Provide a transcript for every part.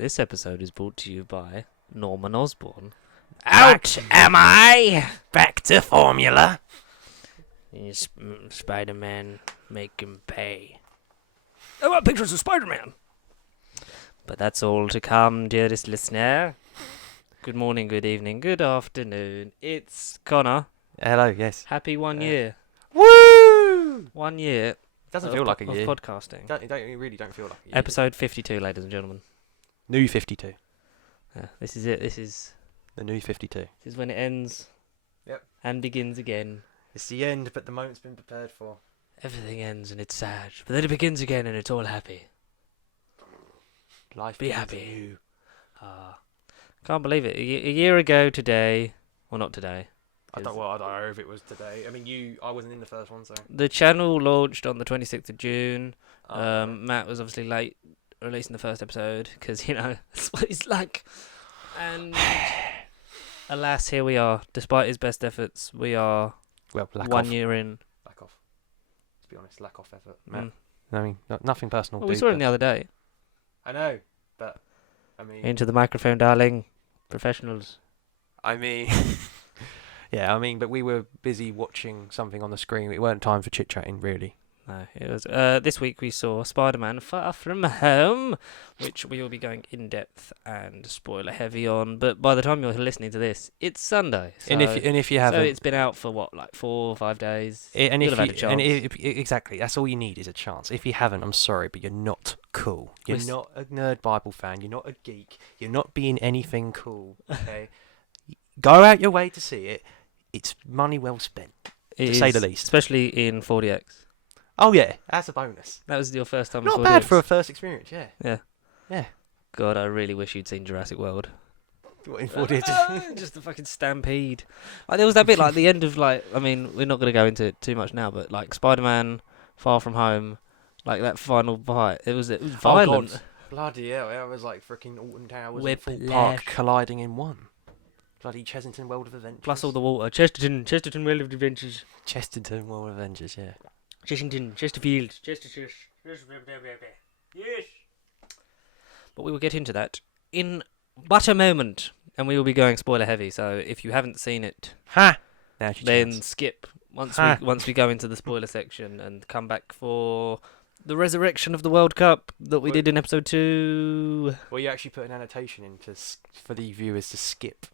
This episode is brought to you by Norman Osborn. Out am I! Back to formula. Spider-Man, make him pay. I want pictures of Spider-Man. But that's all to come, dearest listener. Good morning, good evening, good afternoon. It's Connor. Hello, yes. Happy 1 year. Woo! 1 year. Doesn't feel like a year. Of podcasting. It really don't feel like a year. Episode 52, ladies and gentlemen. New 52. This is it. This is The new 52. when it ends. Yep. And begins again. It's the end, but the moment's been prepared for. Everything ends and it's sad, but then it begins again and it's all happy. Life Be begins happy. anew. Can't believe it. A year ago today, well, not today. I don't know if it was today. I mean, I wasn't in the first one, so. The channel launched on the 26th of June. Oh. Matt was obviously late releasing the first episode because, you know, that's what he's like. And alas, here we are. Despite his best efforts, we are Well, lack 1 off. year in. Lack off. Let's be honest, lack off effort. Matt. Mm. I mean, nothing personal. Well, we dude, saw him but- the other day. I know, but I mean, Into the microphone, darling. Professionals. yeah, but we were busy watching something on the screen. It weren't time for chit chatting, really. No, it was. This week we saw Spider-Man: Far From Home, which we will be going in depth and spoiler heavy on. But by the time you're listening to this, it's Sunday. So, And if you haven't, so it's been out for what, like 4 or 5 days. and You'll if have you, had a and chance. exactly, that's all you need is a chance. If you haven't, I'm sorry, but you're not cool. You're We're s- not a nerd Bible fan. You're not a geek. You're not being anything cool. Okay, go out your way to see it. It's money well spent, It to say is, the least. especially in 40X. Oh yeah, that's a bonus. That was your first time. Not in 40X. bad for a first experience. Yeah. Yeah. Yeah. God, I really wish you'd seen Jurassic World. What, in 4D? Just the fucking stampede. Like, there was that bit like the end of we're not going to go into it too much now, but like Spider-Man: Far From Home, like that final fight. It was violent. God. Bloody hell! It was like freaking Alton Towers Whip and Full lash. Park colliding in one. Bloody Chessington World of Adventures. Plus all the water. Chesterton World of Adventures. Chesterton World of Adventures. Yeah. Chessington, Chesterfield, Chesterfield. Yes. But we will get into that in but a moment, and we will be going spoiler heavy. So if you haven't seen it, Ha! Now's your then chance. skip once Ha. once we go into the spoiler section and come back for the resurrection of the World Cup that we did in episode 2. Well, you actually put an annotation in for the viewers to skip,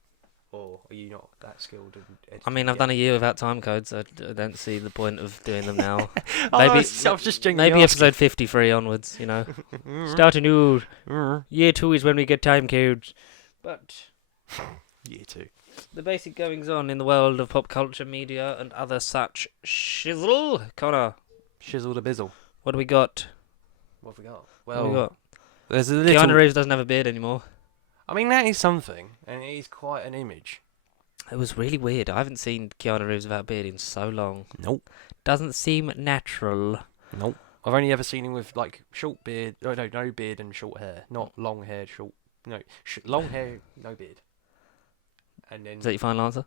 or are you not that skilled? I mean, I've done a year without time codes, so I don't see the point of doing them now. Oh, maybe I was just genuinely maybe asking. episode 53 onwards, you know. Start anew. Year 2 is when we get time codes. But Year 2. the basic goings on in the world of pop culture, media, and other such shizzle. Connor, Shizzle the bizzle. what do we got? What have we got? What have we got? There's a little. Keanu Reeves doesn't have a beard anymore. I mean, that is something, and it is quite an image. It was really weird. I haven't seen Keanu Reeves without a beard in so long. Nope. Doesn't seem natural. Nope. I've only ever seen him with like short beard. Oh no beard and short hair. Not long hair, short. No, long hair, no beard. And then Is that your final answer?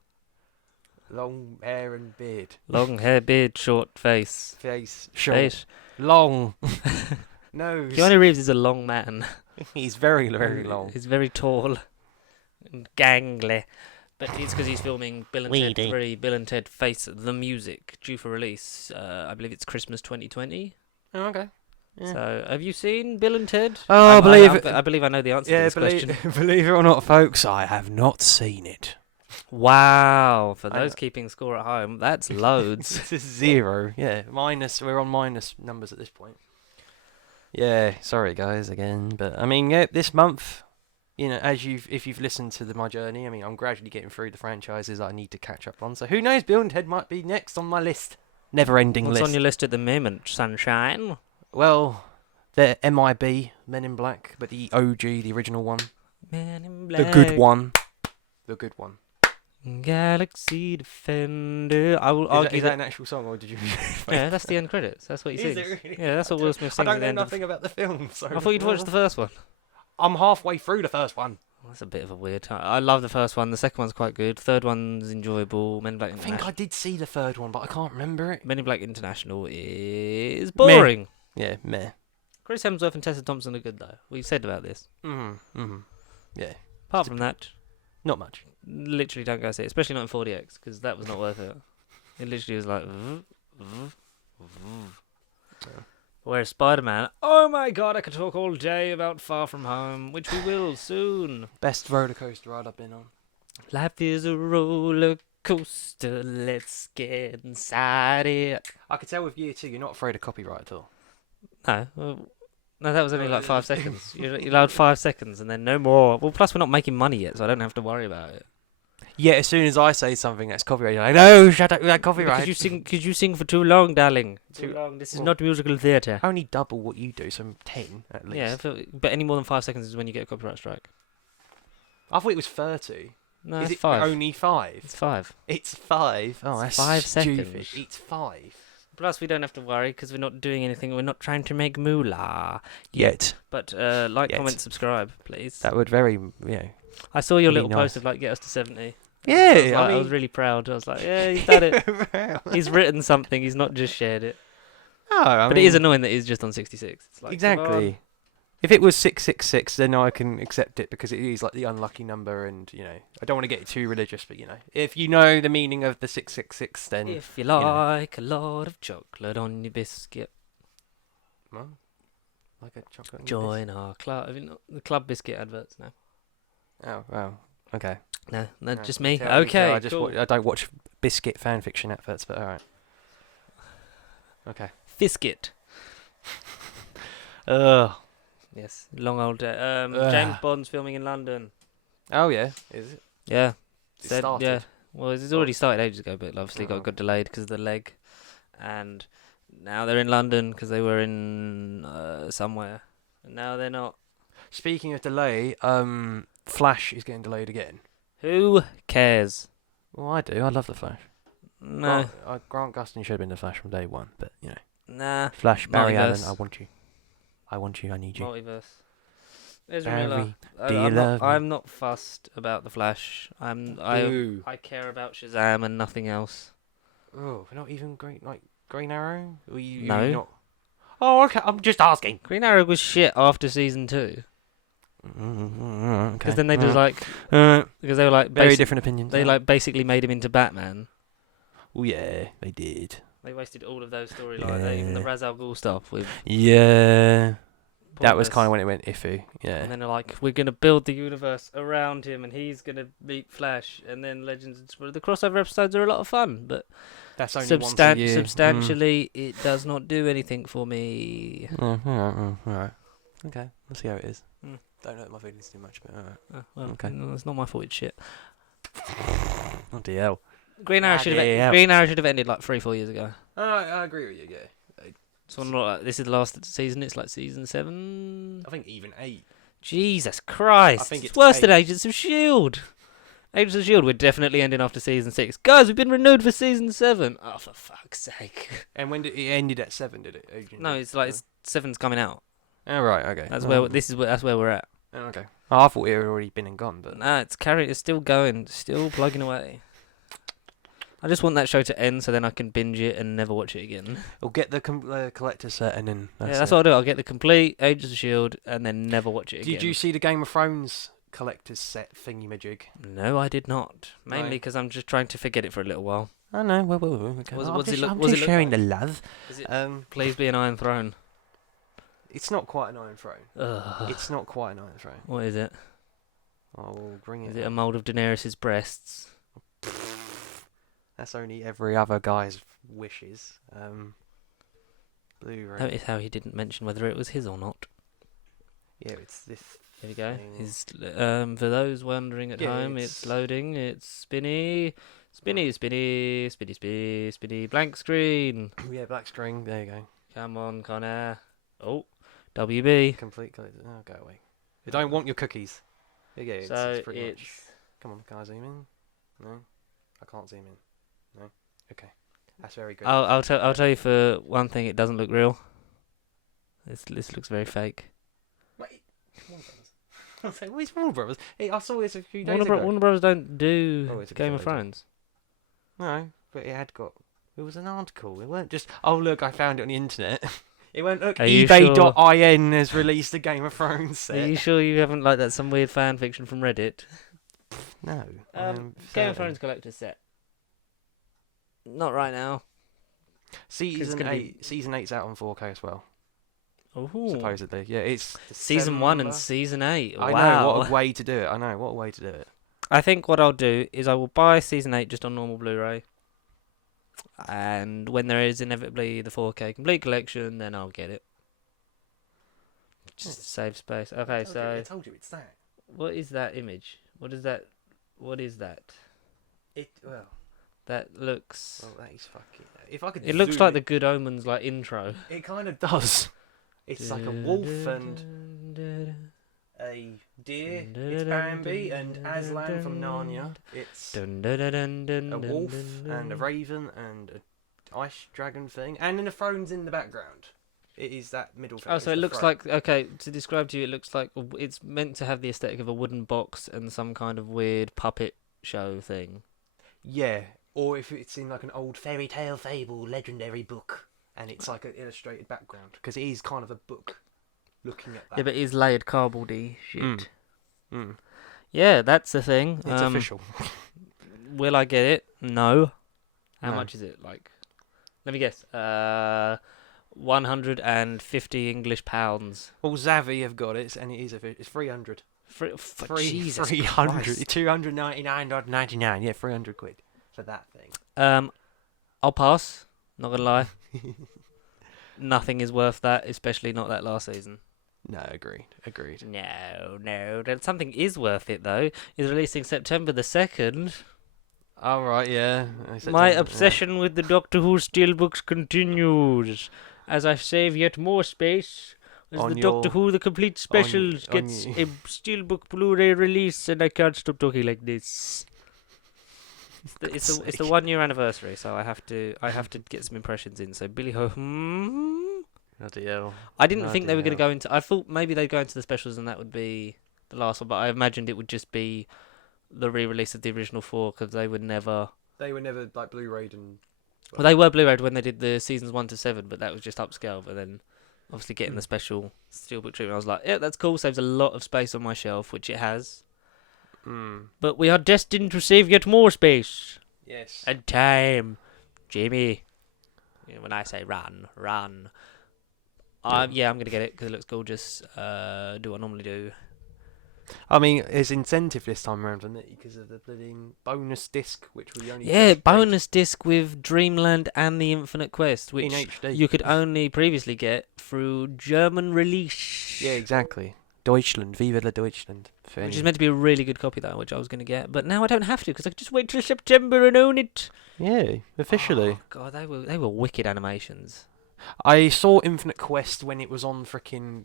long hair and beard. Long hair, beard, short face. Face short. Face. Long. Nose. Keanu Reeves is a long man. He's very, very long. He's very tall and gangly. But it's because he's filming Bill and Ted 3, Bill and Ted Face the Music, due for release. I believe it's Christmas 2020. Oh, okay. Yeah. So, have you seen Bill and Ted? Oh, I believe it. I believe I know the answer to Yeah, this question. believe it or not, folks, I have not seen it. Wow. For I those know. keeping score at home, that's loads. This is 0. Yeah, minus. We're on minus numbers at this point. Yeah, sorry guys again, but I mean, yeah, this month, you know, if you've listened to my journey, I mean, I'm gradually getting through the franchises I need to catch up on. So who knows, Bill and Ted might be next on my list. Never-ending What's list. on your list at the moment, sunshine? Well, they're MIB, Men in Black, but the OG, the original one, Men in Black. the good one, the good one. Galaxy Defender. I will argue Is that an actual song, or did you? Yeah, that's the end credits. That's what he Is sings. it really? Yeah, that's what Will Smith I sings don't at the know end nothing about the film. So I thought you'd watched the first one. I'm halfway through the first one. Well, that's a bit of a weird time. I love the first one. The second one's quite good. Third one's enjoyable. Men in Black I think International. I did see the third one, but I can't remember it. Men in Black International is boring. Yeah, meh. Chris Hemsworth and Tessa Thompson are good though. We said about this. Yeah, Apart from that, not much. literally don't go see it, especially not in 4DX because that was not worth it. It literally was like. Whereas Spider-Man, oh my god, I could talk all day about Far From Home, which we will soon. Best roller coaster ride I've been on. Life is a roller coaster, let's get inside it. I could tell with year 2, you're not afraid of copyright at all. No, no, that was only like 5 seconds. You're allowed 5 seconds and then no more. Well, plus we're not making money yet, so I don't have to worry about it. Yeah, as soon as I say something that's copyrighted, you're like, no, shut up with that copyright. Because you sing for too long, darling. Too Too- long. This is well- not musical theatre. Only double what you do, so 10 at least. Yeah, but any more than 5 seconds is when you get a copyright strike. I thought it was 30. No, Is it's it 5. only 5? It's 5. It's 5. Oh, It's that's 5 stupid. seconds. It's 5. Plus, we don't have to worry because we're not doing anything. We're not trying to make moolah. Yet. But like, Yet. comment, subscribe, please. That would very, I saw your be little nice. post of like get us to 70. Yeah, I was really proud. I was like, yeah, he's done it. He's written something. He's not just shared it. but But it is annoying that he's just on 66. It's like, come on. exactly. If it was 666, then I can accept it because it is like the unlucky number, and I don't want to get too religious, but if you know the meaning of the 666, then If you like a lot of chocolate on your biscuit, well, like a chocolate. join our club. Have you not, the club biscuit adverts now? Oh, wow. Okay. No, No, just me. tell- Okay, I just cool. I don't watch biscuit fan fiction adverts, but all right. Okay. Fisket. Ugh. Yes, long old day. Ugh. James Bond's filming in London. Oh yeah, is it? Yeah. It Said- started. Yeah. Well, it's already started ages ago, but obviously Oh. got delayed because of the leg, and now they're in London because they were in somewhere, and now they're not. Speaking of delay, Flash is getting delayed again. Who cares? Well, I do. I love the Flash. No, Grant Gustin should have been the Flash from day one, but nah. Flash, Barry Allen, Multiverse. I want you. I want you. I need you. Multiverse. There's Barry, Miller. do you I'm love not, me? I'm not fussed about the Flash. Boo. I care about Shazam and nothing else. Oh, not even Green Arrow? Or you No. Not? Oh, okay. I'm just asking. Green Arrow was shit after season 2 Because because then they just like because they were like very basic- different opinions. They like basically made him into Batman. Oh yeah, they did. They wasted all of those storylines, even the Yeah. Ra's al Ghul stuff with. Yeah, that was pointless. kind of when it went iffy. Yeah. And then they're like, we're gonna build the universe around him, and he's gonna beat Flash, and then Legends. The crossover episodes are a lot of fun, but That's only once a year. substantially, it does not do anything for me. All right. Okay, let's see how it is. Mm. Don't hurt my feelings too much, but all right. Well, Okay. no, it's not my fault. It's shit. Oh dear. Green Arrow should have ended like 3-4 years ago. I agree with you. Yeah. So I'm not like, this is the last season. It's like season 7. I think even 8. Jesus Christ! I think it's it's worse than 8. Agents of Shield. Agents of Shield, we're definitely ending after season 6. Guys, we've been renewed for season 7. Oh, for fuck's sake! And when did it ended at 7? Did it? Agent? No, it's like 7's coming out. Oh right. Okay. That's Oh. where that's where we're at. Oh, okay. Oh, I thought it had already been and gone, but Nah, it's still going, still plugging away. I just want that show to end so then I can binge it and never watch it again. we'll get the collector set and then That's it. what I'll do. I'll get the complete Agents of Shield and then never watch it again. Did you see the Game of Thrones collector's set thingy-majig? No, I did not. Mainly No. because I'm just trying to forget it for a little while. Oh no, well, okay. Was it- I'm what's it just, look- I'm what's just it look sharing like? the love. Is it Please. Please be an Iron Throne? It's not quite an Iron Throne. Ugh. It's not quite an Iron Throne. What is it? I'll bring it. Is it a mould of Daenerys' breasts? That's only every other guy's wishes. Blu-ray. Notice how he didn't mention whether it was his or not. Yeah, it's this. There we go. thing. His, for those wondering at Yeah, home, it's loading. It's spinny, spinny, spinny, spinny, spinny, spinny. Blank screen. Yeah, black string. There you go. Come on, Connor. Oh, WB. Complete collector. Oh, go away. I don't want your cookies. Yeah, it's pretty much. Come on, can I zoom in? No, I can't zoom in. No. Okay, that's very good. I'll tell you for one thing, it doesn't look real. This looks very fake. Wait, Warner Brothers. I was like, where's Warner Brothers? Hey, I saw this a few days ago. Warner Brothers don't do Oh, it's a Game of bit later. Thrones. No, but it had got. It was an article. It weren't just. Oh look, I found it on the internet. It went, look, Are you sure? eBay.in has released a Game of Thrones Are set. you sure you haven't like that some weird fan fiction from Reddit? No. Game of certain. Thrones collector's set. Not right now. Season gonna be- 8. Season 8's out on 4K as well. Ooh. Supposedly. Yeah, it's Season 1 and December. Season 8. I Wow. know, what a way to do it. I know, what a way to do it. I think what I'll do is I will buy Season 8 just on normal Blu-ray. And when there is inevitably the 4K complete collection, then I'll get it. Just to save space. Okay, I told you it's that. what is that image? What is that? Well, That looks... that is fucking... If I could It looks zoom like the Good Omens like intro. It kind of does. It's like a wolf and a deer. It's Bambi and Aslan from Narnia. It's a wolf and a raven and a ice dragon thing, and then the throne's in the background. It is that middle thing. Oh, so it looks like... Okay, to describe to you, it looks like it's meant to have the aesthetic of a wooden box and some kind of weird puppet show thing. Yeah, or if it's in like an old fairy tale, fable, legendary book, and it's like an illustrated background, because it is kind of a book looking at that. Yeah, but it is layered cardboardy shit. Mm. Yeah, that's the thing. It's official. Will I get it? No. How No. much is it? Like, let me guess. 150 English pounds. Well, Zavi have got it, and it is it's 300. Jesus 300. Christ. 299.99. Yeah, 300 quid for that thing. I'll pass. Not gonna lie. Nothing is worth that, especially not that last season. No, agreed. No. Something is worth it though. Is releasing September the 2nd. All right, yeah. My obsession with the Doctor Who steelbooks continues as I save yet more space. As On the Doctor your- Who The Complete Specials on gets you- a steelbook Blu-ray release, and I can't stop talking like this. It's the 1 year anniversary, so I have to get some impressions in. So Billy Ho. Bloody hell. I didn't think they were Bloody going to go into. I thought maybe they'd go into the specials, and that would be the last one. But I imagined it would just be the re-release of the original 4 because they would never. They were never like Blu-rayed and. Well, they were Blu-rayed when they did the seasons 1 to 7, but that was just upscale. But then, obviously, getting the special steelbook treatment, I was like, yeah, that's cool. Saves a lot of space on my shelf, which it has. But we are destined to save yet more space. Yes. And time. Jamie. When I say run. Yeah, I'm going to get it because it looks gorgeous. Do what I normally do. I mean, there's incentive this time around, isn't it? Because of the bloody bonus disc, which we only. Yeah, just paid bonus disc with Dreamland and the Infinite Quest, in which HD. you could only previously get through German release. Yeah, exactly. Deutschland, Viva la Deutschland. Which is meant to be a really good copy, though, which I was going to get. But now I don't have to, because I can just wait till September and own it. Yeah, officially. Oh, God, they were wicked animations. I saw Infinite Quest when it was on frickin'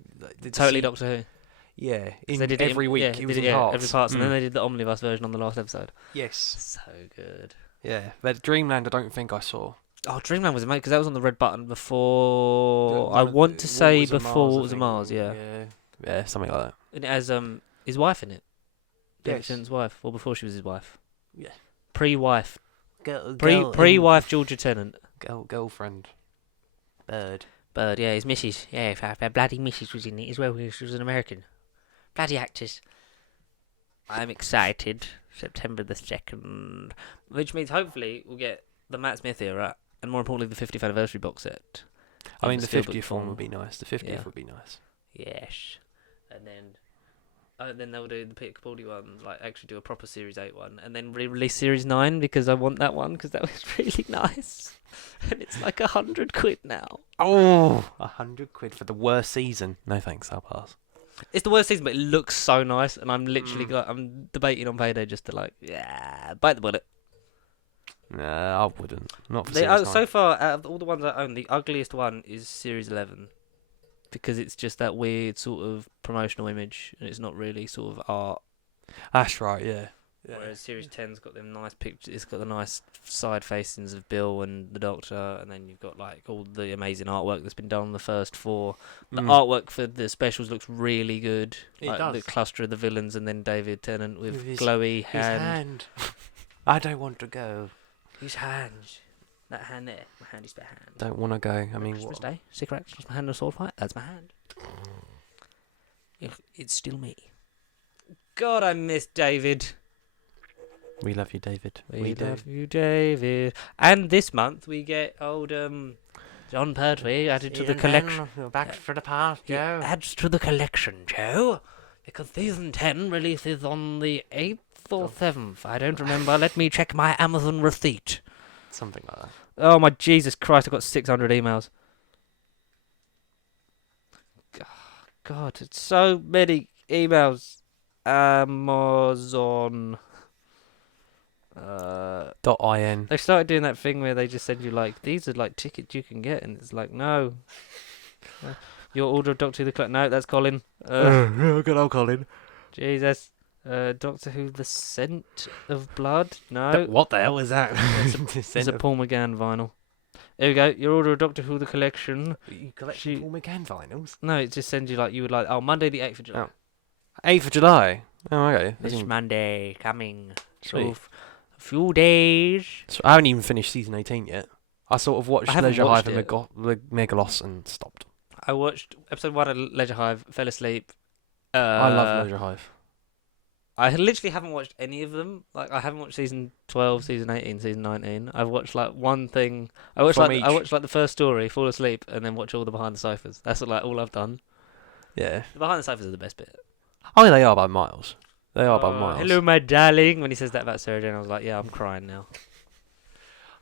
Totally Doctor Who. Yeah, 'Cause in they did every week. Yeah, it they was did in parts. every parts, and then they did the Omnibus version on the last episode. Yes. So good. Yeah, but Dreamland I don't think I saw. Oh, Dreamland was amazing, because that was on the red button before... I One of want the- to say Waters of before Mars, I Waters of think. Mars, yeah. Yeah, something like that. And it has his wife in it. David Yes. Tennant's wife. Well, before she was his wife. Yeah. Pre-wife. Girl, Pre-wife Georgia Tennant. girlfriend. Bird. Bird, yeah, his missus. Yeah, her bloody missus was in it as well. She was an American. Bloody actors. I'm excited. September the 2nd. Which means hopefully we'll get the Matt Smith era, and more importantly the 50th anniversary box set. I in mean, the steelbook 50th form. one would be nice. The 50th Yeah. would be nice. Yes. And then they'll do the Peter Capaldi one, like actually do a proper Series 8 one, and then re-release Series 9 because I want that one because that was really nice. And it's like 100 quid now. Oh, 100 quid for the worst season. No thanks, I'll pass. It's the worst season, but it looks so nice, and I'm literally I'm debating on payday just to bite the bullet. Nah, I wouldn't. Not for They, Series 9. so far, out of all the ones I own, the ugliest one is Series 11. Because it's just that weird sort of promotional image, and it's not really sort of art. That's right, yeah. Whereas Series 10's got them nice pictures. It's got the nice side facings of Bill and the Doctor, and then you've got like all the amazing artwork that's been done on the first 4. The artwork for the specials looks really good. It like does. The cluster of the villains, and then David Tennant with his- glowy His hand. I don't want to go. His hands. That hand there. My hand is that hand. Don't want to go. I mean, Christmas what? Day, cigarettes, lost my hand in a sword fight. That's my hand. It's still me. God, I miss David. We love you, David. We love you, David. And this month we get old John Pertwee added to the collection. Back for the past, He adds to the collection, Joe, because season 10 releases on the 8th or 7th. I don't remember. Let me check my Amazon receipt. Something like that. Oh my Jesus Christ! I've got 600 emails. God, it's so many emails. Amazon. .in. They started doing that thing where they just send you like, these are like tickets you can get, and it's like, no. Your order of Doctor Who the Clock. No, that's Colin. Good old Colin. Jesus. Doctor Who the Scent of Blood. No. What the hell is that? It's a Paul McGann vinyl. There we go. Your order of Doctor Who the Collection. You collecting Paul McGann vinyls? No, it just sends you like, you would like, Monday the 8th of July. Oh. 8th of July. Oh, okay. This Monday coming. Sweet. So, a few days. So I haven't even finished season 18 yet. I sort of watched I haven't Leisure watched Hive and it. Megaloss and stopped. I watched episode 1 of Leisure Hive, fell asleep. I love Leisure Hive. I literally haven't watched any of them. Like, I haven't watched season 12, season 18, season 19. I've watched like one thing. I watched like the first story, fall asleep, and then watch all the behind the sofas. That's like all I've done. Yeah. The behind the sofas are the best bit. Oh, they are by miles. They are by miles. Hello, my darling. When he says that about Sarah Jane, I was like, yeah, I'm crying now.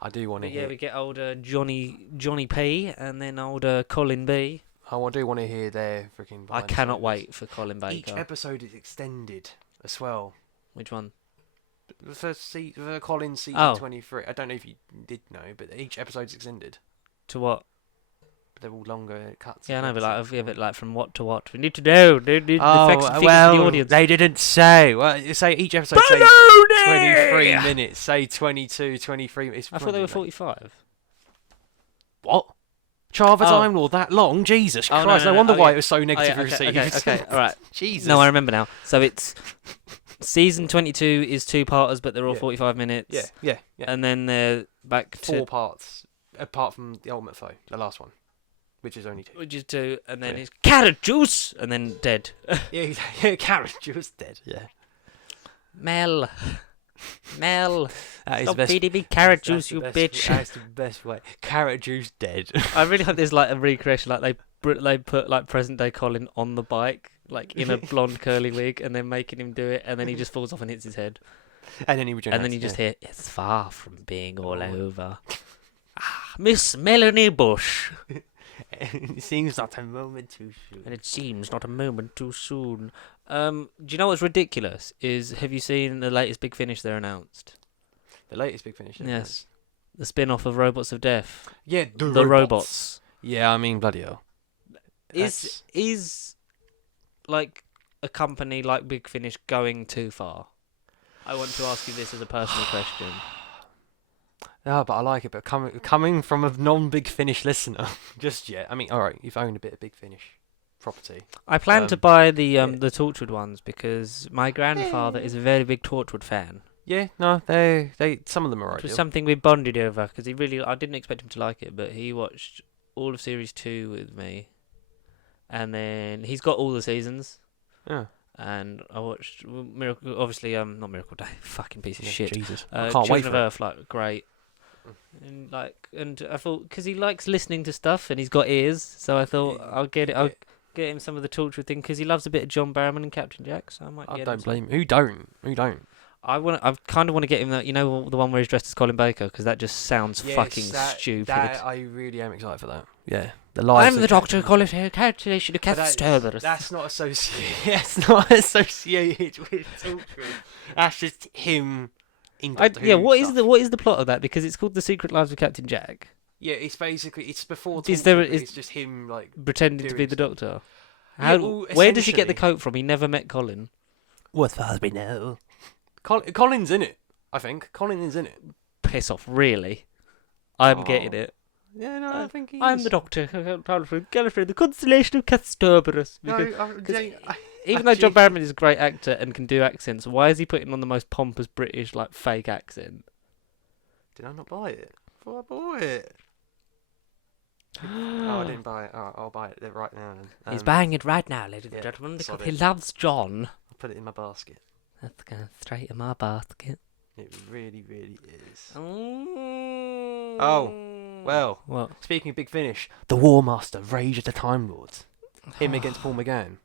I do want to hear. Yeah, we get older Johnny P, and then older Colin B. I do want to hear their freaking. I cannot wait for Colin Baker. Each episode is extended as well. Which one? For Colin season 23. I don't know if you did know, but each episode's extended. To what? They're all longer cuts. Yeah, I know, but like from what to what? We need to know. They need the facts and figures well, for the audience. they didn't say. Well, you say each episode say 23 minutes. Say 22, 23 minutes. I thought they were 45. What? Child of a Time Lord that long? Jesus Christ! No wonder why it was so negatively received. Okay, all right. Jesus. No, I remember now. So it's season 22 is 2-parters, but they're all 45 minutes. Yeah. And then they're back to 4 parts, apart from the Ultimate Foe, the last one, which is only 2. Which is 2, and then it's carrot juice, and then dead. yeah, carrot juice dead. Yeah. Mel. That is Stop best, feeding me carrot juice, you bitch. That's the best way. Carrot juice dead. I really hope there's like a recreation, like they put like present day Colin on the bike, like in a blonde curly wig, and then making him do it, and then he just falls off and hits his head, and then he regenerates. And then you just hear, "It's far from being all over." Miss Melanie Bush. It seems not a moment too soon. And it seems not a moment too soon. Do you know what's ridiculous? Have you seen the latest Big Finish they announced? The latest Big Finish? Yes. The spin-off of Robots of Death. Yeah, the robots. Yeah, I mean, bloody hell. Is like a company like Big Finish going too far? I want to ask you this as a personal question. No, but I like it. But coming from a non-Big Finish listener, just yet. I mean, all right, you've owned a bit of Big Finish property. I plan to buy the Torchwood ones because my grandfather is a very big Torchwood fan. Yeah, no, they some of them are right. It was something we bonded over because I didn't expect him to like it, but he watched all of series 2 with me, and then he's got all the seasons. Yeah. And I watched Miracle, obviously, not Miracle Day, fucking piece of shit. Jesus, I can't wait for of Earth, like great. And I thought because he likes listening to stuff and he's got ears, so I thought I'll get him some of the Torchwood thing because he loves a bit of John Barrowman and Captain Jack, so I might. I don't blame him. Who don't? I kind of want to get him that, the one where he's dressed as Colin Baker, because that just sounds fucking stupid. I really am excited for that. Yeah, I'm the Doctor, Colin Baker, calculation of Cerberus. That's not associated. That's not associated with Torchwood. That's just him. What is the plot of that? Because it's called The Secret Lives of Captain Jack. Yeah, it's before. It's just him like pretending to be the Doctor. Where does he get the coat from? He never met Colin. Well, as far as we know, Colin's in it. I think Colin is in it. Piss off, really? I'm getting it. Yeah, no, I think I'm the Doctor. Gallifrey, the constellation of Cerberus. Even though John Barrowman is a great actor and can do accents, why is he putting on the most pompous British fake accent? Did I not buy it? I bought it. Oh, I didn't buy it. Oh, I'll buy it right now. Then. He's buying it right now, ladies yeah, and gentlemen, because sod he it. loves John. I'll put it in my basket. That's going straight in my basket. It really, really is. Oh, well. What? Speaking of Big Finish, the War Master, Rage of the Time Lords. Him against Paul McGann.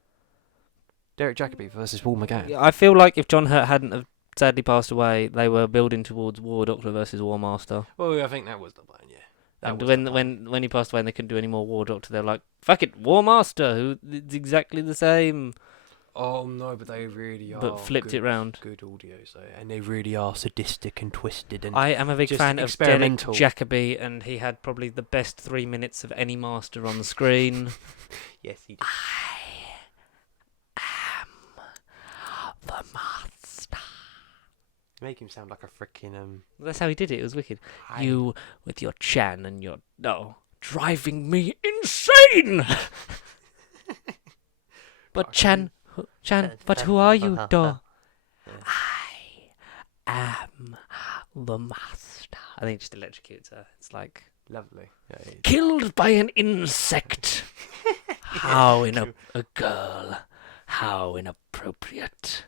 Derek Jacobi versus Paul McGann. Yeah, I feel like if John Hurt hadn't have sadly passed away, they were building towards War Doctor versus War Master. Well, I think that was the plan, yeah. And when he passed away and they couldn't do any more War Doctor, they were like, fuck it, War Master, who it's exactly the same. Oh no, but they really are. But flipped it round. Good audio, so and they really are sadistic and twisted and. I am a big just fan of Derek experimental. Jacobi, and he had probably the best 3 minutes of any Master on the screen. Yes, he did. The Master. Make him sound like a freaking That's how he did it. It was wicked. Hi. You with your Chan and your driving me insane. But Chan, but who are you, Do? I am the Master. I think it just electrocutes her. It's like Lovely. Yeah, he is. killed by an insect. How a girl. How inappropriate.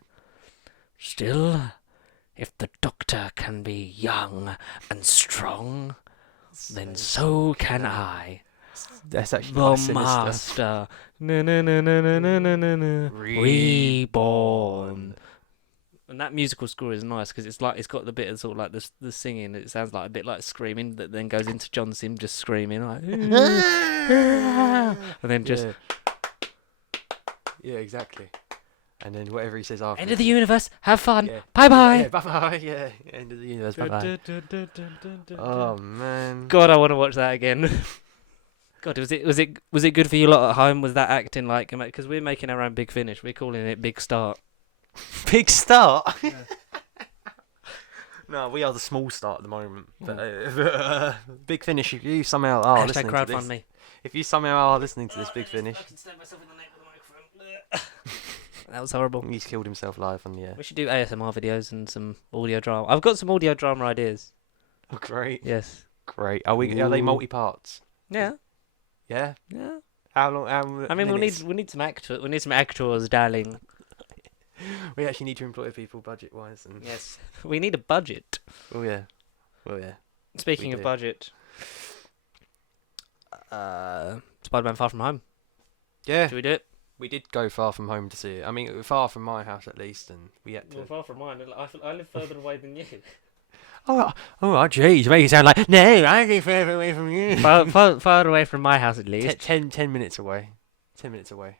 Still, if the Doctor can be young and strong, then so can I. That's actually The quite sinister. Master. Na, na, na, na, na, na, na, na, na. Reborn. And that musical score is nice because it's got the bit of sort of like the singing. It sounds like a bit like screaming that then goes into John Sim just screaming like, and then just Yeah, exactly. And then whatever he says after. end of the universe. Have fun. Yeah. Bye bye. Yeah, bye-bye. Yeah, end of the universe. Bye-bye. Oh man. God, I want to watch that again. God, was it good for you lot at home? Was that acting like? Because we're making our own Big Finish. We're calling it Big Start. Big start. No, we are the small start at the moment. But, Big Finish. If you somehow are listening to this, crowdfund me. if you somehow are listening to this Big Finish, That was horrible. he's killed himself live on the air. We should do ASMR videos and some audio drama. I've got some audio drama ideas. Oh, great, Yes. great. Are they Ooh. multi parts? Yeah. Yeah. Yeah. How long? I mean, minutes? we need some actors. We need some actors, darling. We actually need to employ people budget wise and. Yes. We need a budget. Oh yeah. Oh yeah. Speaking We of do. budget, Spider-Man: Far From Home. Yeah. Should we do it? We did go far from home to see it. I mean, far from my house at least, and we had to. Well, far from mine. I live further away than you. Oh, jeez, make it sound like no, I live further away from you. far away from my house, at least. 10 minutes away. 10 minutes away.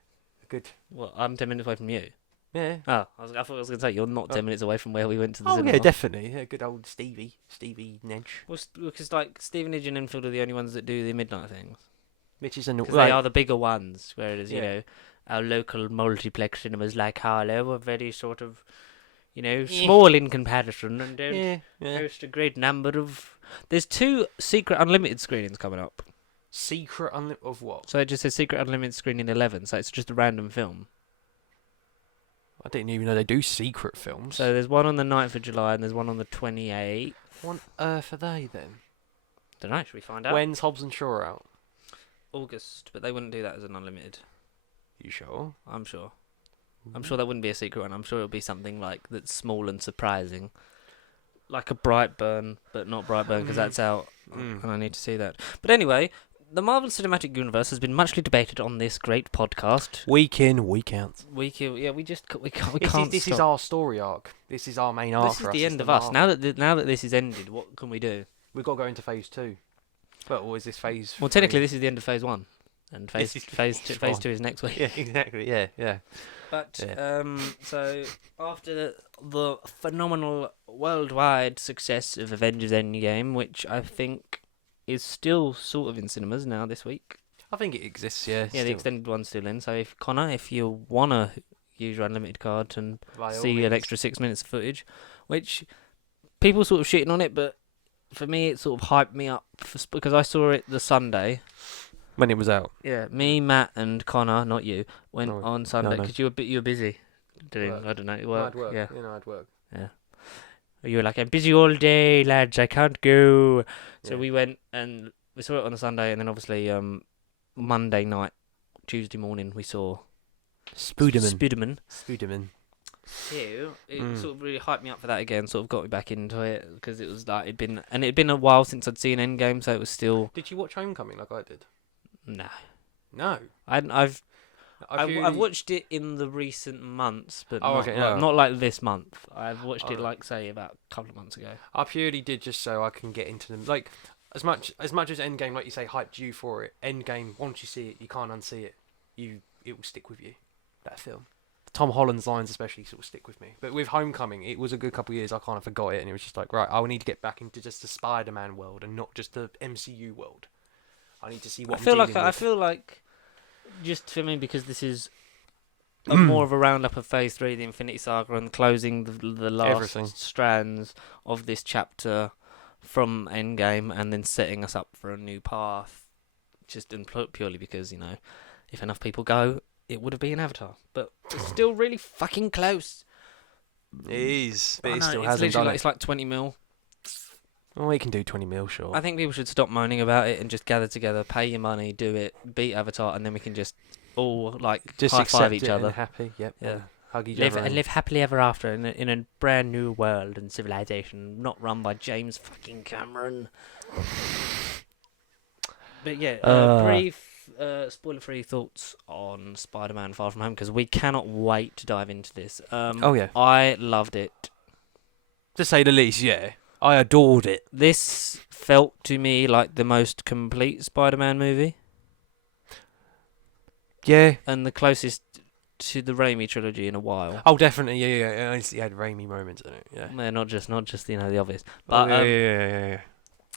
Good. Well, I'm 10 minutes away from you. Yeah. Oh, I thought I was going to say you're not 10 minutes away from where we went to the Oh cinema. yeah, definitely. Yeah, good old Stevie Nedge. Well, because like Stevenage and Enfield are the only ones that do the midnight things. Which is an Because they are the bigger ones, whereas, you Yeah. know, our local multiplex cinemas like Harlow are very sort of, you know, Yeah. small in comparison and don't yeah. host a great number of... There's 2 Secret Unlimited screenings coming up. Secret of what? So it just says Secret Unlimited screening 11, so it's just a random film. I didn't even know they do secret films. So there's one on the 9th of July and there's one on the 28th. what on earth are they then? Don't know, should we find out? When's Hobbs and Shaw out? August, but they wouldn't do that as an unlimited. You sure? I'm sure. I'm sure that wouldn't be a secret one. I'm sure it'll be something like that's small and surprising. Like a Brightburn, but not Brightburn because that's out and I need to see that. But anyway, the Marvel Cinematic Universe has been muchly debated on this great podcast. Week in, week out. We can't This is stop. our story arc. This is our main arc. This is for us. the It's end of us. Marvel. Now that this is ended, what can we do? We've got to go into phase 2. But or is this phase? Well, technically, this is the end of phase 1, and phase This is phase phase 2 is next week. Yeah, exactly. Yeah. But Yeah. so after the phenomenal worldwide success of Avengers Endgame, which I think is still sort of in cinemas now this week. I think it exists. Yeah. Yeah, the still. extended one's still in. So if Connor, if you wanna use your unlimited card and By all see an means. extra 6 minutes of footage, which people sort of shitting on it, but for me it sort of hyped me up because I saw it the Sunday. When it was out. Yeah, me, Matt, and Connor, not you, went No, on Sunday no. because you were busy doing Work. I don't know I'd work. work. Yeah, You know, I'd work. You were like, I'm busy all day, lads. I can't go. So Yeah. we went and we saw it on a Sunday, and then obviously Monday night, Tuesday morning, we saw Spooderman. Spiderman. So it Mm. sort of really hyped me up for that again. Sort of got me back into it because it was like it'd been a while since I'd seen Endgame, so it was still Did you watch Homecoming like I did? no. No. I've I've watched it in the recent months, but Oh, not, okay, like, no. not like this month. I've watched it Alright. like say about a couple of months ago. I purely did just so I can get into them. Like as much as Endgame, like you say, hyped you for it. Endgame, once you see it, you can't unsee it. It will stick with you. That film. Tom Holland's lines especially sort of stick with me. But with Homecoming, it was a good couple of years. I kind of forgot it, and it was just like, right, I need to get back into just the Spider-Man world and not just the MCU world. I need to see what I feel like just for me because this is more of a roundup of Phase 3, the Infinity Saga, and closing the last Everything. strands of this chapter from Endgame, and then setting us up for a new path. Just purely because if enough people go, it would have been Avatar, but it's still really fucking close. It is, but I it know, still it's hasn't literally done like, it. it's like 20 mil. Well, we can do 20 mil, sure. I think people should stop moaning about it and just gather together, pay your money, do it, beat Avatar, and then we can just all just high accept five each it other. and happy. Yep. Yeah. and hug each Live other. and live happily ever after in a brand new world and civilization, not run by James fucking Cameron. But yeah, brief, spoiler-free thoughts on Spider-Man: Far From Home because we cannot wait to dive into this. Oh yeah, I loved it. to say the least. Yeah, I adored it. This felt to me like the most complete Spider-Man movie Yeah. and the closest to the Raimi trilogy in a while. Oh, definitely. Yeah. It had Raimi moments in it. Yeah. Yeah, not just the obvious. Oh, But yeah.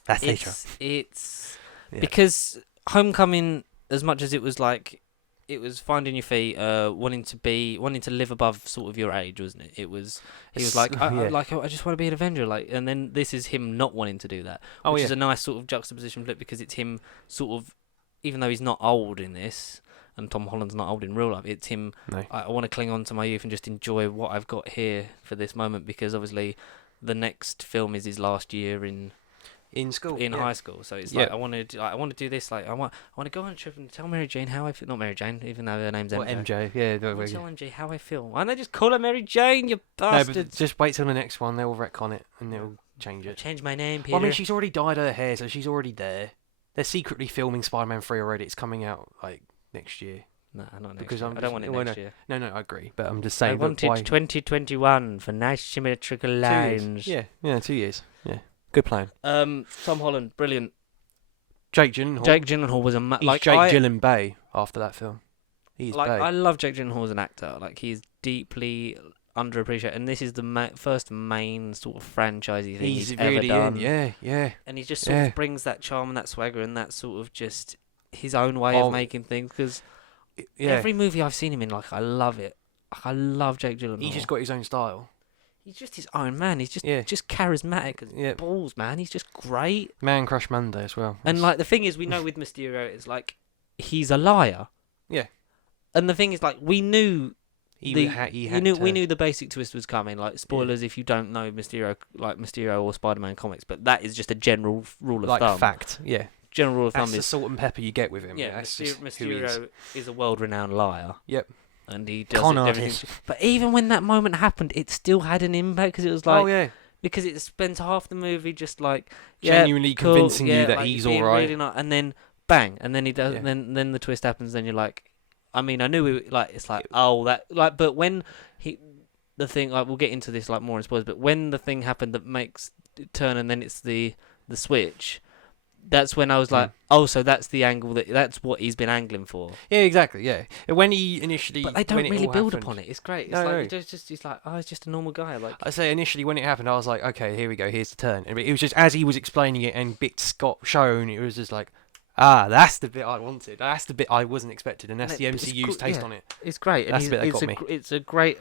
That's nature. it's Yeah. because Homecoming, as much as it was like, it was finding your feet, wanting to live above sort of your age, wasn't it? He was like, I just want to be an Avenger, like, and then this is him not wanting to do that, which is a nice sort of juxtaposition flip because it's him sort of, even though he's not old in this, and Tom Holland's not old in real life, it's him. No. I want to cling on to my youth and just enjoy what I've got here for this moment because obviously, the next film is his last year in school. high school, so it's like I want to do this. Like I want to go on a trip and tell Mary Jane how I feel. Not Mary Jane, even though her name's Or MJ. MJ. Yeah. I want to tell MJ how I feel. Why don't they just call her Mary Jane? You No, bastards! but just wait till the next one. They'll retcon it and they'll change it. Change my name, Peter. Well, I mean, she's already dyed her hair, so she's already there. They're secretly filming Spider-Man 3 already. It's coming out like next year. No, not next Because year. I'm I don't just- want it well, next year. No, I agree, but I'm just I saying. want it 2021 for nice symmetrical 2 lines. years. Yeah, 2 years. Yeah, good plan. Tom Holland, brilliant. Jake Gyllenhaal. Jake Gyllenhaal was He's Jake Gyllen Bay after that film. He's like Bay. I love Jake Gyllenhaal as an actor. Like he's deeply underappreciated, and this is the first main sort of franchisey thing he's ever really done. Yeah. And he just sort of brings that charm and that swagger and that sort of just his own way of making things. Because every movie I've seen him in, like I love it. Like, I love Jake Gyllenhaal. He's just got his own style. He's just his own man. He's just charismatic as balls, man. He's just great. Man Crush Monday as well. And like the thing is, we know with Mysterio, it's like he's a liar. Yeah. And the thing is, like we knew. We knew the basic twist was coming. Like spoilers if you don't know Mysterio or Spider-Man comics, but that is just a general rule of thumb. Fact, yeah. General rule of thumb That's the is salt and pepper you get with him. yeah. That's just who he is. Mysterio is a world-renowned liar. Yep. And he does Con everything. artist. But even when that moment happened, it still had an impact because it was like, Oh yeah. because it spent half the movie just like Genuinely cool, convincing you that like, he's being all right. really and then bang, and then he does, Yeah. then the twist happens. Then you're like, I mean, I knew it's like but when the thing like we'll get into this like more in spoilers, but when the thing happened that makes it turn and then it's the switch. That's when I was like, oh, so that's the angle that's what he's been angling for. Yeah, exactly. Yeah, when he initially, But they don't when it really all build happened- upon it. It's great. It's No, like no. he's like, oh, he's just a normal guy. Like I say initially when it happened, I was like, okay, here we go, here's the turn. And it was just as he was explaining it and bits got shown, it was just like, that's the bit I wanted. That's the bit I wasn't expecting, and that's the MCU's taste on it. It's great. That's And the bit that got me. it's a great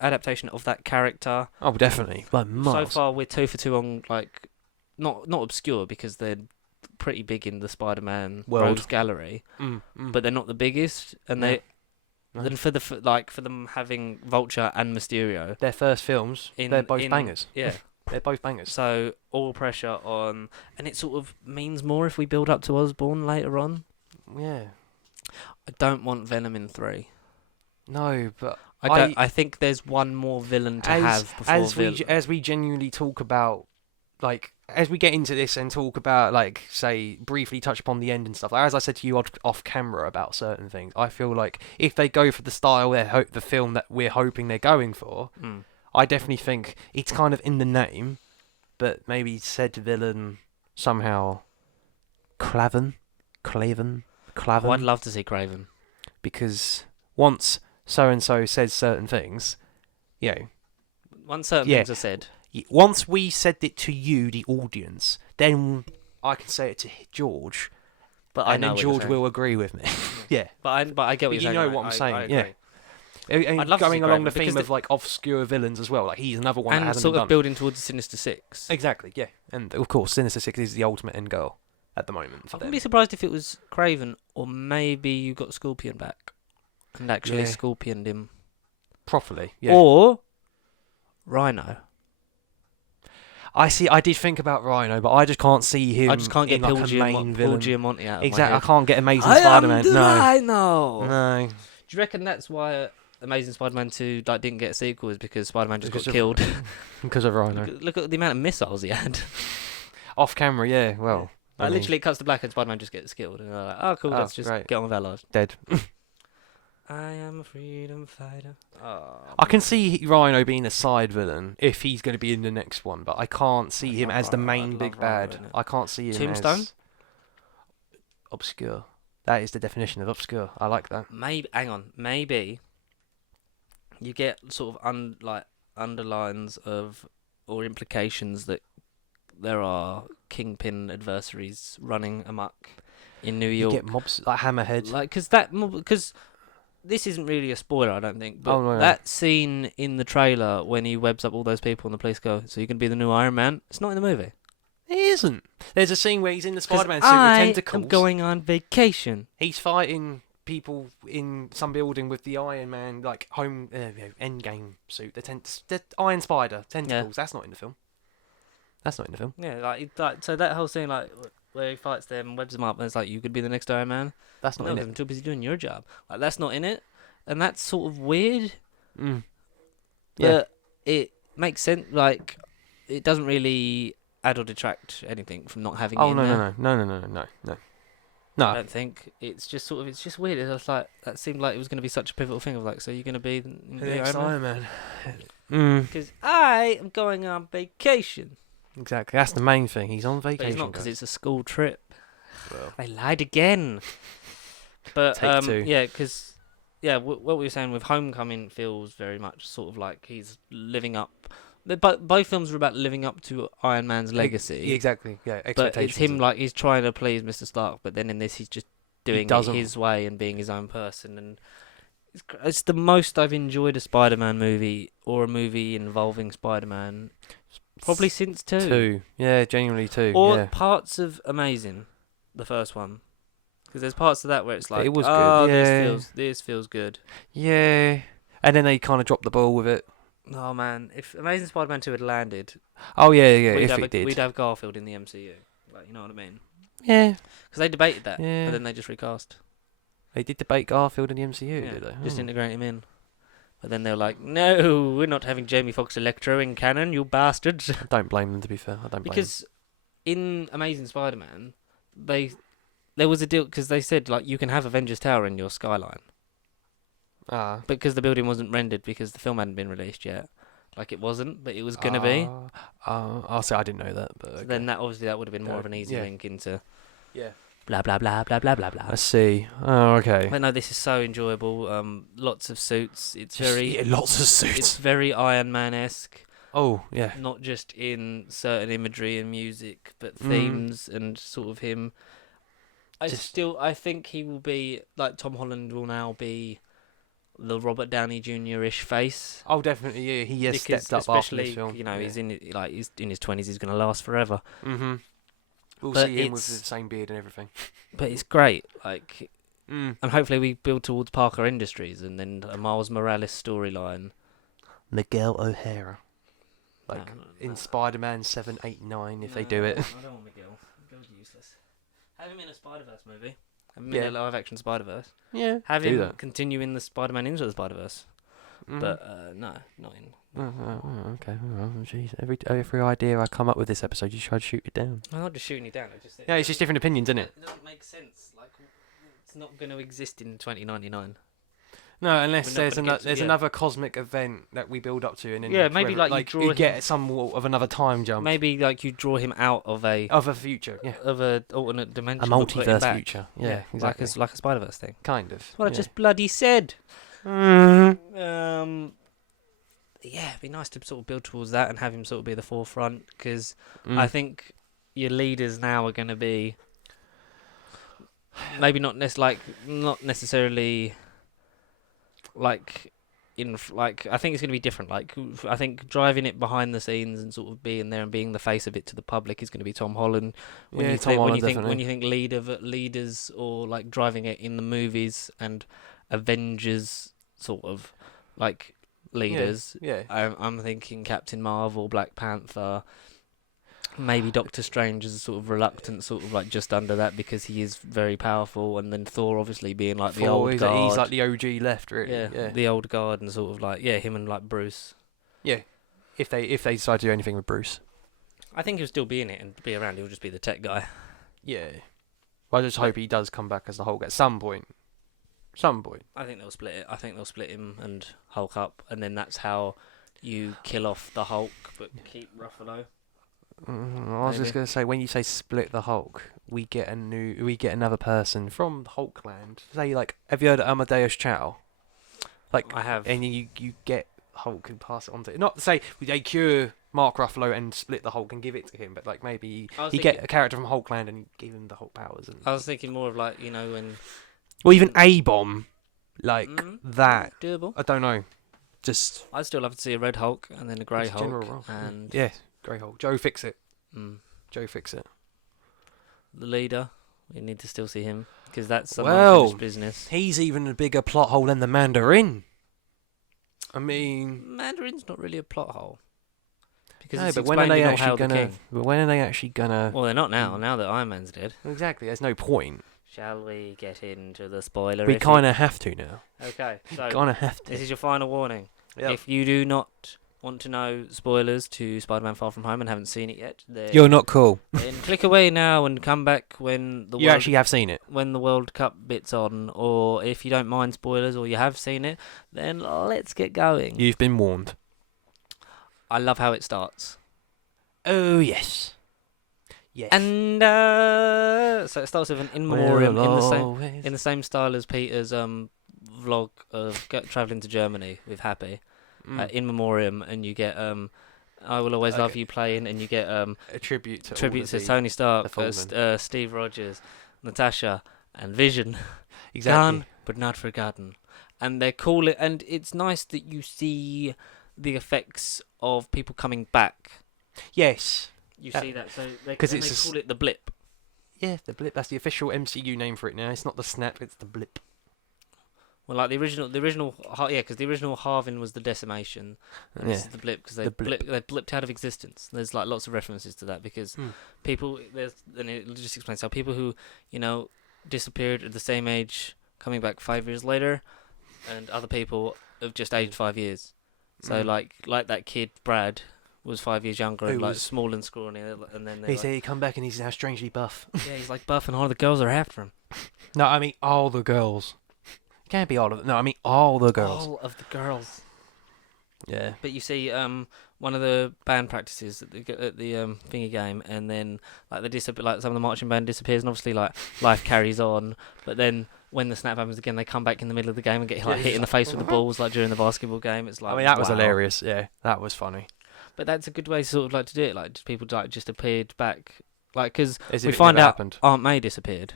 adaptation of that character. Oh, definitely. Like So miles. far, we're 2 for 2 on like not obscure because they're pretty big in the Spider-Man World. Rogues Gallery, Mm. but they're not the biggest. And No. than for for them having Vulture and Mysterio. Their first films, they're both bangers. Yeah. They're both bangers. So all pressure on, and it sort of means more if we build up to Osborn later on. Yeah. I don't want Venom in 3. No, but I think there's one more villain to have before as we genuinely talk about, like, as we get into this and talk about, like, say, briefly touch upon the end and stuff, like, as I said to you off camera about certain things, I feel like if they go for the style, the film that we're hoping they're going for, I definitely think it's kind of in the name, but maybe said villain somehow Claven. Oh, I'd love to see Craven. Because once so-and-so says certain things, Once certain things are said. Once we said it to you, the audience, then I can say it to George, and then George will agree with me. Yeah. But I get what you're saying. You know what I'm saying, I yeah. And I'd love going to see along the Craven, theme of like obscure villains as well, like he's another one that and hasn't sort been of done. building towards the Sinister Six. Exactly, yeah. And of course, Sinister Six is the ultimate end goal at the moment. I wouldn't be surprised if it was Craven, or maybe you got Scorpion back and actually Scorpioned him properly, yeah. or Rhino. I did think about Rhino, but I just can't see him. I just can't get Paul Paul Giamatti out of exactly, my head. I can't get Amazing Spider-Man. No. Do you reckon that's why Amazing Spider-Man 2 didn't get a sequel? Is because Spider-Man just got killed? Because of Rhino. Look at the amount of missiles he had. Off camera, yeah. Well, literally it cuts to black and Spider-Man just gets killed. And they're like, oh, cool, let's just get on with our lives. Dead. I am a freedom fighter. Oh, I can see Rhino being a side villain if he's going to be in the next one, but I can't see him as the main big bad. I can't see him Tombstone? as obscure. That is the definition of obscure. I like that. Maybe you get sort of underlines of or implications that there are kingpin adversaries running amok in New York. You get mobs like Hammerhead. Because this isn't really a spoiler, I don't think. But that scene in the trailer when he webs up all those people and the police go, "So you can be the new Iron Man?" It's not in the movie. It isn't. There's a scene where he's in the Spider-Man suit with tentacles. I'm going on vacation. He's fighting people in some building with the Iron Man home Endgame suit. The Iron Spider tentacles. Yeah. That's not in the film. Yeah, so that whole scene where he fights them, webs them up, and it's like you could be the next Iron Man. That's not in it. I'm too busy doing your job. That's not in it, and that's sort of weird. Yeah. But it makes sense. It doesn't really add or detract anything from not having it in there. No. I don't think. It's just weird. It's like that seemed like it was going to be such a pivotal thing of so you're going to be the next Iron Man. Because I am going on vacation. Exactly. That's the main thing. He's on vacation. But he's not, because it's a school trip. Well, they lied again. But Take two. Yeah, because what we were saying with Homecoming feels very much sort of like he's living up. Both films are about living up to Iron Man's legacy. Exactly. Yeah. But it's him he's trying to please Mr. Stark, but then in this he's just doing it his way and being his own person. And it's the most I've enjoyed a Spider-Man movie or a movie involving Spider-Man probably since 2. 2. Yeah, genuinely 2. Or parts of Amazing, the first one. Because there's parts of that where it's like, it was good. Yeah. This feels good. Yeah. And then they kind of dropped the ball with it. Oh man, if Amazing Spider-Man 2 had landed, oh yeah, if it did, we'd have Garfield in the MCU. You know what I mean? Yeah. Because they debated that, yeah. but then they just recast. They did debate Garfield in the MCU, did they? Just integrate him in. But then they were like, "No, we're not having Jamie Foxx Electro in canon, you bastards." I don't blame them, to be fair. I don't blame because in Amazing Spider-Man, there was a deal because they said you can have Avengers Tower in your skyline. Because the building wasn't rendered because the film hadn't been released yet. It wasn't, but it was going to be. I'll say I didn't know that. But so then that would have been more of an easy link into... Yeah. Blah, blah, blah, blah, blah, blah, blah. I see. Oh, okay. But no, this is so enjoyable. Lots of suits. It's lots of suits. It's very Iron Man-esque. Oh, yeah. Not just in certain imagery and music, but themes and sort of him. I think he will be... Tom Holland will now be... the Robert Downey Jr.-ish face. Oh, definitely, yeah. He has stepped up after this film. He's in his 20s. He's going to last forever. Mm-hmm. We'll see him with the same beard and everything. But it's great. Mm. And hopefully we build towards Parker Industries and then a Miles Morales storyline. Miguel O'Hara. Like No, in no. Spider-Man 7, 8, 9, if they No, do it. I don't want Miguel. Miguel's useless. Have him in a Spider-Verse movie. Have him Yeah. in a live-action Spider-Verse. Yeah, Have do him that. continue in the Spider-Man Into the Spider-Verse. Mm. But no, not in. Okay. Oh, jeez. Every idea I come up with this episode, you try to shoot it down. I'm not just shooting you down. I just Yeah, it's just different opinions, isn't it? It doesn't make sense. Like, it's not going to exist in 2099. No, unless We're not there's gonna get to- yeah. another cosmic event that we build up to, and then Yeah, maybe, forever- like, you draw get him- some of another time jump Maybe like you draw him out of a future. Yeah, alternate dimension, a but put him multiverse back. future. Yeah, exactly. like a Spider-Verse thing. Kind of. That's what I just bloody said. Yeah, it'd be nice to sort of build towards that and have him sort of be the forefront, because I think your leaders now are going to be maybe not necessarily like I think it's going to be different. Like, I think driving it behind the scenes and sort of being there and being the face of it to the public is going to be Tom Holland. When you think leaders or like driving it in the movies and Avengers sort of like leaders. Yeah. I'm thinking Captain Marvel, Black Panther, maybe Doctor Strange is a sort of reluctant, sort of like just under that because he is very powerful, and then Thor obviously being like the old guard. He's like the OG left, really. Yeah, the old guard, and sort of like him and like Bruce. Yeah, if they decide to do anything with Bruce, I think he'll still be in it and be around. He'll just be the tech guy. yeah. Well, I just hope he does come back as the Hulk at some point. I think they'll split it. I think they'll split him and Hulk up, and then that's how you kill off the Hulk but keep Ruffalo. I was just gonna say, when you say split the Hulk, we get another person from Hulkland. Say, like, have you heard of Amadeus Chow? Like, I have. And you get Hulk and pass it on to, not to say they cure Mark Ruffalo and split the Hulk and give it to him, but like maybe you get a character from Hulkland and give him the Hulk powers. And I was thinking more of like, when. or even A-Bomb, like that. Doable. I don't know. Just I'd still love to see a red Hulk and then a grey Just general Hulk role. and yeah, Grey Hulk. Joe fix it. the The leader. We need to still see him because that's some Well, unfinished business. He's even a bigger plot hole than the Mandarin. I mean, Mandarin's not really a plot hole because no, it's but when are explained they in All actually Hail the gonna? King. But when are they actually gonna? Well, they're not now. Now that Iron Man's dead. Exactly. There's no point. Shall we get into the spoiler? We kind of have to now. Okay, so Kind of have to. this is your final warning. Yep. If you do not want to know spoilers to Spider-Man: Far From Home and haven't seen it yet, then You're not cool. then click away now and come back when the You actually have seen it. when the World Cup bit's on, or if you don't mind spoilers or you have seen it, then let's get going. You've been warned. I love how it starts. Oh yes. Yes. And so it starts with an in memoriam in the same style as Peter's vlog of traveling to Germany with Happy. In memoriam, and you get I Will Always Love You playing, and you get a tribute to Tony Stark, fallen. Steve Rogers, Natasha, and Vision. Exactly. Gone but not forgotten. And they're cool, and it's nice that you see the effects of people coming back. Yes. You see that, so they call it the blip. Yeah, the blip. That's the official MCU name for it now. It's not the snap. It's the blip. Well, like the original, because the original Harvin was the decimation. And this is the blip because they blipped out of existence. There's like lots of references to that because people and it just explains how people who disappeared at the same age coming back 5 years later, and other people have just aged 5 years. So like that kid Brad was 5 years younger and like small and scrawny, and then he come back and he's now strangely buff. Yeah, he's like buff, and all the girls are after him. No, I mean all the girls. It can't be all of them. No, I mean all the girls. All of the girls. Yeah. But you see, one of the band practices at the thingy game, and then like some of the marching band disappears, and obviously like life carries on. But then when the snap happens again, they come back in the middle of the game and get hit in the face with the balls, like during the basketball game. It's like, I mean, that was hilarious. Yeah, that was funny. But that's a good way to sort of like to do it. Like just people like just appeared back, like because we it find never out happened. Aunt May disappeared.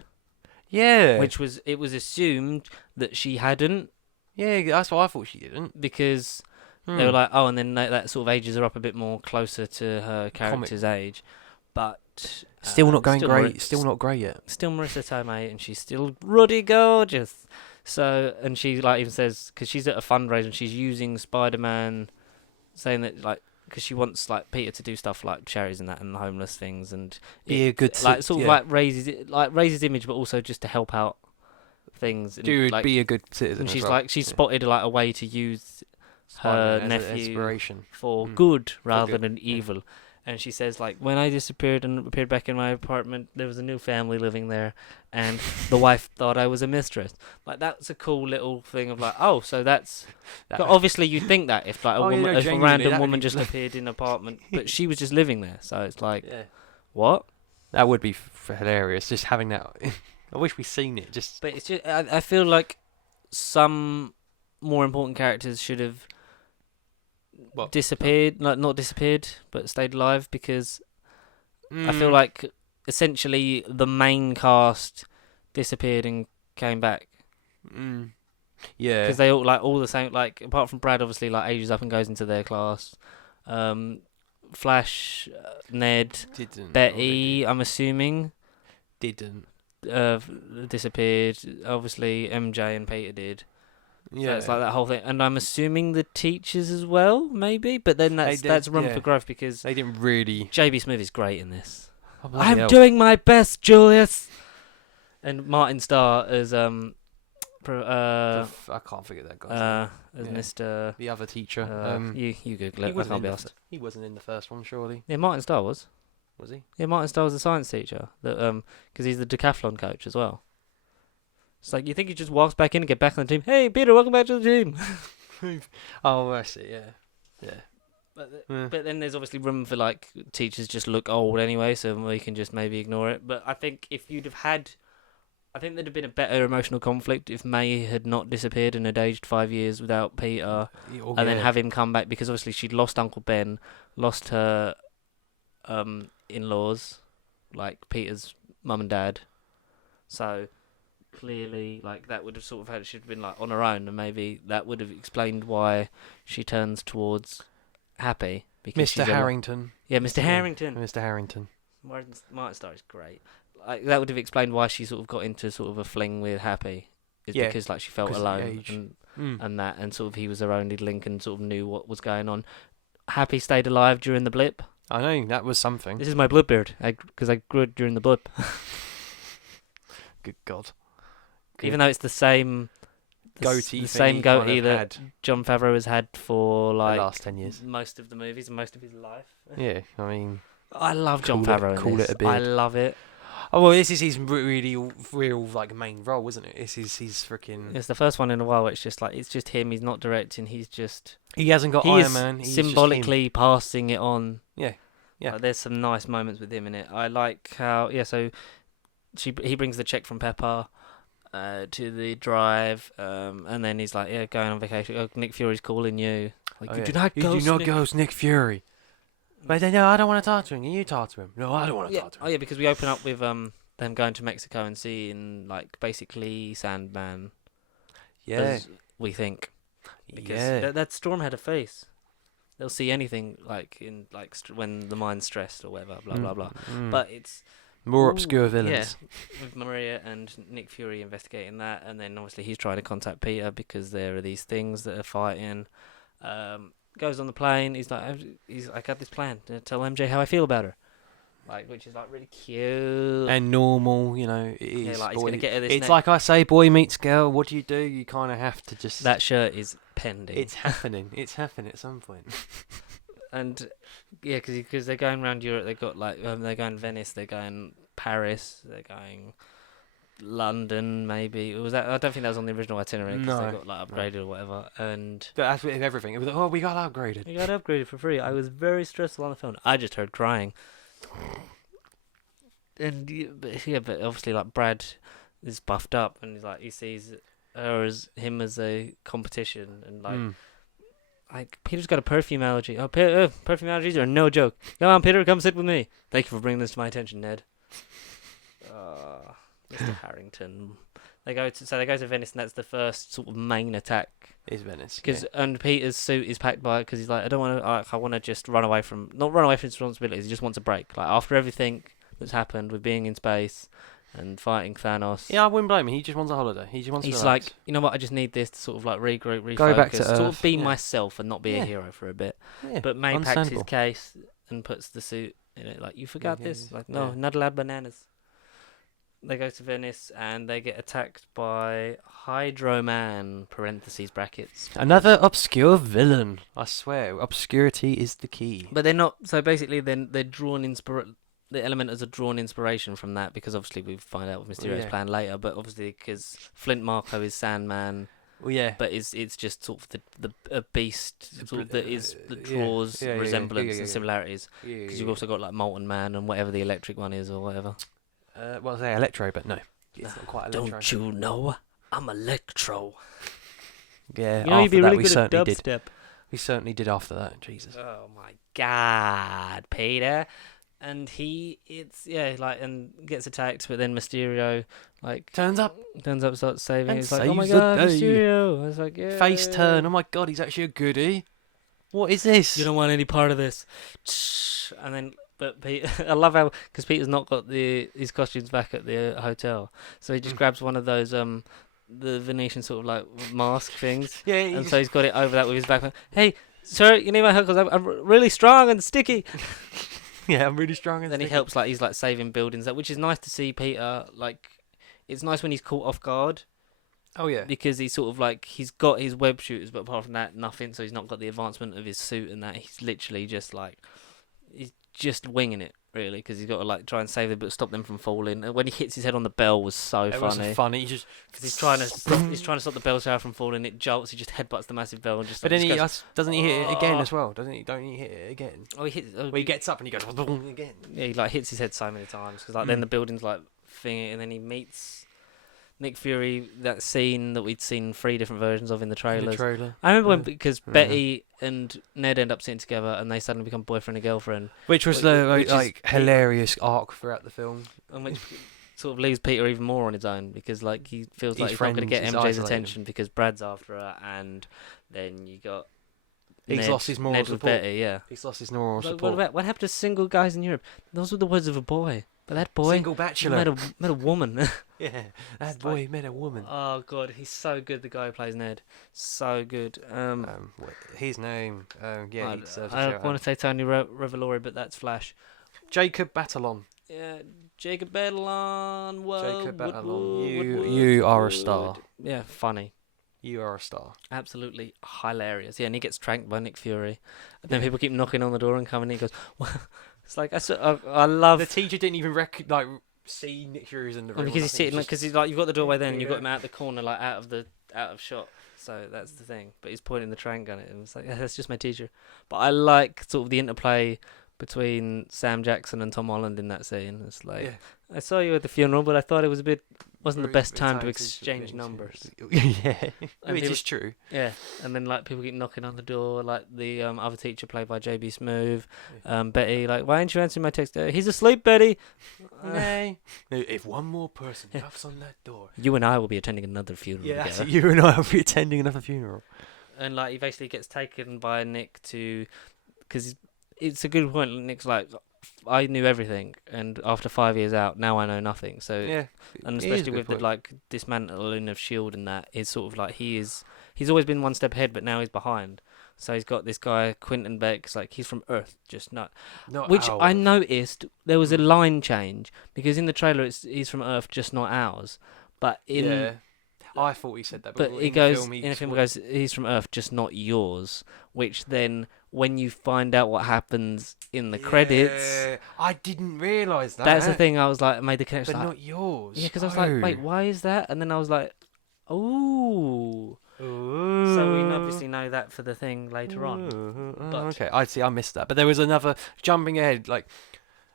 Yeah. Which was assumed that she hadn't. Yeah, that's what I thought she didn't. Because they were like, and then that sort of ages her up a bit more closer to her character's age. But Still not going still great. Still not great yet. Still Marissa Tomei, and she's still ruddy gorgeous. So, and she like even says, because she's at a fundraiser and she's using Spider-Man, saying that like, because she wants like Peter to do stuff like charities and that and homeless things and Be a good like sort of like raises image, but also just to help out things. And, Dude, like, be a good citizen. and as she's well. like she's spotted like a way to use her Spider-Man as an nephew inspiration. for Mm. good rather good, than evil. And she says, like, when I disappeared and appeared back in my apartment, there was a new family living there, and the wife thought I was a mistress. Like, that's a cool little thing of like, oh, so that's... obviously, you'd think that if like if a genuinely, random that would woman be just appeared in an apartment, but she was just living there. So it's like, Yeah. what? That would be hilarious, just having that. I wish we'd seen it. Just But it's just, I feel like some more important characters should have disappeared, like not disappeared, but stayed alive, because I feel like essentially the main cast disappeared and came back. Yeah. Because they all the same, like apart from Brad, obviously like ages up and goes into their class. Flash, Ned, Didn't. Betty, I'm assuming, Didn't. disappeared. Obviously MJ and Peter did. Yeah. So it's like that whole thing, and I'm assuming the teachers as well, maybe. But then that's room for growth, because they didn't really. JB Smith is great in this. Oh, bloody hell. doing my best, Julius. And Martin Starr as I can't forget that guy's name. as Yeah. Mr. The other teacher. You Google it. I can't be asked. He wasn't in the first one, surely. Yeah, Martin Starr was. Was he? Yeah, Martin Starr was the science teacher. That because he's the decathlon coach as well. It's like you think he just walks back in and get back on the team. Hey, Peter, welcome back to the team. Oh, I see. Yeah. Yeah. But then there's obviously room for like teachers just look old anyway, so we can just maybe ignore it. But I think if you'd have had, I think there'd have been a better emotional conflict if May had not disappeared and had aged 5 years without Peter, and then have him come back, because obviously she'd lost Uncle Ben, lost her in-laws, like Peter's mum and dad. So clearly, like that would have sort of she'd been like on her own, and maybe that would have explained why she turns towards Happy. Because Mr. Harrington. Mr. Harrington. Mr. Harrington. Martin Starr is great. Like that would have explained why she sort of got into sort of a fling with Happy. Is because like she felt alone and that, and sort of he was her only link and sort of knew what was going on. Happy stayed alive during the blip. I know, that was something. This is my blip beard, because I grew it during the blip. Good God. Even though it's the same goatee, the same goatee that had Jon Favreau has had for like the last 10 years, most of the movies and most of his life. Yeah, I mean, I love Jon Favreau. Call it a beard. I love it. Oh well, this is his really real like main role, isn't it? This is his freaking. It's the first one in a while. Where it's just him. He's not directing. He hasn't got Iron Man. He's symbolically passing it on. Yeah. Like, there's some nice moments with him in it. I like how So he brings the check from Pepper to the drive, and then he's like, going on vacation. Oh, Nick Fury's calling you. Like, you do not ghost Nick Fury. But then, no, I don't want to talk to him. You talk to him. No, I don't want to talk to him. Oh yeah, because we open up with them going to Mexico and seeing like basically Sandman. Yeah. As we think. Because that Storm had a face. They'll see anything like in when the mind's stressed or whatever. Blah blah blah. But it's more obscure villains. Yeah, with Maria and Nick Fury investigating that, and then obviously he's trying to contact Peter because there are these things that are fighting. Goes on the plane. He's like, I got this plan to tell MJ how I feel about her, like, which is like really cute and normal. You know, it is. Like he's gonna get her this. It's like I say, boy meets girl. What do? You kind of have to just. That shirt is pending. It's happening. It's happening at some point. And yeah, because they're going around Europe. They got like they're going Venice. They're going Paris. They're going London. Maybe was that? I don't think that was on the original itinerary because they got like upgraded or whatever. And but that's with everything. It was like, we got upgraded. You got upgraded for free. I was very stressful on the phone. I just heard crying. And but obviously like Brad is buffed up and he's like he sees her as a competition and like Peter's got a perfume allergy. Oh, perfume allergies are no joke. Come on, Peter, come sit with me. Thank you for bringing this to my attention, Ned. Mr. Harrington. They go to Venice, and that's the first sort of main attack. Is Venice? And Peter's suit is packed by it because he's like, I don't want to. I want to just run away from not run away from responsibilities. He just wants a break. Like after everything, that's happened with being in space and fighting Thanos. Yeah, I wouldn't blame him. He just wants a holiday. He just wants to He's relax. like, you know what? I just need this to sort of like regroup, refocus, Go back to sort of Earth, be yeah. myself and not be Yeah. a hero for a bit. Yeah, But May packs his understandable. case and puts the suit in it. Like, you forgot yeah, this. yeah. Like, no, Yeah. not allowed bananas. They go to Venice and they get attacked by Hydro Man (parentheses brackets). Another obscure villain. I swear, obscurity is the key. But they're not. So basically, then they're drawn the Elementals are drawn inspiration from that because obviously we find out what Mysterio's Yeah. plan later. But obviously, because Flint Marko is Sandman. Well, yeah. But it's just sort of a beast sort of that Yeah, draws yeah, yeah, resemblance yeah. and similarities. Because you've also got like Molten Man and whatever the electric one is or whatever. Well, say Electro, but no, it's not quite Electro. Don't you know I'm Electro? Yeah, You know, you'd after be that really we good at certainly did. dubstep. We certainly did after that. Jesus. Oh my God, Peter. And and gets attacked, but then Mysterio Turns up, starts saving. And He's like, oh my saves the God, day. Mysterio. I was like, yeah. face turn. Oh my God, he's actually a goodie. What is this? You don't want any part of this. And then, but Peter, I love how, because Peter's not got his costumes back at the hotel, so he just grabs one of those the Venetian sort of like mask things, Yeah, and so he's got it over that with his backpack. Hey, sir, you need my help because I'm really strong and sticky. yeah, I'm really strong. Then he helps, like he's like saving buildings, which is nice to see Peter. Like, it's nice when he's caught off guard. Oh yeah. Because he's sort of like, he's got his web shooters, but apart from that, nothing. So he's not got the advancement of his suit and that. He's literally just like, he's just winging it, really, because he's got to like try and save them, but stop them from falling. And when he hits his head on the bell was so It funny. was funny. He just Because he's trying to stop the bell tower from falling. It jolts. He just headbutts the massive bell and just. But then just he goes, doesn't he hit it again "Oh." as well? Doesn't he? Don't he hit it again? Oh, he hits. Well, he gets up and he goes boom again. Yeah, he like hits his head so many times because like then the building's like thingy, and then he meets Nick Fury. That scene that we'd seen 3 different versions of in the In trailers. the trailer. I remember when Yeah. because Yeah. Betty and Ned end up sitting together and they suddenly become boyfriend and girlfriend, Which was Which- the which is like hilarious arc throughout the film. and which sort of leaves Peter even more on his own because like he feels like His he's not going to friends, get he's MJ's isolated. attention because Brad's after her, and then you got He's Ned, lost his moral Ned with support. Betty, yeah. He's lost his moral Like, support. what happened to single guys in Europe? Those were the words of a boy, but that boy Single bachelor. met a woman. Yeah, that It's boy like- met a woman. Oh god, he's so good. The guy who plays Ned, so good. His name. Yeah, he deserves a I shout want out. to say Tony Revolori, but that's Flash. Jacob Batalon. Yeah, Jacob Batalon. Whoa, Jacob Wood, Batalon, Wood, you are a Wood. star. Yeah, funny. You are a star. Absolutely hilarious. Yeah, and he gets tranked by Nick Fury. And then Yeah. people keep knocking on the door and coming in. He goes, well, it's like, I love... The teacher didn't even see Nick Fury's in the room. Well, because he's sitting, because he's like, you've got the doorway then, and you've got Yeah. him out the corner, like out of shot. So that's the thing. But he's pointing the trank gun at him. It's like, yeah, that's just my teacher. But I like sort of the interplay between Sam Jackson and Tom Holland in that scene. It's like, Yeah. I saw you at the funeral, but I thought it was wasn't the Very- best very time to talented, exchange yeah. numbers. Yeah, And which people- is true. Yeah, and then like people keep knocking on the door, like the other teacher played by JB Smoove, Betty, like, why aren't you answering my text? He's asleep, Betty. Nay. If one more person knocks on that door. You and I will be attending another funeral Yeah, that's together. it. You and I will be attending another funeral. And like he basically gets taken by Nick to, because it's a good point. Nick's like, I knew everything, and after 5 years out, now I know nothing. So Yeah. and it is a especially good with the point. like dismantling of Shield and that, it's sort of like he's always been one step ahead, but now he's behind. So he's got this guy Quentin Beck. It's like he's from Earth, just not. Not Which I ours. noticed there was a line change because in the trailer he's from Earth, just not ours. But in Yeah. I thought he said that, but in he the goes film, in the film he goes he's from Earth, just not yours. Which then when you find out what happens in the credits, Yeah, I didn't realise that. that's the thing. I was like, I made the connection. But Like, not yours. yeah, because I was like, wait, why is that? And then I was like, ooh. So we obviously know that for the thing later on. But- Okay, I see. I missed that. But there was another jumping ahead. Like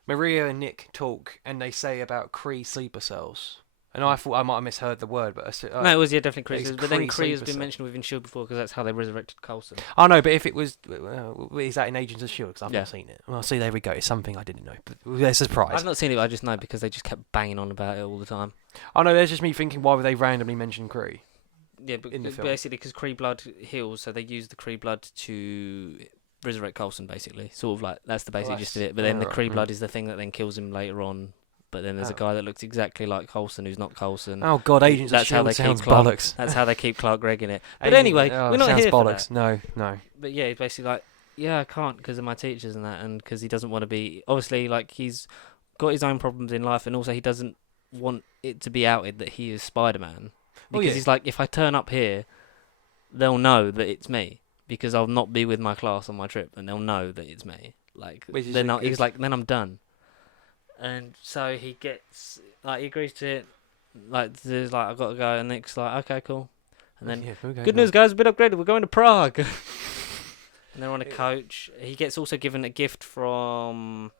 Maria and Nick talk, and they say about Kree sleeper cells. And I thought I might have misheard the word, but I said, No, it was definitely Kree. it's But then Kree Kree has sleeper been cell. mentioned within Shield before because that's how they resurrected Coulson. oh no, but if it was, is that in Agents of Shield? Because I've Yeah. not seen it. Well, see, there we go. It's something I didn't know. But they're surprised. I've not seen it, but I just know because they just kept banging on about it all the time. Oh no, there's just me thinking, why would they randomly mention Kree? Yeah, but In the film. basically because Kree blood heals, so they use the Kree blood to resurrect Coulson, basically. Sort of like that's the basic that's- gist of it. But then the alright, Kree blood is the thing that then kills him later on. But then there's a Oh. guy that looks exactly like Coulson who's not Coulson. Oh God, Agents That's of how Shield they keep sounds Clark. bollocks. That's how they keep Clark Gregg in it. But Agent- anyway, oh, we're not sounds here for bollocks. that. No. But yeah, he's basically like, yeah, I can't because of my teachers and that, and because he doesn't want to be. Obviously, like he's got his own problems in life, and also he doesn't want it to be outed that he is Spider-Man. Oh, Because yeah. he's like, if I turn up here, they'll know that it's me because I'll not be with my class on my trip, and they'll know that it's me. Like Which is then a he's good- like, then I'm done. And so he gets like he agrees to it. Like there's like I've got to go, and Nick's like, okay, cool. And then Yeah, okay, good cool. news, guys, we've been upgraded. We're going to Prague. And they're on a coach. He gets also given a gift from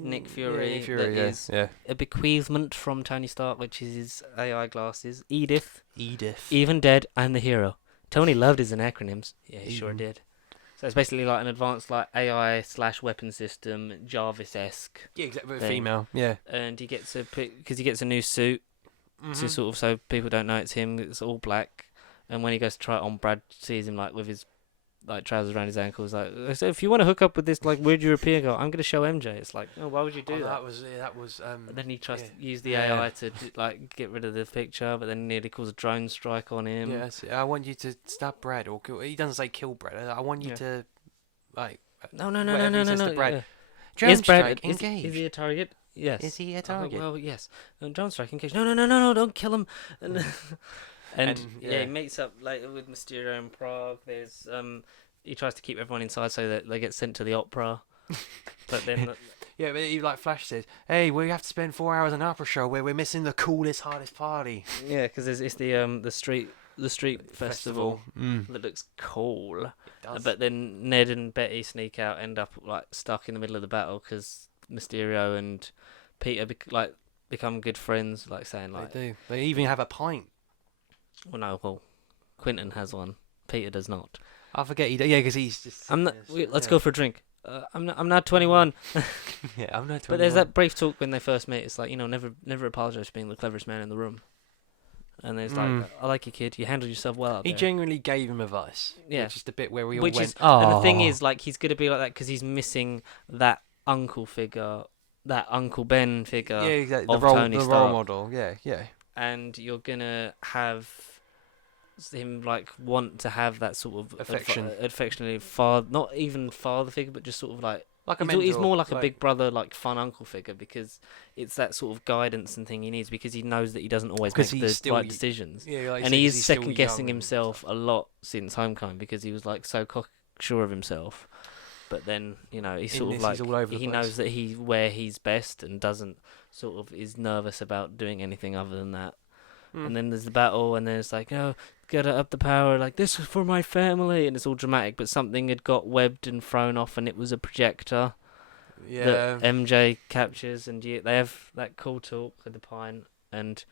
Nick Fury. Yeah, Nick Fury, that is yeah. a bequeathment from Tony Stark, which is his AI glasses. Edith, Edith. even dead, I'm the hero. Tony loved his acronyms. Yeah, he sure Even. did. So it's basically like an advanced like AI/weapon system, Jarvis-esque, Yeah, exactly. thing. Female. Yeah. and he gets because he gets a new suit to sort of so people don't know it's him. It's all black, and when he goes to try it on, Brad sees him like with his like trousers around his ankles. Like, so if you want to hook up with this like weird European girl, I'm gonna show MJ. It's like, oh, why would you do that? That was. And then he tries yeah. to use the Yeah. AI to like get rid of the picture, but then nearly calls a drone strike on him. Yeah, I want you to stab Brad or kill. He doesn't say kill Brad. I want you Yeah. to, like. No, whatever he says to Brad. yeah. Drone Is Brad strike, is, engage. is he a target? Yes. Is he a Oh, target? well, yes. Drone strike, engage. No, don't kill him. And, And, yeah, yeah. he meets up later with Mysterio in Prague. There's he tries to keep everyone inside so that they get sent to the opera. But then Yeah, but he like Flash says, "Hey, we have to spend 4 hours in an opera show where we're missing the coolest, hardest party." yeah, because it's the street festival that looks cool. It does. But then Ned and Betty sneak out, end up like stuck in the middle of the battle because Mysterio and Peter become good friends, like saying like, they do. They even have a pint. well, Quentin has one, Peter does not. I forget. Yeah, because he's just. I'm not. Let's yeah. go for a drink. I'm not 21. Yeah, I'm not. But there's that brief talk when they first meet. It's like, never apologize for being the cleverest man in the room. And there's like, I like you, kid. You handled yourself well out He there. genuinely gave him advice. Yeah. Which is the bit where we all Which went. is, Oh. and the thing is, like, he's gonna be like that because he's missing that uncle figure, that Uncle Ben figure. Yeah, exactly. of The role Tony role Stark. model. Yeah. And you're gonna have him like want to have that sort of Affection. affectionately father, not even father figure, but just sort of like. Like a He's mentor. more like a big brother, like fun uncle figure, because it's that sort of guidance and thing he needs, because he knows that he doesn't always make 'Cause he's the still right y- decisions, Yeah, like you and said, he 'cause is he's still second guessing young and himself stuff. a lot since Homecoming because he was like so sure of himself. But then he's In sort this, of like he's all over the he place. knows that where he's best and doesn't sort of is nervous about doing anything other than that. And then there's the battle, and then it's like, oh, gotta up the power, like, this is for my family, and it's all dramatic, but something had got webbed and thrown off, and it was a projector Yeah. that MJ captures, and they have that cool talk with the pint, and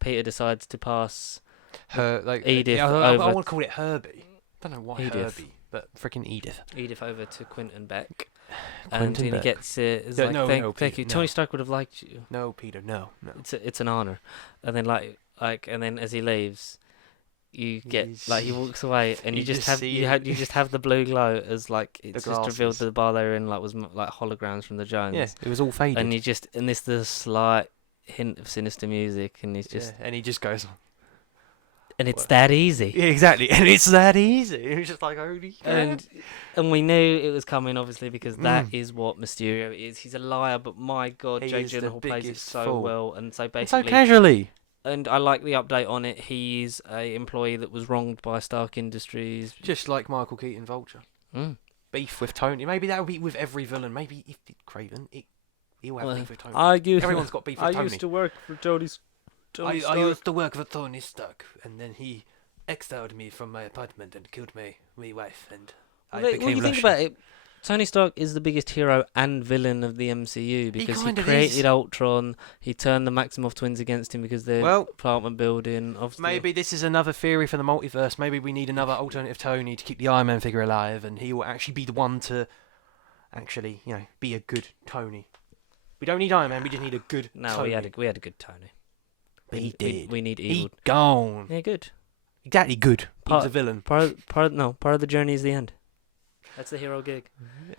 Peter decides to pass Her like Edith Yeah, I over- want to call it Herbie. Don't know why Edith. Herbie, but freaking Edith. Edith over to Quentin Beck, Quentin and then he Beck. gets it's Yeah, like, no, thank Peter, you, no. Tony Stark would have liked you. No, Peter. No. It's an honor, and then and then as he leaves, you get like he walks away, and you you just just have see you it. have you just have the blue glow as like it's just revealed glasses. that the bar they were in like was like holograms from the Jones. Yeah, it was all faded. And this the slight hint of sinister music, and he's just and he just goes. and it's What? that easy. Yeah, exactly, and it's that easy. It was just like holy. And we knew it was coming, obviously, because that Mm. is what Mysterio is. He's a liar, but my God, He Jake is the Gyllenhaal plays it biggest so fool. well, and so And basically, so casually. and I like the update on it. He's a employee that was wronged by Stark Industries. Just like Michael Keaton Vulture. Mm. Beef with Tony. Maybe that would be with every villain. Maybe if Craven, he'll have Well, beef with Tony. Everyone's got beef with Tony. to work for Tony I used to work for Tony Stark, and then he exiled me from my apartment and killed my wife, and I Well, became you think Russian. about it, Tony Stark is the biggest hero and villain of the MCU because he kind of created is. Ultron. He turned the Maximoff twins against him because they're Well, apartment building. Obviously. maybe this is another theory for the multiverse. Maybe we need another alternative Tony to keep the Iron Man figure alive, and he will actually be the one to actually, be a good Tony. We don't need Iron Man. We just need a good No, Tony. we had a good Tony. But he We- did. We need He evil. gone. Yeah, good. Exactly good. He was Part- a villain. Part of the journey is the end. That's the hero gig.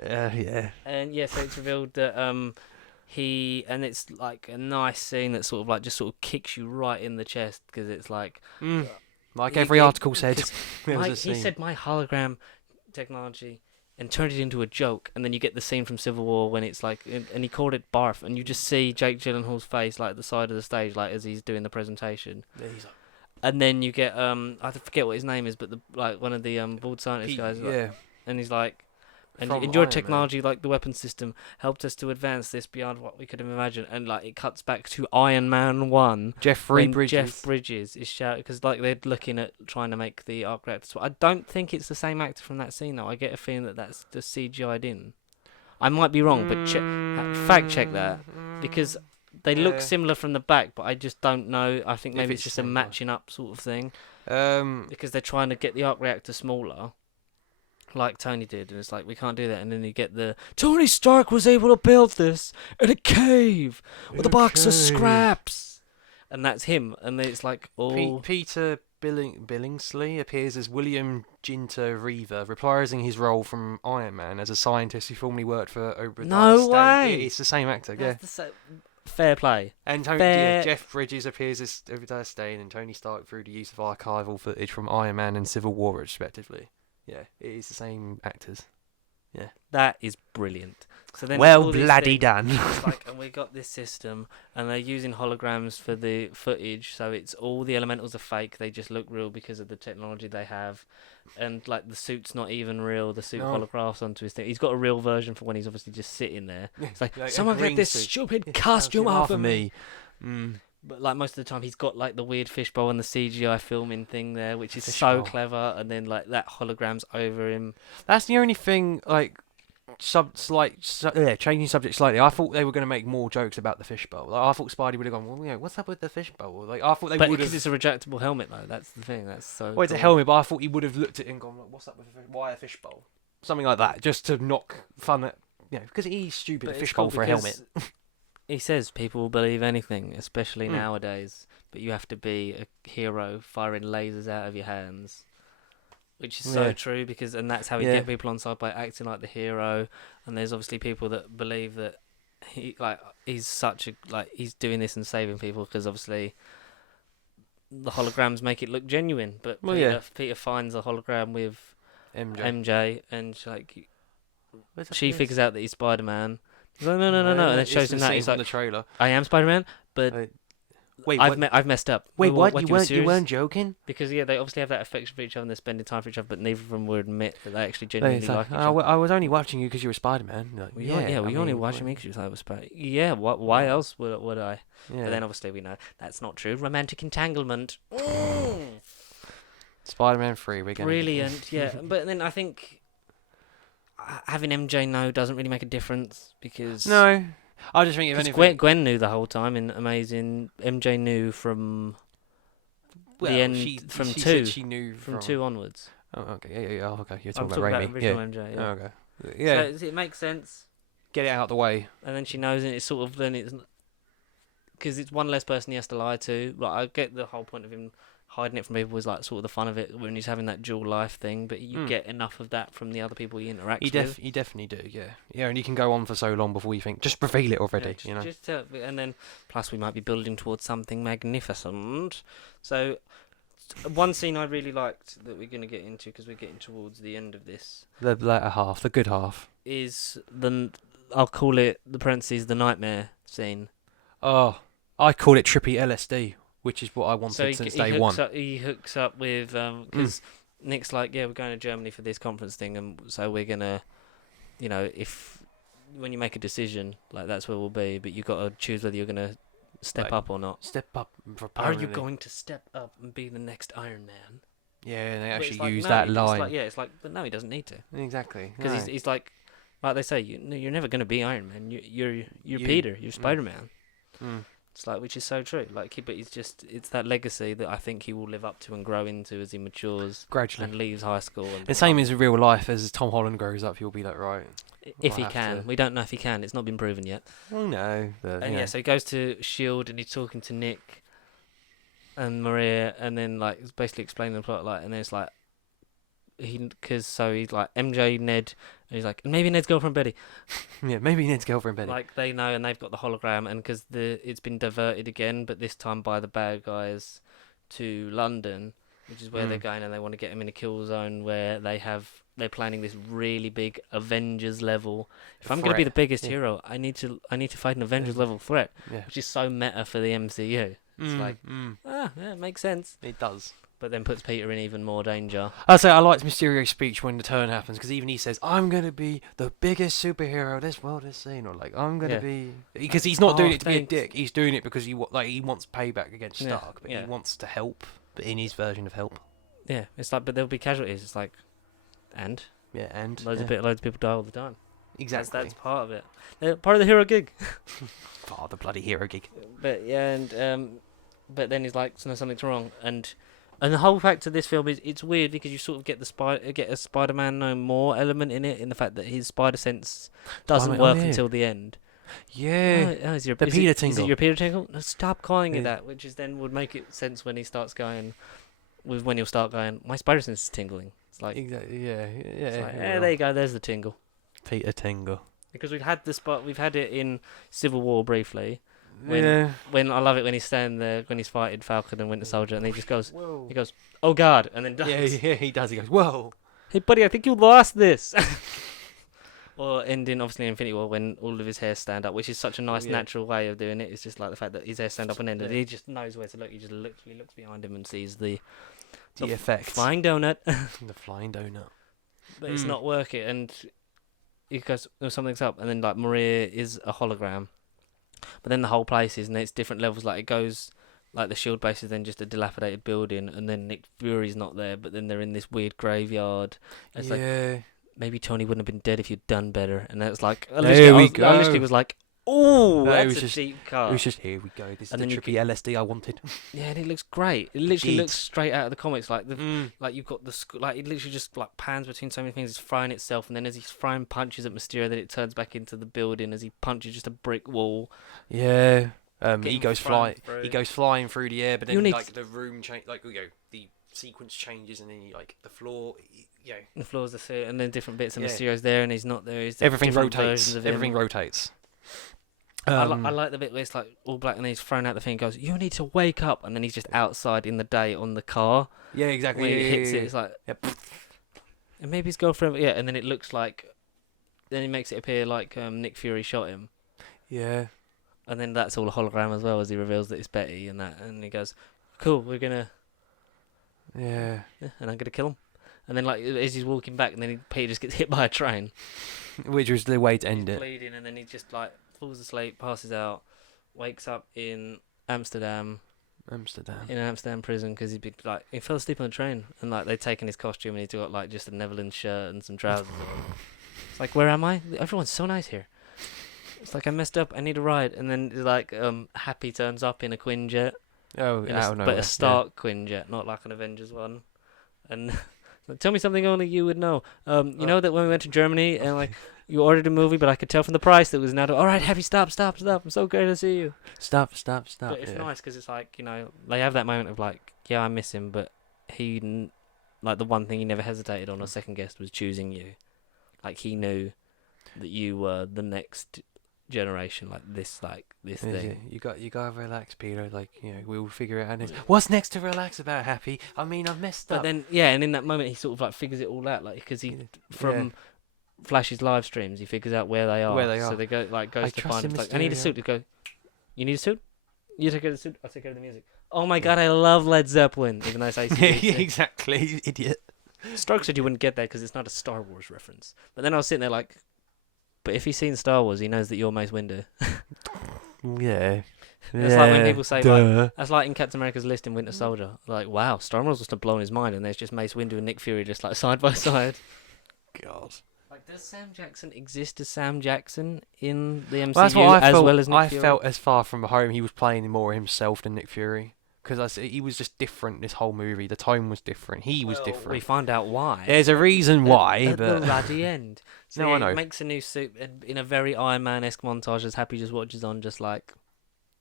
Yeah. And so it's revealed that it's like a nice scene that sort of like just sort of kicks you right in the chest because it's like Like he- every he- article said, there was a he scene. said my hologram technology and turned it into a joke, and then you get the scene from Civil War when it's like, and he called it barf, and you just see Jake Gyllenhaal's face like at the side of the stage, like as he's doing the presentation. Yeah, he's like, And then you get I forget what his name is, but the like one of the bald scientist guys, like, yeah. and he's like, and From your Iron Man. technology, like the weapon system, helped us to advance this beyond what we could have imagined. And like it cuts back to Iron Man 1. Jeffrey when Bridges. Jeff Bridges is shouting because like they're looking at trying to make the arc reactor. So I don't think it's the same actor from that scene though. I get a feeling that that's just CGI'd in. I might be wrong, but fact check that because they look similar from the back, but I just don't know. I think maybe it's just a matching up sort of thing. Because they're trying to get the arc reactor smaller, like Tony did, and it's like we can't do that. And then you get the Tony Stark was able to build this in a cave with a box of scraps, and that's him. And then it's like Peter Billingsley appears as William Ginter Reaver, reprising his role from Iron Man as a scientist who formerly worked for Obadiah No Stane. way! It's the same actor, yeah. Fair play. And Jeff Bridges appears as Obadiah Stane and Tony Stark through the use of archival footage from Iron Man and Civil War, respectively. Yeah, it is the same actors. Yeah. That is brilliant. So then Well, all these bloody things, done. it's like, and we got this system, and they're using holograms for the footage, so it's all the elementals are fake. They just look real because of the technology they have, and like the suit's not even real. The suit holographs onto his thing. He's got a real version for when he's obviously just sitting there. It's like someone get this stupid costume off of me. But like most of the time, he's got like the weird fishbowl and the CGI filming thing there, which is so clever. And then like that hologram's over him. That's the only thing. Like, changing subject slightly. I thought they were going to make more jokes about the fishbowl. Like, I thought Spidey would have gone, well, what's up with the fishbowl? Like, I thought they would have. Because it's a retractable helmet, though. That's the thing. That's so. Well, it's a helmet, but I thought he would have looked at it and gone, what's up with why a fishbowl? Something like that, just to knock fun at. Because he's stupid. A fishbowl for a helmet. He says people will believe anything, especially nowadays. But you have to be a hero firing lasers out of your hands. Which is so true and that's how he get people on side by acting like the hero. And there's obviously people that believe that he's doing this and saving people because obviously the holograms make it look genuine. But Peter finds a hologram with MJ and she figures out that he's Spider-Man. He's like, no, and it shows him that he's like, the trailer. I am Spider-Man, but wait, I've messed up. Wait, what? You weren't joking? Because they obviously have that affection for each other and they're spending time for each other, but neither of them would admit that they actually genuinely like each other. I was only watching you because you were Spider-Man. Like, were you only watching me because you thought I was Spider-Man? Yeah, why else would I? Yeah. But then obviously we know that's not true. Romantic entanglement. Spider-Man 3, we're going brilliant, yeah. But then I think having MJ know doesn't really make a difference because no, I just think if anything, Gwen knew the whole time in Amazing. MJ knew from the end she 2. Said she knew from 2 onwards. Oh, okay, yeah. Oh, okay, you're I'm talking about Raimi. Original MJ. Yeah. Oh, okay. Yeah. So it makes sense. Get it out of the way. And then she knows, and it's sort of because it's one less person he has to lie to. Like I get the whole point of him hiding it from people was like sort of the fun of it when he's having that dual life thing, but you get enough of that from the other people he interacts with. You definitely do, yeah, and you can go on for so long before you think just reveal it already, Just and then plus we might be building towards something magnificent. So one scene I really liked that we're going to get into because we're getting towards the end of this. The latter half, the good half, is I'll call it the parentheses the nightmare scene. Oh, I call it trippy LSD. Which is what I wanted since day one. He hooks up with because Nick's like, yeah, we're going to Germany for this conference thing, and so we're gonna, when you make a decision, like that's where we'll be, but you got to choose whether you're gonna step up or not. Step up. Are you going to step up and be the next Iron Man? Yeah, and they actually use that line. It's like, but no, he doesn't need to. Exactly. Because he's like they say, you're never gonna be Iron Man. You're Peter. You're Spider-Man. It's like, which is so true. Like, but it's that legacy that I think he will live up to and grow into as he matures gradually and leaves high school. And the same as in real life, as Tom Holland grows up, he'll be like, right. If he can, we don't know if he can. It's not been proven yet. Oh no. But, and so he goes to Shield and he's talking to Nick and Maria, and then like it's basically explaining the plot. Like, and then it's like so he's like MJ, Ned, and he's like, and maybe Ned's girlfriend Betty. Yeah, maybe Ned's girlfriend Betty. Like they know, and they've got the hologram, and because it's been diverted again, but this time by the bad guys to London, which is where they're going, and they want to get him in a kill zone where they're planning this really big Avengers level. If I'm going to be the biggest hero, I need to fight an Avengers level threat, which is so meta for the MCU. It's yeah, it makes sense. It does. But then puts Peter in even more danger. I say I liked Mysterio's speech when the turn happens, because even he says, "I'm gonna be the biggest superhero this world has seen," or like, "I'm gonna be," because he's not doing it to be a dick. He's doing it because he wants payback against Stark, but he wants to help, but in his version of help. Yeah, it's like, but there'll be casualties. It's like, and loads of people die all the time. Exactly. That's part of it. They're part of the hero gig. Part of the bloody hero gig. But yeah, and but then he's like, so no, something's wrong, and the whole fact of this film is it's weird because you sort of get a Spider-Man No More element in it, in the fact that his spider sense doesn't work until the end. Yeah. Is your Peter tingle? Is it your Peter tingle? No, stop calling it that, which is then would make it sense when he starts going, when he'll start going, my spider sense is tingling. It's like exactly, yeah. It's like, there you go, there's the tingle. Peter tingle. Because we've had it in Civil War briefly. When I love it when he's standing there when he's fighting Falcon and Winter Soldier, and he just goes, whoa. He goes, oh God, and then dies. Yeah, he does. He goes, whoa. Hey buddy, I think you lost this. Or ending obviously in Infinity War when all of his hairs stand up, which is such a nice natural way of doing it. It's just like the fact that his hair stand up and end, and he just knows where to look. He just literally looks behind him and sees the effect. Flying donut. The flying donut. But it's not working, and he goes, something's up, and then like Maria is a hologram. But then the whole place is, and it's different levels. Like it goes, like the shield base is then just a dilapidated building, and then Nick Fury's not there, but then they're in this weird graveyard. It's like maybe Tony wouldn't have been dead if you'd done better. And that's like, I literally was like, oh, that's a deep cut. It was just, here we go. This is the trippy LSD I wanted. Yeah, and it looks great. It literally looks straight out of the comics. Like like you've got like it literally just like pans between so many things. It's frying itself, and then as he's throwing punches at Mysterio, then it turns back into the building as he punches just a brick wall. Yeah. He goes flying. He goes flying through the air, but then like the room change, like the sequence changes, and then like the floor. The floor's the suit, and then different bits of Mysterio's there, and he's not there. Everything rotates. Everything rotates. I like the bit where it's like all black and then he's thrown out the thing and goes, you need to wake up, and then he's just outside in the day on the car. Yeah, exactly. When he hits it, it's like, and maybe his girlfriend, and then it looks like, then he makes it appear like Nick Fury shot him. Yeah. And then that's all a hologram as well, as he reveals that it's Betty and that, and he goes, cool, we're gonna... Yeah. And I'm gonna kill him. And then like, as he's walking back, and then Peter just gets hit by a train. Which was the way to end it. Bleeding, and then he just like falls asleep, passes out, wakes up in Amsterdam. In an Amsterdam prison because he fell asleep on the train, and like they'd taken his costume and he's got like just a Netherlands shirt and some trousers on. It's like, where am I? Everyone's so nice here. It's like, I messed up, I need a ride, and then like Happy turns up in a Quinjet. Oh, but a Stark Quinjet, not like an Avengers one. And tell me something only you would know. You know that when we went to Germany and like you ordered a movie, but I could tell from the price that it was not. All right, Happy, stop! I'm so great to see you. Stop. But it's nice because it's like, they have that moment of like, yeah, I miss him, but like the one thing he never hesitated on or second guessed was choosing you. Like he knew that you were the next generation, like this thing. You gotta relax, Peter. Like, we'll figure it out. What's next to relax about, Happy? I mean, I've messed up. But then, and in that moment, he sort of like figures it all out, like because he from Flash's live streams, he figures out where they are. So they goes to find him. Like, I need a suit. To go. You need a suit? You take care of the suit. I'll take care of the music. Oh my God, I love Led Zeppelin, even though it's AC/DC. Exactly, you idiot. Stark said you wouldn't get that because it's not a Star Wars reference. But then I was sitting there like, but if he's seen Star Wars, he knows that you're Mace Windu. Yeah. It's like when people say, like, that's like in Captain America's list in Winter Soldier. Like, wow, Star Wars must have blown his mind, and there's just Mace Windu and Nick Fury just like side by side. God. Like, does Sam Jackson exist as Sam Jackson in the MCU that's what well as Nick Fury? I felt as far from home he was playing more himself than Nick Fury. Because he was just different this whole movie. The tone was different. He was different. We find out why. There's a reason why, at but... the bloody end. So I know. He makes a new suit in a very Iron Man-esque montage as Happy just watches on, just like,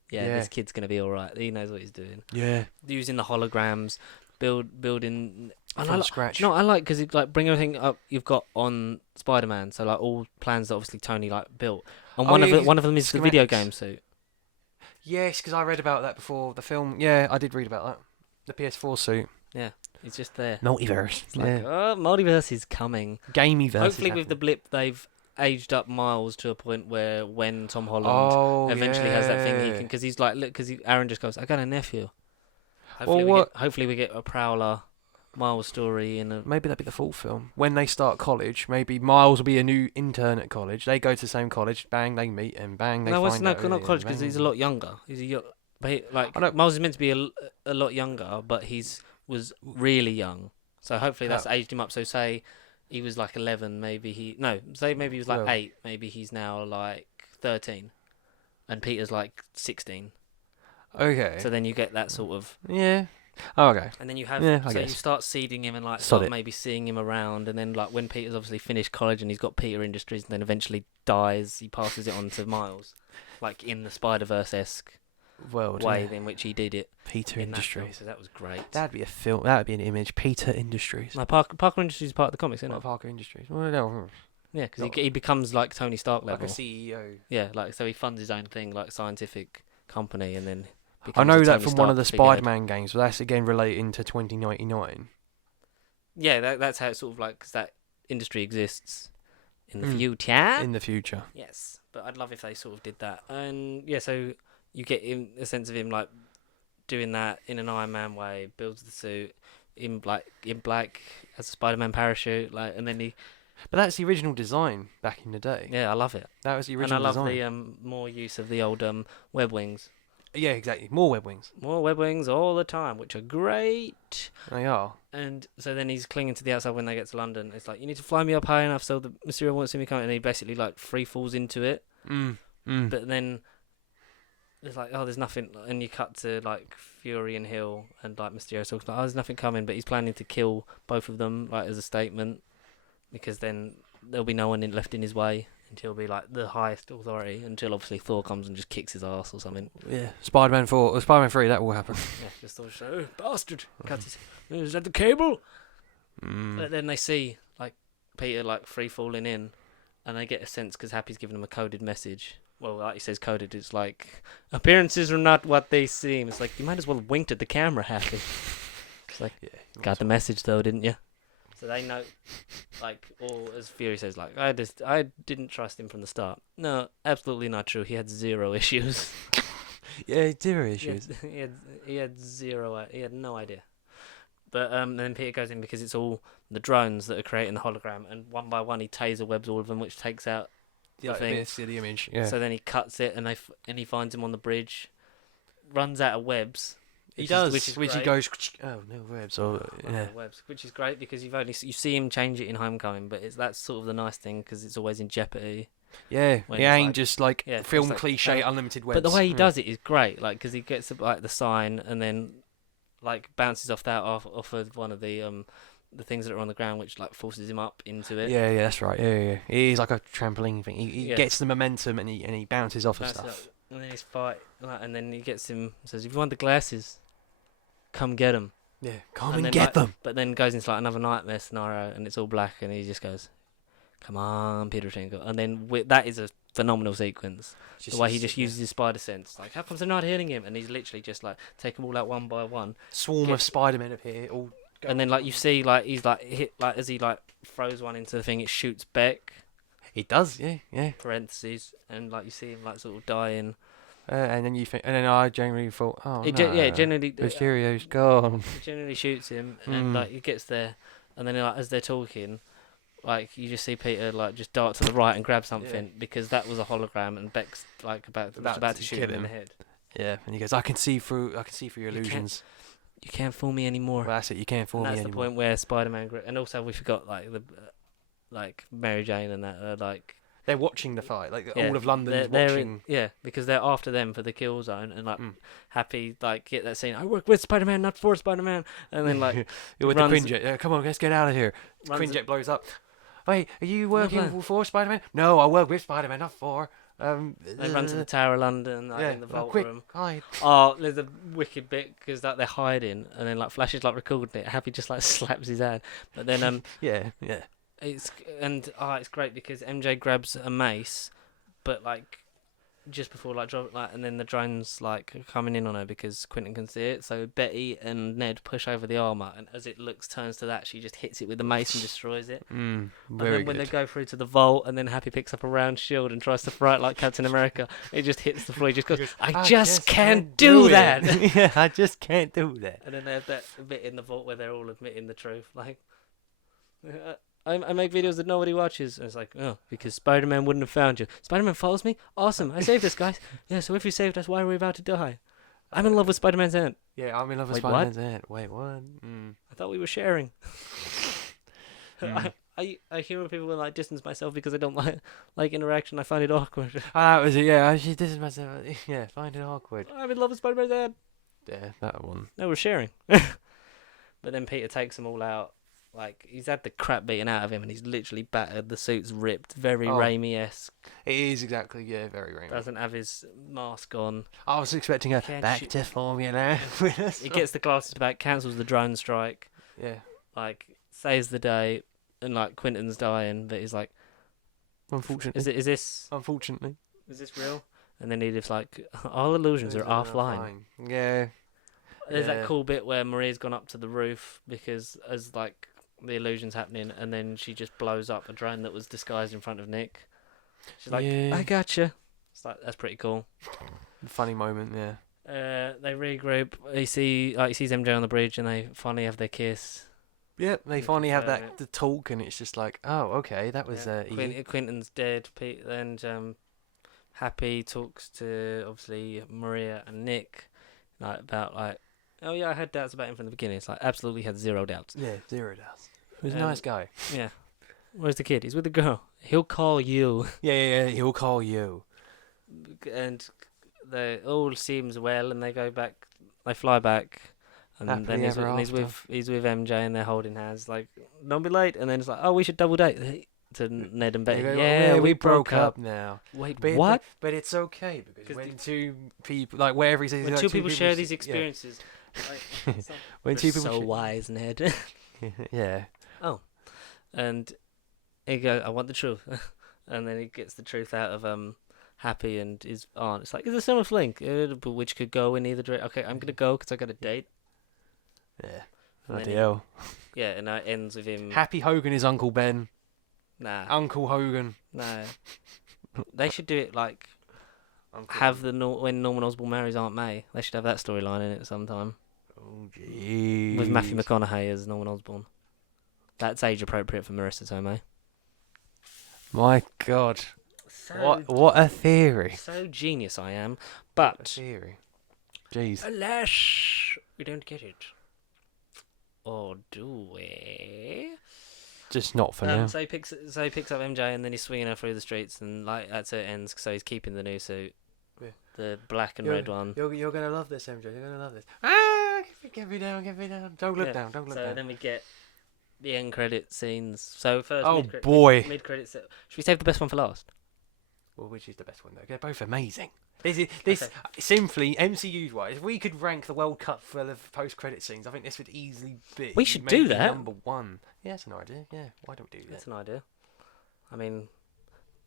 this kid's going to be alright. He knows what he's doing. Yeah. Using the holograms, building And from scratch. No, I like because it like bring everything up you've got on Spider-Man. So like all plans that obviously Tony like built, and Oh, yeah, one of them is the video schematics. game suit. Yes, because I read about that before the film. Yeah, I did read about that. The PS4 suit. Yeah, it's just there. Multiverse. It's like, oh, multiverse is coming. Gameyverse. Hopefully, with the blip, they've aged up Miles to a point where when Tom Holland Oh, eventually has that thing, he yeah. can, because he's like, look, because Aaron just goes, I got a nephew. Hopefully we get a Prowler Miles story in a. Maybe that'd be the full film. When they start college, maybe Miles will be a new intern at college. They go to the same college. Bang, they meet, and bang, they No, it's find not out. not college because he's a lot younger. But I know. Miles is meant to be a lot younger, but was really young. So hopefully that's How? aged him up. So say he was like 11, say maybe he was like Well. 8, maybe he's now like 13, and Peter's like 16. Okay. So then you get that sort of, Yeah. Oh, okay. and then you have, Yeah, I so you guess. start seeding him and like Sod start it. maybe seeing him around, and then like when Peter's obviously finished college and he's got Peter Industries, and then eventually dies, he passes it on to Miles, like in the Spider-Verse-esque World. way Yeah. in which he did it. Peter in that film, Industries. so that was great. That'd be a film. That'd be an image. Peter Industries. No, Parker Industries is part of the comics, isn't Not it? Parker Industries. Well, no, Yeah, because not- he becomes like Tony Stark like level. a CEO. Yeah, like so he funds his own thing, like scientific company, and then. I becomes know a that Tony from one of Stark the figurehead. Spider-Man games, but that's again relating to 2099. Yeah, that's how it's sort of like 'cause that industry exists in the Mm. future. In the future. Yes, but I'd love if they sort of did that, and yeah, so you get a sense of him like doing that in an Iron Man way, builds the suit in black as a Spider-Man parachute, like, and then he. But that's the original design back in the day. Yeah, I love it, That was the and I original love design. the more use of the old web wings. Yeah, exactly. More web wings. More web wings all the time, which are great. They are. And so then he's clinging to the outside when they get to London. It's like, you need to fly me up high enough so the Mysterio won't see me coming. And he basically like free falls into it. But then there's like, oh, there's nothing. And you cut to like Fury and Hill, and like Mysterio talks like, oh, there's nothing coming. But he's planning to kill both of them, like as a statement, because then there'll be no one left in his way. Until he'll be like the highest authority, until obviously Thor comes and just kicks his ass or something. Yeah. Spider-Man 4, or Spider-Man 3, that will happen. Yeah, just Thor so bastard. Cuts his, is that the cable? Mm. But then they see like Peter like free falling in, and they get a sense because Happy's giving them a coded message. Well, like he says coded, it's like appearances are not what they seem. It's like you might as well have winked at the camera, Happy. It's like Yeah. got the message though, didn't you? So they know, like, or as Fury says, like I didn't trust him from the start. No, absolutely not true. He had zero issues. Yeah, zero He issues. had, he had zero. He had no idea. But then Peter goes in because it's all the drones that are creating the hologram, and one by one he taser webs all of them, which takes out the thing. The image. Yeah. So then he cuts it, and he finds him on the bridge, runs out of webs. he which does, is which he great. goes, oh, no webs. Oh, Run out yeah. of webs, which is great because you see him change it in Homecoming, but that's sort of the nice thing because it's always in jeopardy. Yeah, When he it's ain't like- just like yeah, it's film like, cliche, unlimited webs. But the way he Yeah. does it is great, like because he gets like the sign and then like bounces off off of one of the things that are on the ground, which like forces him up into it. Yeah, that's right. Yeah. He's like a trampoline thing. He Yeah. gets the momentum and he bounces off of Bounces stuff. up, and then he's fight, and then he gets him. Says, "If you want the glasses, come get them." Yeah, come And and then, get like, them. But then goes into like another nightmare scenario, and it's all black, and he just goes, "Come on, Peter Tingle." And then that is a phenomenal sequence. The way he just uses his spider sense, like, how comes they're not hitting him? And he's literally just like take them all out one by one. Swarm get- of Spider-Men appear. All And then like you see like he's like hit like as he like throws one into the thing, it shoots back he does. Yeah. parentheses, and like you see him like sort of dying. And then and then I generally thought, oh It no. generally Mysterio's gone. it generally shoots him, and like he gets there, and then like as they're talking, like you just see Peter like just dart to the right and grab something because that was a hologram, and Beck's like was about to shoot him in the head. Yeah, and he goes, I can see through your You can't illusions. You can't fool me anymore. Well, that's it. You can't fool And me that's the anymore. point where Spider-Man and also we forgot like the like Mary Jane and that like. They're watching the fight. Like Yeah, all of London's they're watching. because they're after them for the kill zone, and like Mm. Happy like get that scene. I work with Spider-Man, not for Spider-Man, and then like You're with runs- the Quinjet. Come on, let's get out of here. runs Quinjet blows up. Wait, are you working plan. for Spider-Man? No, I work with Spider-Man, not for. They run to the Tower of London, like in the vault quick, room. hide. Oh, there's a wicked bit because like they're hiding, and then like Flash is like recording it. Happy just like slaps his hand, but then Yeah. it's great because MJ grabs a mace, but like just before like drop like, and then the drone's like coming in on her because Quentin can see it. So Betty and Ned push over the armor, and as it turns to that, she just hits it with the mace and destroys it. And then when they go through to the vault, and then Happy picks up a round shield and tries to throw it like Captain America, it just hits the floor. He just goes, "I just can't do that." Yeah, I just can't do that. And then they have that bit in the vault where they're all admitting the truth, like. I make videos that nobody watches. And it's like, oh, because Spider-Man wouldn't have found you. Spider-Man follows me? Awesome. I saved us, guys. Yeah, so if you saved us, why are we about to die? I'm in love with Spider-Man's aunt. Yeah, I'm in love with Wait, Spider-Man's aunt. Wait, what? I thought we were sharing. I hear when people like distance myself because I don't like interaction. I find it awkward. Ah, that was it. Yeah, she did myself. Yeah, find it awkward. I'm in love with Spider-Man's aunt. Yeah, that one. No, we're sharing. But then Peter takes them all out. Like, he's had the crap beaten out of him, and he's literally battered. The suit's ripped. Very Raimi-esque. It is exactly, yeah, very Raimi. Doesn't have his mask on. I was expecting a back to formula. He gets the glasses back, cancels the drone strike. Yeah. Like, saves the day, and, like, Quentin's dying, but he's like... Unfortunately. Is this... Unfortunately. Is this real? And then Edith's like, all illusions are offline. Yeah. There's that cool bit where Maria's gone up to the roof because as, like... the illusion's happening, and then she just blows up a drone that was disguised in front of Nick. She's like, I gotcha. It's like, that's pretty cool. Funny moment, yeah. They regroup. He sees MJ on the bridge, and they finally have their kiss. Yep, they finally have the talk, and it's just like, oh, okay, that was Quentin's dead. Pete and Happy talks to obviously Maria and Nick, like about like, oh yeah, I had doubts about him from the beginning. It's like absolutely had zero doubts. Yeah, 0 doubts. He was a nice guy. Yeah. Where's the kid? He's with the girl. He'll call you. Yeah, he'll call you. And they all seems well, and they go back. They fly back, and then he's with MJ, and they're holding hands. Like, don't be late. And then it's like, oh, we should double date to Ned and Betty. Yeah, we broke up now. Wait, what? But it's okay because when two people, like wherever he says, when like two people share these experiences, like, when two people so wise, Ned. Yeah. Oh, and he goes, I want the truth, and then he gets the truth out of Happy and his aunt. It's like, it's a similar fling, which could go in either direction. Okay, I'm gonna go because I got a date. Yeah. Bloody hell. Yeah, and it ends with him. Happy Hogan is Uncle Ben. Nah. Uncle Hogan. No. They should do it like have when Norman Osborn marries Aunt May. They should have that storyline in it sometime. Oh jeez. With Matthew McConaughey as Norman Osborn. That's age appropriate for Marissa Tomei. My God. What a theory. So genius I am. But what a theory. Jeez. Alas, we don't get it. Or do we? Just not for now. So he picks up MJ, and then he's swinging her through the streets, and like that's how it ends. So he's keeping the new suit, the black and red one. You're gonna love this, MJ. You're gonna love this. Ah, get me down. Don't look down. Don't look down. So then we get the end credit scenes. So first, mid credit set. Should we save the best one for last? Well, which is the best one though? They're both amazing. This simply MCU wise, if we could rank the World Cup for the post credit scenes, I think this would easily be. We should do that. Number one. Yeah, that's an idea. Yeah, why don't we do that? That's an idea. I mean,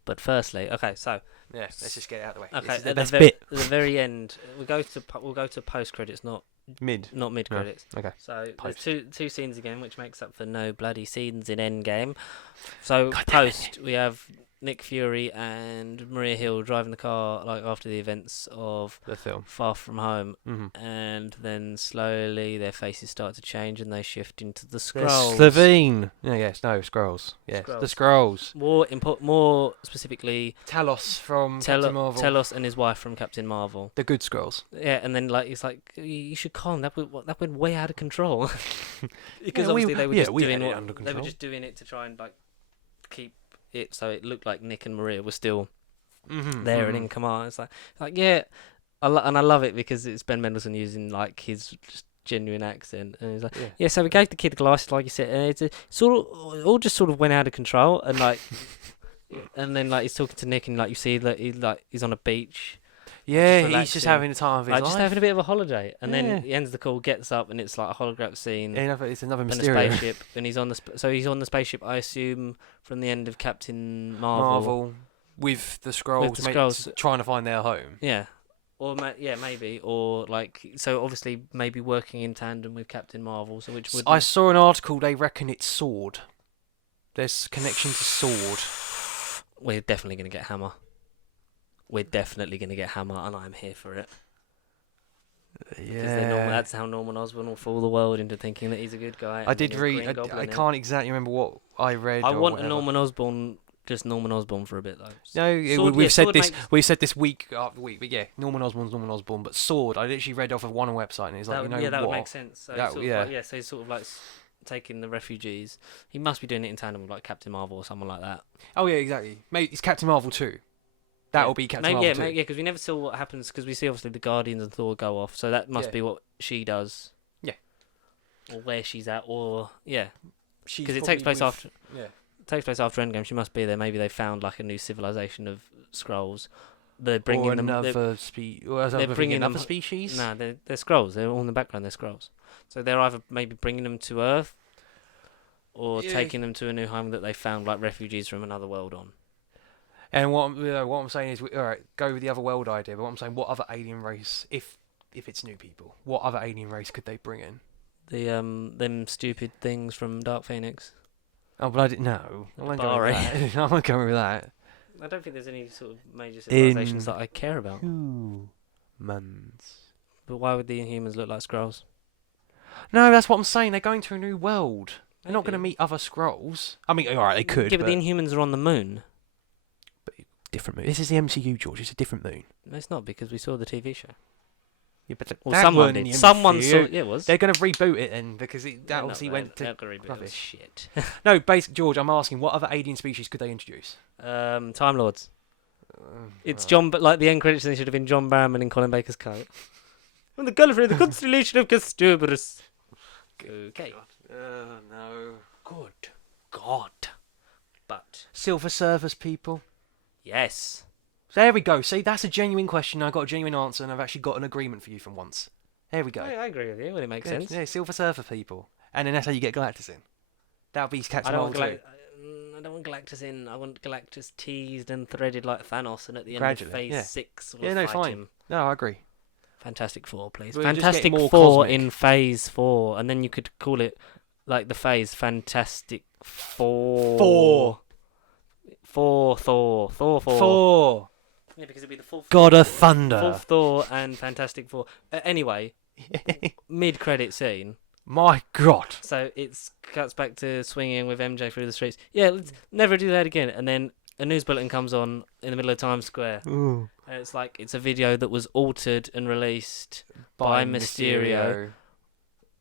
but firstly, okay, so yeah, let's just get it out of the way. Okay, at the very end, we'll go to post credits, not mid credits. Okay. So there's two scenes again, which makes up for no bloody scenes in Endgame. So post, we have Nick Fury and Maria Hill driving the car like after the events of the film Far From Home, and then slowly their faces start to change and they shift into the Skrulls. Slovene. Skrulls. Yes, the Skrulls. More specifically, Talos from Captain Marvel. Talos and his wife from Captain Marvel. The good Skrulls. Yeah, and then like it's like you should calm. That went way out of control. Because obviously they were just doing it to try and like keep it so it looked like Nick and Maria were still there and in command. It's like yeah, I love it because it's Ben Mendelsohn using like his just genuine accent, and he's like yeah. So we gave the kid glasses like you said, and it's all just sort of went out of control, and like and then like he's talking to Nick, and like you see that he's on a beach. Yeah, just he's just relaxing, having the time of his like life. just having a bit of a holiday, and Yeah. then he ends the call, gets up, and it's like a holographic scene. It's another And a Mysterio. spaceship, and he's on the so he's on the spaceship. I assume from the end of Captain Marvel. Marvel with the Skrulls, Skrulls. trying to find their home. Yeah, or maybe, or like so. Obviously, maybe working in tandem with Captain Marvel. So which would I saw an article. They reckon it's Sword. There's connection to Sword. we're definitely going to get Hammer. We're definitely going to get Hammer, and I'm here for it. Because that's how Norman Osborn will fool the world into thinking that he's a good guy. I and did he's read. Green Goblin I in. can't exactly remember what I read. I or want whatever. a Norman Osborn, just Norman Osborn for a bit though. No, Sword- we've yeah, said Sword this. makes- We've said this week after week. But yeah, Norman Osborn. But Sword, I literally read off of one website, and it's like, that what? would make sense. So That- sort of yeah. like, so he's sort of like taking the refugees. He must be doing it in tandem with like Captain Marvel or someone like that. Oh yeah, exactly. Mate, it's Captain Marvel 2. That'll be Captain Marvel 2. Yeah, because we never saw what happens, because we see obviously the Guardians and Thor go off, so that must Yeah. be what she does. Yeah. Or where she's at, or yeah, She's because it takes probably place with- after Yeah. Endgame. She must be there. Maybe they found like a new civilization of Skrulls. They're bringing or them. another species. They're bringing another them- species. Nah, they're Skrulls. They're all in the background. They're Skrulls. So they're either maybe bringing them to Earth, or Yeah. taking them to a new home that they found, like refugees from another world on. And what I'm saying is, all right, go with the other world idea. But what I'm saying, what other alien race, if it's new people, what other alien race could they bring in? The them stupid things from Dark Phoenix. Oh, but I didn't know. I won't go with Bahrain. that. I won't go with that. I don't think there's any sort of major civilizations In- that I care about. Humans. But why would the Inhumans look like Skrulls? No, that's what I'm saying. They're going to a new world. They're not going to Maybe. meet other Skrulls. I mean, all right, they could. Yeah, but but the Inhumans are on the moon. different moon. This is the MCU, George. It's a different moon. No, it's not, because we saw the TV show. Yeah, but Or that someone weren't in did. the Someone MCU. saw. Yeah, it was. They're going to reboot it then because that They're not, obviously though. went to They're gonna reboot it. rubbish. Shit. No, George, I'm asking, what other alien species could they introduce? Time Lords. It's Right. John, but like the end credits, they should have been John Barrowman in Colin Baker's coat. And the Gulliver, the constellation of Castorberus. Okay. No. Good God. But Silver Surfers people. yes. So there we go. See, that's a genuine question. I got a genuine answer, and I've actually got an agreement for you from once. There we go. I agree with you. Well, it makes Good. sense. Yeah, Silver Surfer people, and then that's how you get Galactus in. That'll be I Captain don't, want Marvel too. I don't want Galactus in. I want Galactus teased and threaded like Thanos, and at the end Gradually, of Phase yeah. 6, Yeah, we'll no, fight fine. him. No, I agree. Fantastic Four, please. We'll just get Fantastic more Four cosmic. in Phase 4, and then you could call it like the phase Fantastic Four. Thor. Four. Yeah, because it'd be the fourth. God of Thunder. Fourth Thor and Fantastic Four. Anyway, mid-credit scene. My God. So it cuts back to swinging with MJ through the streets. Yeah, let's never do that again. And then a news bulletin comes on in the middle of Times Square. Ooh. And it's like it's a video that was altered and released by Mysterio.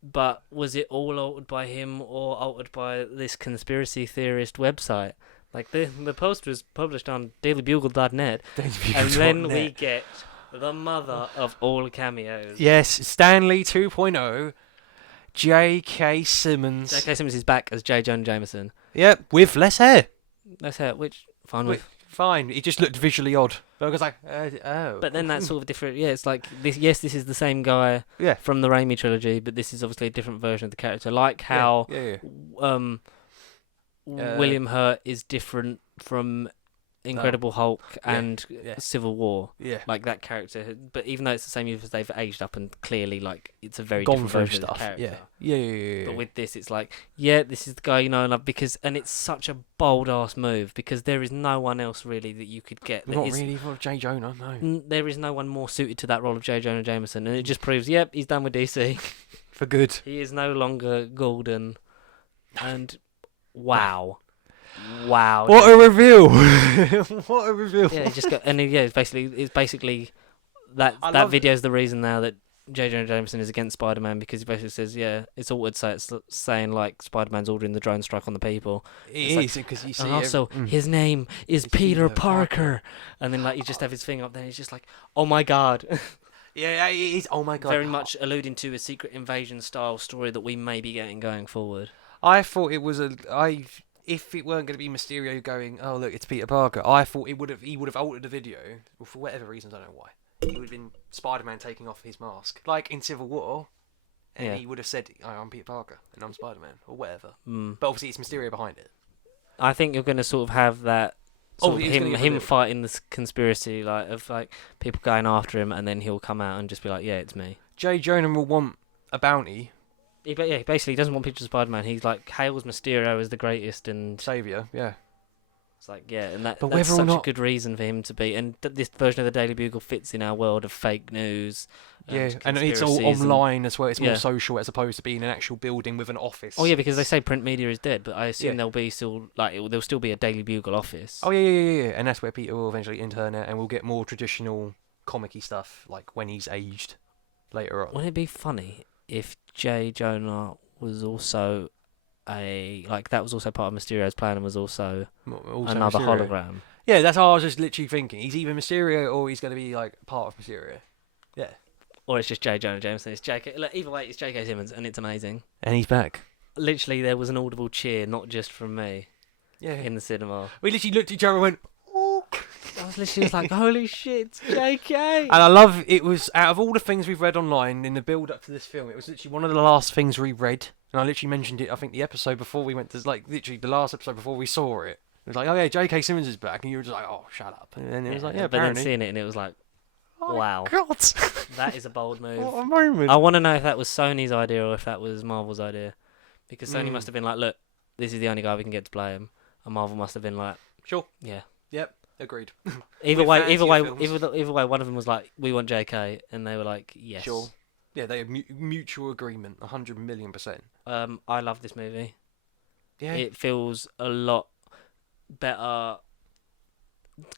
But was it all altered by him or altered by this conspiracy theorist website? Like the post was published on dailybugle.net, and then we get the mother of all cameos. Yes, Stanley 2.0, J.K. Simmons. J.K. Simmons is back as J. Jonah Jameson. Yep, with less hair. That's it. Which fine Wait, with. fine. He just looked visually odd. But I was like, oh. But then that's sort of different. Yeah, it's like this. Yes, this is the same guy yeah. from the Raimi trilogy, but this is obviously a different version of the character. Like how Yeah. William Hurt is different from Incredible Hulk and yeah. Civil War. Yeah. Like that character, but even though it's the same universe, they've aged up and clearly like it's a very Gone different through version of the stuff. character. Yeah. But with this, it's like, yeah, this is the guy you know and love and it's such a bold ass move because there is no one else really that you could get. That Not is, really for J. Jonah, no. there is no one more suited to that role of J. Jonah Jameson, and it just proves, yep, he's done with DC. For good. He is no longer golden, and wow. What a reveal! What a reveal! Yeah, just got and it's basically that I that love video is the reason now that J. Jonah Jameson is against Spider-Man because he basically says, yeah, it's altered, so it's saying like Spider-Man's ordering the drone strike on the people. It It's is, because you see. And also, his name is Peter Parker. And then like you just have his thing up there, and he's just like, oh my god. Yeah, it is. Oh my God. Very much alluding to a Secret Invasion style story that we may be getting going forward. I thought it was if it weren't going to be Mysterio going, oh look, it's Peter Parker, I thought he would have altered the video for whatever reasons, I don't know why. He would have been Spider-Man taking off his mask, like in Civil War, and he would have said, oh, I'm Peter Parker and I'm Spider-Man or whatever. But obviously it's Mysterio behind it. I think you're going to sort of have that. Sort of him him fighting this conspiracy, like of like people going after him, and then he'll come out and just be like, "Yeah, it's me." J. Jonah will want a bounty. He basically doesn't want pictures of Spider-Man. He's like hails Mysterio as the greatest and Savior, yeah. it's like, yeah, and that's whether or such not- a good reason for him to be. And this version of the Daily Bugle fits in our world of fake news. Yeah, and it's all conspiracies online as well. It's more Yeah. social as opposed to being an actual building with an office. Oh yeah, because they say print media is dead, but I assume Yeah. there'll be still there'll still be a Daily Bugle office. Oh yeah. And that's where Peter will eventually intern it, and we'll get more traditional comic-y stuff, like when he's aged later on. Wouldn't it be funny if J. Jonah was also that was also part of Mysterio's plan and was also Also another Mysterio. hologram? Yeah, that's how I was just literally thinking. He's either Mysterio or he's going to be like part of Mysterio. Yeah. Or it's just J. Jonah Jameson. It's J.K. Look, either way, it's J.K. Simmons, and it's amazing. And he's back. Literally, there was an audible cheer, not just from me, Yeah. in the cinema. We literally looked at each other and went, oh. I was literally like, holy shit, it's J.K. And I love, it was, out of all the things we've read online in the build-up to this film, it was literally one of the last things we read. And I literally mentioned it, I think, the episode before we went to, like, literally the last episode before we saw it. It was like, oh yeah, J.K. Simmons is back. And you were just like, oh, shut up. And then it was like, yeah, but then apparently. seeing it, and it was like, Oh, wow. God. That is a bold move. What a moment. I want to know if that was Sony's idea or if that was Marvel's idea. Because Sony Mm. must have been like, look, this is the only guy we can get to play him. And Marvel must have been like, Sure. yeah. Yep. Agreed. Either We're way, fans of your films. either way, one of them was like, we want JK, and they were like, yes. Sure. Yeah, they have mutual agreement, 100,000,000%. I love this movie. Yeah. It feels a lot better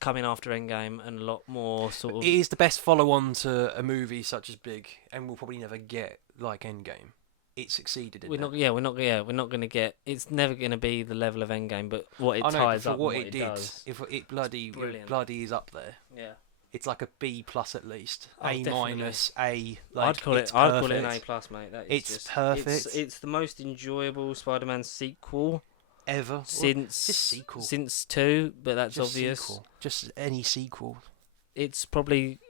coming after Endgame and a lot more sort of. It is the best follow-on to a movie such as big, and we'll probably never get like Endgame. It succeeded in We're that. not going to get. It's never going to be the level of Endgame, but what it I know, but ties for up, what and what it did, does. if it bloody brilliant. is up there. Yeah. It's like a B plus at least. Oh, A definitely. minus, A. Like, I'd call it's it an perfect. A plus, mate. That is It's just, perfect. It's the most enjoyable Spider-Man sequel Ever. since just sequel. since 2, but that's Just obvious. Sequel. Just any sequel. It's probably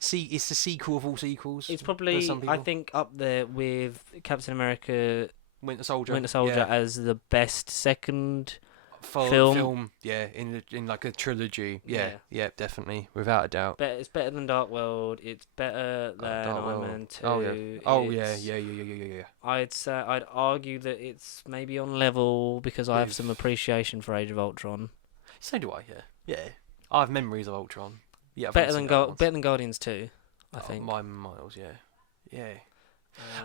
It's the sequel of all sequels. it's for probably some I people. think up there with Captain America Winter Soldier. Winter Soldier yeah. as the best second. Full film. Yeah, in like a trilogy. Yeah, Yeah. yeah, definitely, without a doubt. It's better than Dark World. It's better than Dark Iron World. Man 2. Oh yeah. Oh yeah, It's- yeah. I'd argue that it's maybe on level because I have With- some appreciation for Age of Ultron. So do I. Yeah. I have memories of Ultron. Yeah, I've Better only than seen that once. better than Guardians 2, I Oh, think. by miles. Yeah. Um,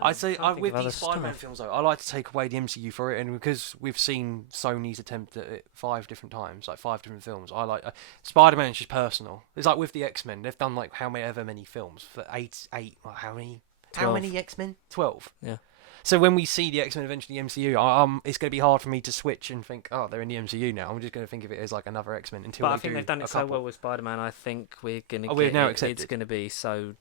I'd say trying to think with of other these Spider-Man stuff. films though, I like to take away the MCU for it, and because we've seen Sony's attempt at it 5 different times, like 5 different films, I like Spider-Man's just personal. It's like with the X-Men, they've done like however many films for eight. Well, how many? 12. How many X-Men? 12. Yeah. So when we see the X-Men eventually in the MCU, it's going to be hard for me to switch and think, oh, they're in the MCU now. I'm just going to think of it as like another X-Men until But they I think do they've done a it so couple. well with Spider-Man. I think we're gonna. Oh, we've now It's accepted. going to be so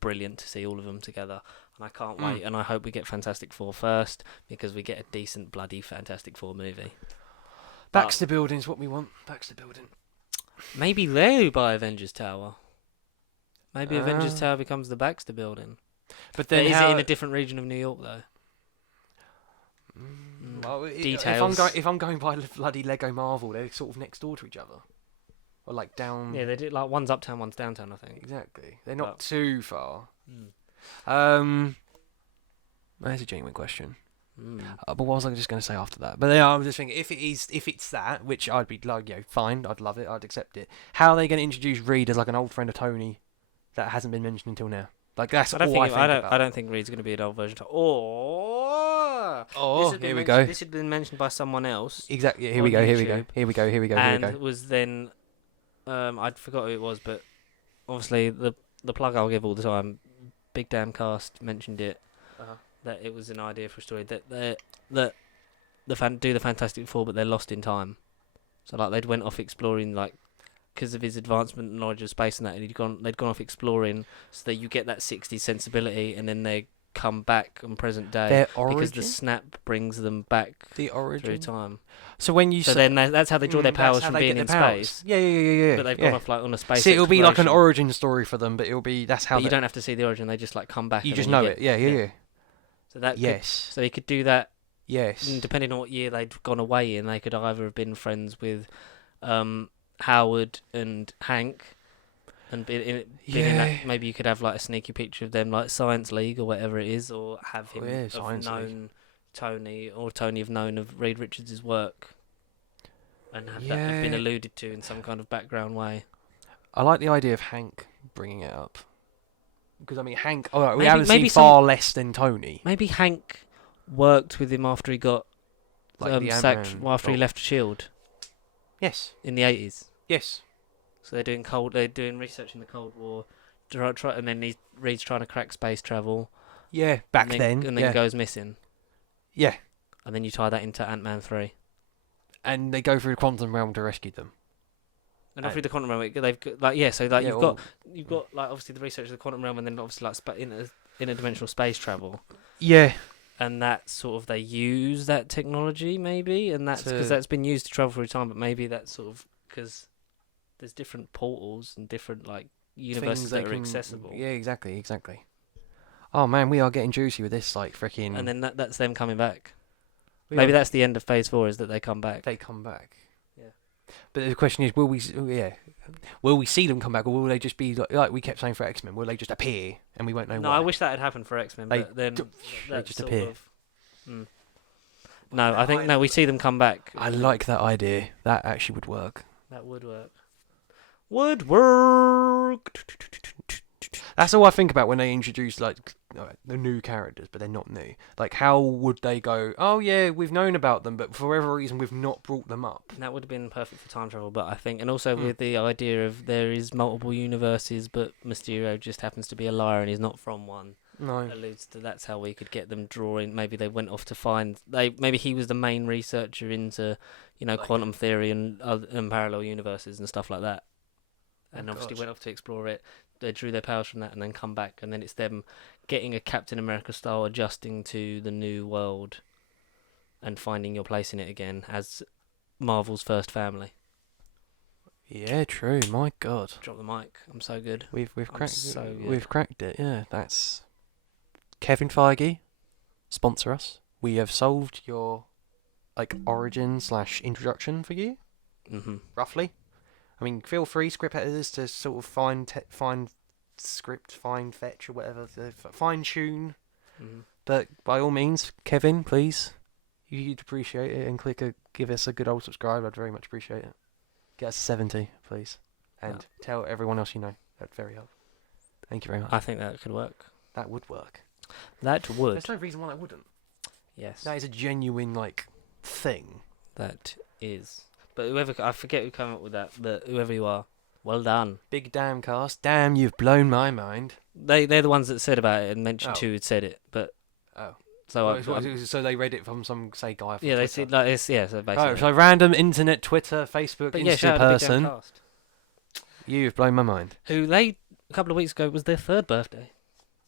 brilliant to see all of them together, and I can't Mm. wait. And I hope we get Fantastic Four first because we get a decent bloody Fantastic Four movie. Baxter Building's what we want. Baxter Building. Maybe they buy Avengers Tower. Maybe Avengers Ah. Tower becomes the Baxter Building. But But then is how... it in a different region of New York though? Well, Details. If I'm going by bloody Lego Marvel, they're sort of next door to each other, or like down. Yeah, they did like one's uptown, one's downtown. I think. Exactly. They're not But- too far. Mm. That's a genuine question. Mm. But what was I just going to say after that? But yeah, I was just thinking, if it's that, which I'd be like, fine, I'd love it, I'd accept it. How are they going to introduce Reed as like an old friend of Tony that hasn't been mentioned until now? Like that's I don't all think. I think about. I don't think Reed's going to be an old version. Or Oh, this had been here we mentioned- go. This had been mentioned by someone else. Exactly. Here on we go. Here we YouTube. go. Here we go. Here we go. Here we And go. was then I'd forgot who it was, but obviously the plug I'll give all the time, Big Damn Cast mentioned it, that it was an idea for a story that do the Fantastic Four, but they're lost in time. So like they'd went off exploring like because of his advancement and knowledge of space and that, and they'd gone off exploring, so that you get that 60s sensibility, and then they come back on present day Their because origin. the snap brings them back The through origin. time. So when you So say, then that's how they draw their powers from being in space. Yeah. But they've gone off like on a space. See, it'll be like an exploration. origin story for them, but that's how. But you don't have to see the origin; they just like come back. You and just then know get, it. Yeah. So that Yes. so they could do that. Yes. Depending on what year they'd gone away in, they could either have been friends with Howard and Hank, and been in that. Maybe you could have like a sneaky picture of them, like Science League or whatever it is, or have him have known Tony, or Tony have known of Reed Richards' work, and have that have been alluded to in some kind of background way. I like the idea of Hank bringing it up, because I mean Hank. Oh, we Maybe- haven't maybe seen far less than Tony. Maybe Hank worked with him after he got Like the sacked, Ant-Man after he role. left Shield Yes. in the 80s. Yes. So they're doing research in the Cold War, and then Reed's trying to crack space travel. Yeah. Back and then. then goes missing. Yeah. And then you tie that into Ant-Man 3. And they go through the quantum realm to rescue them. And not through the quantum realm, they've got, like so like Yeah, you've got like obviously the research of the quantum realm, and then obviously like interdimensional space travel. Yeah. And that sort of they use that technology maybe, and that's because that's been used to travel through time. But maybe that's sort of because there's different portals and different like universes that are accessible. Yeah, exactly. Oh man, we are getting juicy with this, like freaking. And then that's them coming back. Maybe that's the end of Phase 4, is that they come back. They come back. Yeah. But the question is, will we see them come back, or will they just be like we kept saying for X-Men? Will they just appear and we won't know? No, why? I wish that had happened for X-Men, but then they that's just sort appear. of- No, I think we see them come back. I like that idea. That actually would work. That would work. Would work. That's all I think about when they introduce like the new characters, but they're not new. Like, how would they go? Oh yeah, we've known about them, but for whatever reason, we've not brought them up. That would have been perfect for time travel, but I think, and also with the idea of there is multiple universes, but Mysterio just happens to be a liar and he's not from one. No. Alludes to that's how we could get them drawing. Maybe they went off to find. Maybe he was the main researcher into, quantum theory and parallel universes and stuff like that. And obviously went off to explore it. They drew their powers from that and then come back, and then it's them getting a Captain America style, adjusting to the new world, and finding your place in it again as Marvel's first family. Yeah, true. My God. Drop the mic. I'm so good. We've cracked so it. good. We've cracked it. Yeah, that's Kevin Feige. Sponsor us. We have solved your origin / introduction for you. Mhm. Roughly. I mean, feel free, script editors, to sort of find script, fetch, or whatever, fine tune. Mhm. But by all means, Kevin, please, you'd appreciate it, and give us a good old subscribe. I'd very much appreciate it. Get us 70, please, and tell everyone else you know. That'd very help. Thank you very much. I think that could work. That would work. That would. There's no reason why that wouldn't. Yes. That is a genuine thing. That is. But I forget who came up with that. But whoever you are, well done. Big damn cast. Damn, you've blown my mind. They're the ones that said about it and mentioned who had said it. But so so they read it from some guy. From yeah, Twitter. they see like it's So basically, Oh, so random internet, Twitter, Facebook, but Insta shout out to Big Damn person. Cast, You've blown my mind. who a couple of weeks ago was their 3rd birthday.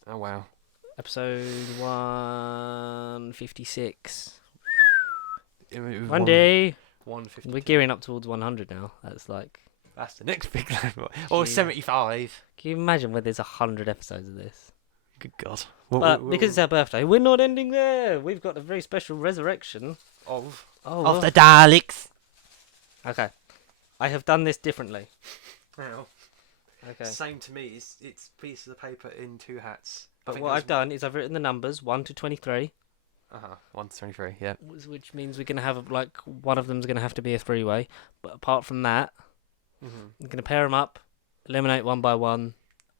Oh wow. Episode 156. It was One day 150. we're gearing up towards 100 now. That's That's the next big level. Or Gee. 75. can you imagine where there's 100 episodes of this? Good God. But because it's our birthday, we're not ending there. We've got a very special resurrection of the Daleks. Okay, I have done this differently. Wow. Okay. Same to me. It's pieces of paper in 2 hats. But what I've done is I've written the numbers 1 to 23, 1 to 23. Yeah. which means we're gonna have one of them's gonna have to be a 3-way. But apart from that, we're gonna pair them up, eliminate one by one,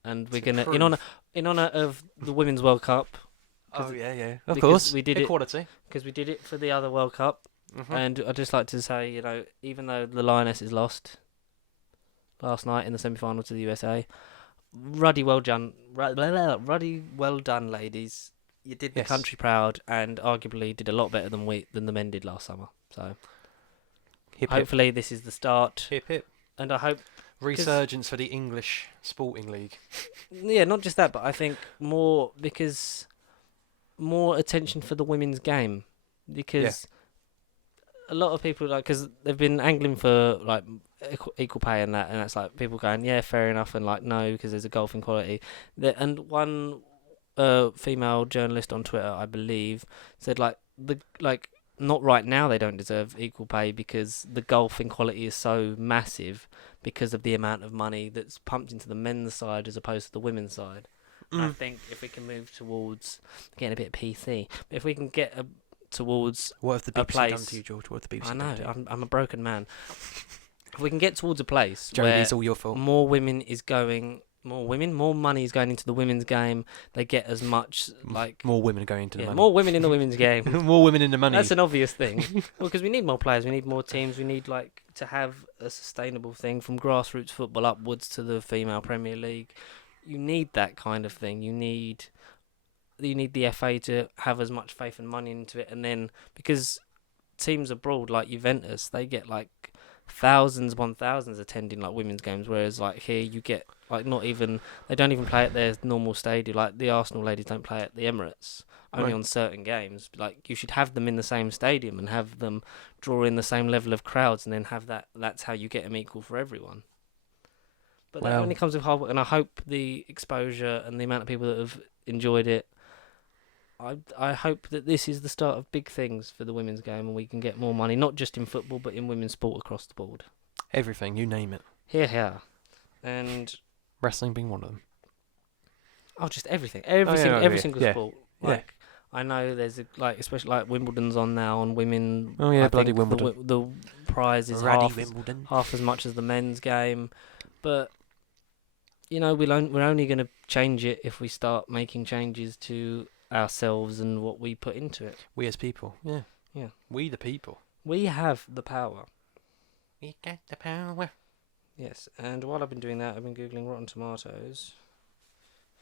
and we're gonna in honor of the Women's World Cup. Oh yeah. Of because course. we did Equality. because we did it for the other World Cup, and I'd just like to say, even though the Lionesses lost last night in the semi-final to the USA, Ruddy, well done, ladies. You did the country proud, and arguably did a lot better than the men did last summer. So hopefully this is the start, Hip hip. and I hope Resurgence for the English Sporting League. yeah, not just that, but I think more because more attention for the women's game, because a lot of people because they've been angling for like equal pay and that, and that's like people going, yeah, fair enough, and like no, because there's a golf inequality. And one female journalist on Twitter, I believe, said not right now they don't deserve equal pay because the golf inequality is so massive because of the amount of money that's pumped into the men's side as opposed to the women's side. And I think if we can move towards getting a bit PC, but if we can get towards What have the a BBC place, done to you, George? What have the BBC I know done to you? I'm a broken man. If we can get towards a place Joey, where it's all your fault. more money is going into the women's game, they get as much More women are going into the money. more women in the women's game. More women in the money. That's an obvious thing. Well, because we need more players, we need more teams, we need to have a sustainable thing from grassroots football upwards to the female Premier League. You need that kind of thing. You need the FA to have as much faith and money into it, and then because teams abroad like Juventus, they get thousands upon thousands attending women's games, whereas here you get they don't even play at their normal stadium. Like the Arsenal ladies don't play at the Emirates, only on certain games. You should have them in the same stadium and have them draw in the same level of crowds, and then have that's how you get them equal for everyone. But that only comes with hard work, and I hope the exposure and the amount of people that have enjoyed it, I hope that this is the start of big things for the women's game, and we can get more money, not just in football, but in women's sport across the board. Everything, you name it. Here. And wrestling being one of them. Oh, just everything. Every single sport. Yeah. I know there's especially Wimbledon's on now on women. Oh yeah, I bloody think Wimbledon. The prize is half as much as the men's game, but we're only going to change it if we start making changes to ourselves and what we put into it. We as people. Yeah. We the people. We have the power. We got the power. Yes, and while I've been doing that, I've been googling Rotten Tomatoes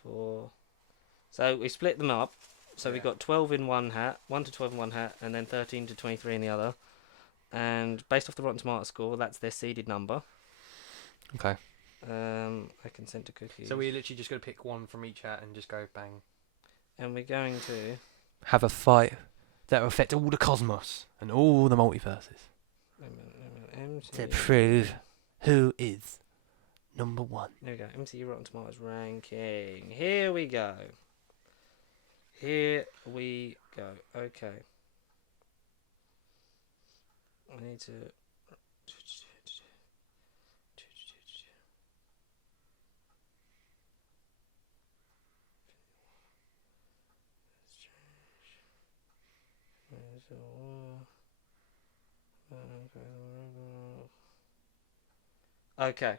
so we split them up. So we got 12 in one hat, 1 to 12 in one hat, and then 13 to 23 in the other. And based off the Rotten Tomato score, that's their seeded number. Okay. I can send to cookies. So we're literally just going to pick one from each hat and just go bang. And we're going to have a fight that will affect all the cosmos and all the multiverses. To prove who is number one. There we go. MCU Rotten Tomatoes ranking. Here we go. Okay. I need to. Okay.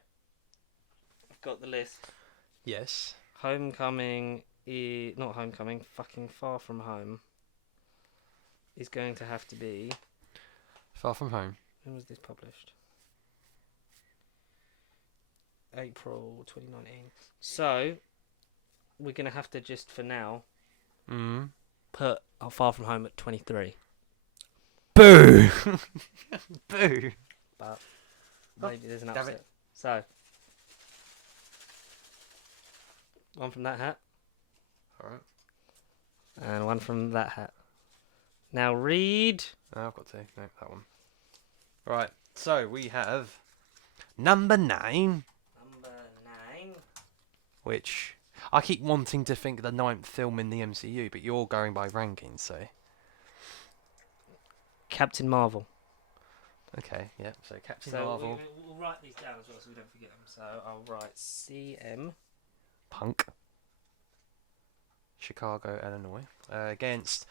I've got the list. Yes. Homecoming not Homecoming, fucking Far From Home is going to have to be... Far From Home. When was this published? April 2019. So, we're going to have to just, for now, put Far From Home at 23. Boo! Boo! But maybe there's an upset. So, one from that hat. Alright. And one from that hat. Now read. Oh, I've got two. No, that one. Right, so we have number 9. Which I keep wanting to think the 9th film in the MCU, but you're going by rankings, so. Captain Marvel. Okay, yeah. So Captain Marvel. We'll write these down as well, so we don't forget them. So I'll write CM. Punk. Chicago, Illinois. Against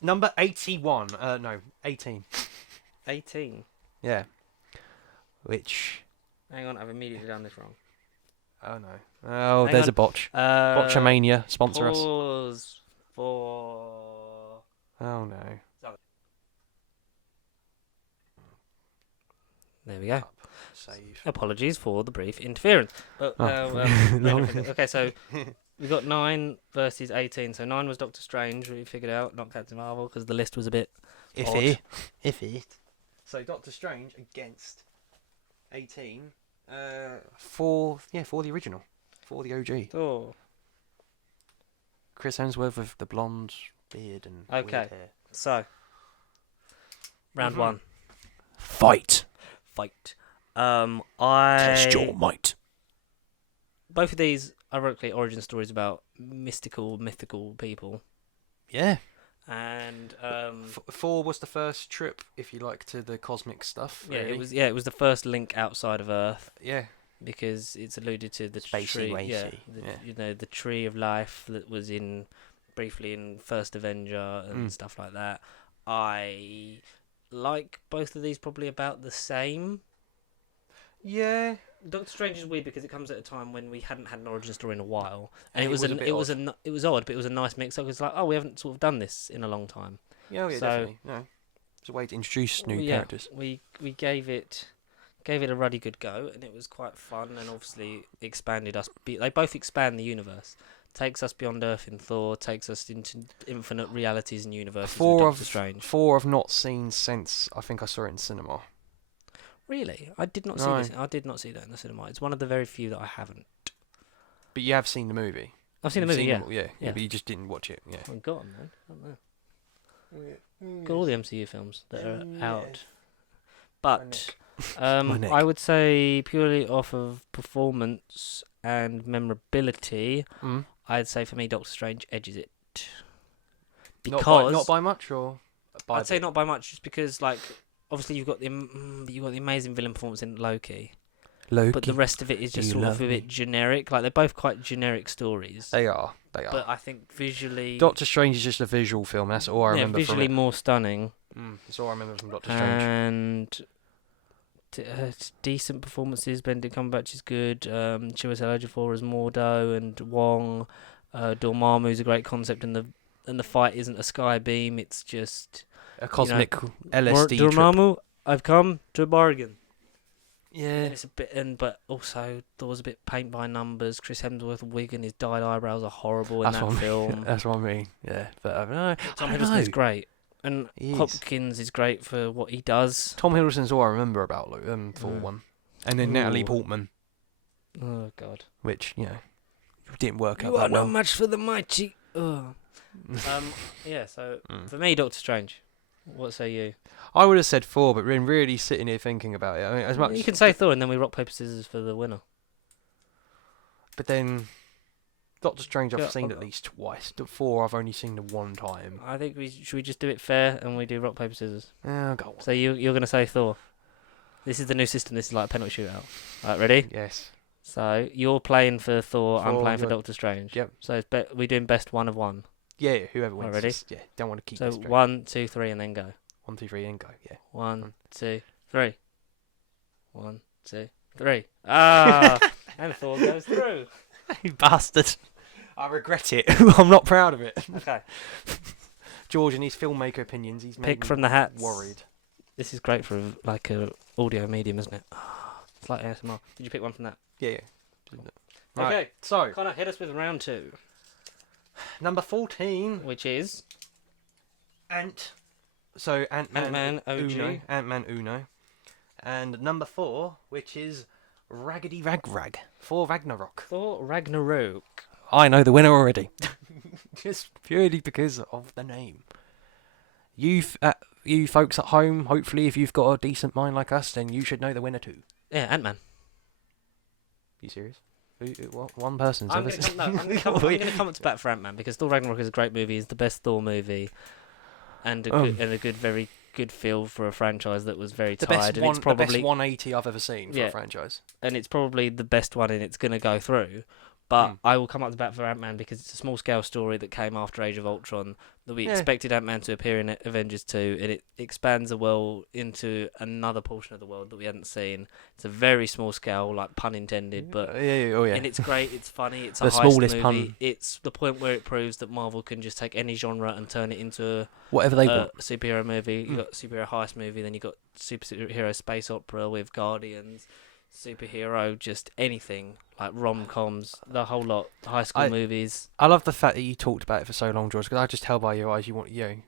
number 81. No, 18. 18. Yeah. Which. Hang on, I've immediately done this wrong. Oh no. Oh, Hang there's on. a botch. Botchamania, sponsor us. Pause for. Oh no. There we go. Save. Apologies for the brief interference. But, No. okay, so we got 9 versus 18. So 9 was Doctor Strange, we figured out, not Captain Marvel, because the list was a bit Iffy. So Doctor Strange against 18. For the original. For the OG. Thor. Chris Hemsworth with the blonde beard and Okay. weird hair. So, round Mhm. one, Fight. fight. Test your I might. both of these, ironically, origin stories about mythical people, Yeah. and 4 was the first trip, if you like, to the cosmic stuff. yeah, Really. it was the first link outside of Earth Yeah. because it's alluded to the Spacey, tree, yeah, racy, yeah. you know, the tree of life that was in briefly in First Avenger and stuff like that. I like both of these probably about the same. Yeah. Doctor Strange is weird because it comes at a time when we hadn't had an origin story in a while, and And it was a bit it was odd. it was odd, but it was a nice mix up. It's like, oh, we haven't sort of done this in a long time. Yeah, So- definitely. No. It's a way to introduce new Yeah, characters. we gave it a ruddy good go, and it was quite fun, and obviously expanded us. They both expand the universe. Takes us beyond Earth in Thor, takes us into infinite realities and universes with Doctor Strange. 4 I've not seen since I think I saw it in cinema. Really, I did not see No. this. I did not see that in the cinema. It's one of the very few that I haven't. But you have seen the movie. I've seen You've the movie, yeah. them all, yeah. Yeah. But you just didn't watch it. Yeah. I got them, man. I don't know. Got all the MCU films that are out. But My neck. I would say purely off of performance and memorability, Mm. I'd say for me Doctor Strange edges it. Not Because not by much, or by I'd say not by much, just because like obviously you've got the amazing villain performance in Loki, Loki. but the rest of it is just you sort of love a bit me. generic. Like they're both quite generic stories. They are. But I think visually, Doctor Strange is just a visual film. That's all I remember visually from it. more stunning. That's all I remember from Doctor Strange. And decent performances. Benedict Cumberbatch is good. Chiwetel Ejiofor as Mordo and Wong. Dormammu's a great concept, and the fight isn't a sky beam. It's just A cosmic LSD trip. Dormammu, I've come to bargain. Yeah. And it's a bit, but also Thor's a bit paint by numbers. Chris Hemsworth wig and his dyed eyebrows are horrible in That's that what I mean. film. That's what I mean. Yeah. But I don't know. Tom I don't Hiddleston's know. great, and He is. Hopkins is great for what he does. Tom Hiddleston's all I remember about Thor Mm. 1. And then Natalie Ooh. Portman, Oh God. which, didn't work out You are that well. no match for the mighty. Ugh. Yeah. So for me, Doctor Strange. What say you? I would have said 4, but been really sitting here thinking about it. I mean, as much. You can say Thor, and then we rock paper scissors for the winner. But then, Doctor Strange I've Yeah, seen at least twice. The 4 I've only seen the one time. I think should we just do it fair and we do rock paper scissors. Yeah, go on. So you're gonna say Thor. This is the new system. This is like a penalty shootout. Alright, ready? Yes. So you're playing for Thor. I'm Thor, playing for you're- Doctor Strange. Yep. So it's we're doing best one of one. Yeah, whoever wins. ready? Just, don't want to keep So this straight. 1, 2, 3, and then go. 1, 2, 3, and go. Yeah. 1, 2, 3. 1, 2, 3. Ah, and Thor goes through. You bastard. I regret it. I'm not proud of it. Okay. George and his filmmaker opinions, he's made Pick me from the hats. worried. This is great for like a audio medium, isn't it? It's like ASMR. Did you pick one from that? Yeah. Right. Okay. So, Connor, hit us with round 2, number 14. which is So, Ant-Man, Ant-Man OG. Uno. Ant-Man Uno. And number 4, which is Raggedy Rag for Ragnarok. Thor Ragnarok. I know the winner already. Just purely because of the name. You folks at home, hopefully, if you've got a decent mind like us, then you should know the winner too. Yeah, Ant-Man. You serious? What? One person's I'm ever going to come up to bat for Ant-Man because Thor Ragnarok is a great movie. It's the best Thor movie, and a good, very good feel for a franchise that was very the tired. And it's probably the best 180 I've ever seen for Yeah. a franchise. and it's probably the best one, and it's going to go through. But I will come up to bat for Ant-Man because it's a small-scale story that came after Age of Ultron that we expected Ant-Man to appear in Avengers 2, and it expands the world into another portion of the world that we hadn't seen. It's a very small scale, like pun intended, but yeah. and it's great, it's funny, it's a The heist smallest movie. pun. It's the point where it proves that Marvel can just take any genre and turn it into Whatever they a want. superhero movie. You got a superhero heist movie, then you got superhero space opera with Guardians, superhero just anything like rom-coms, the whole lot, high school movies. I love the fact that you talked about it for so long, George, because I just tell by your eyes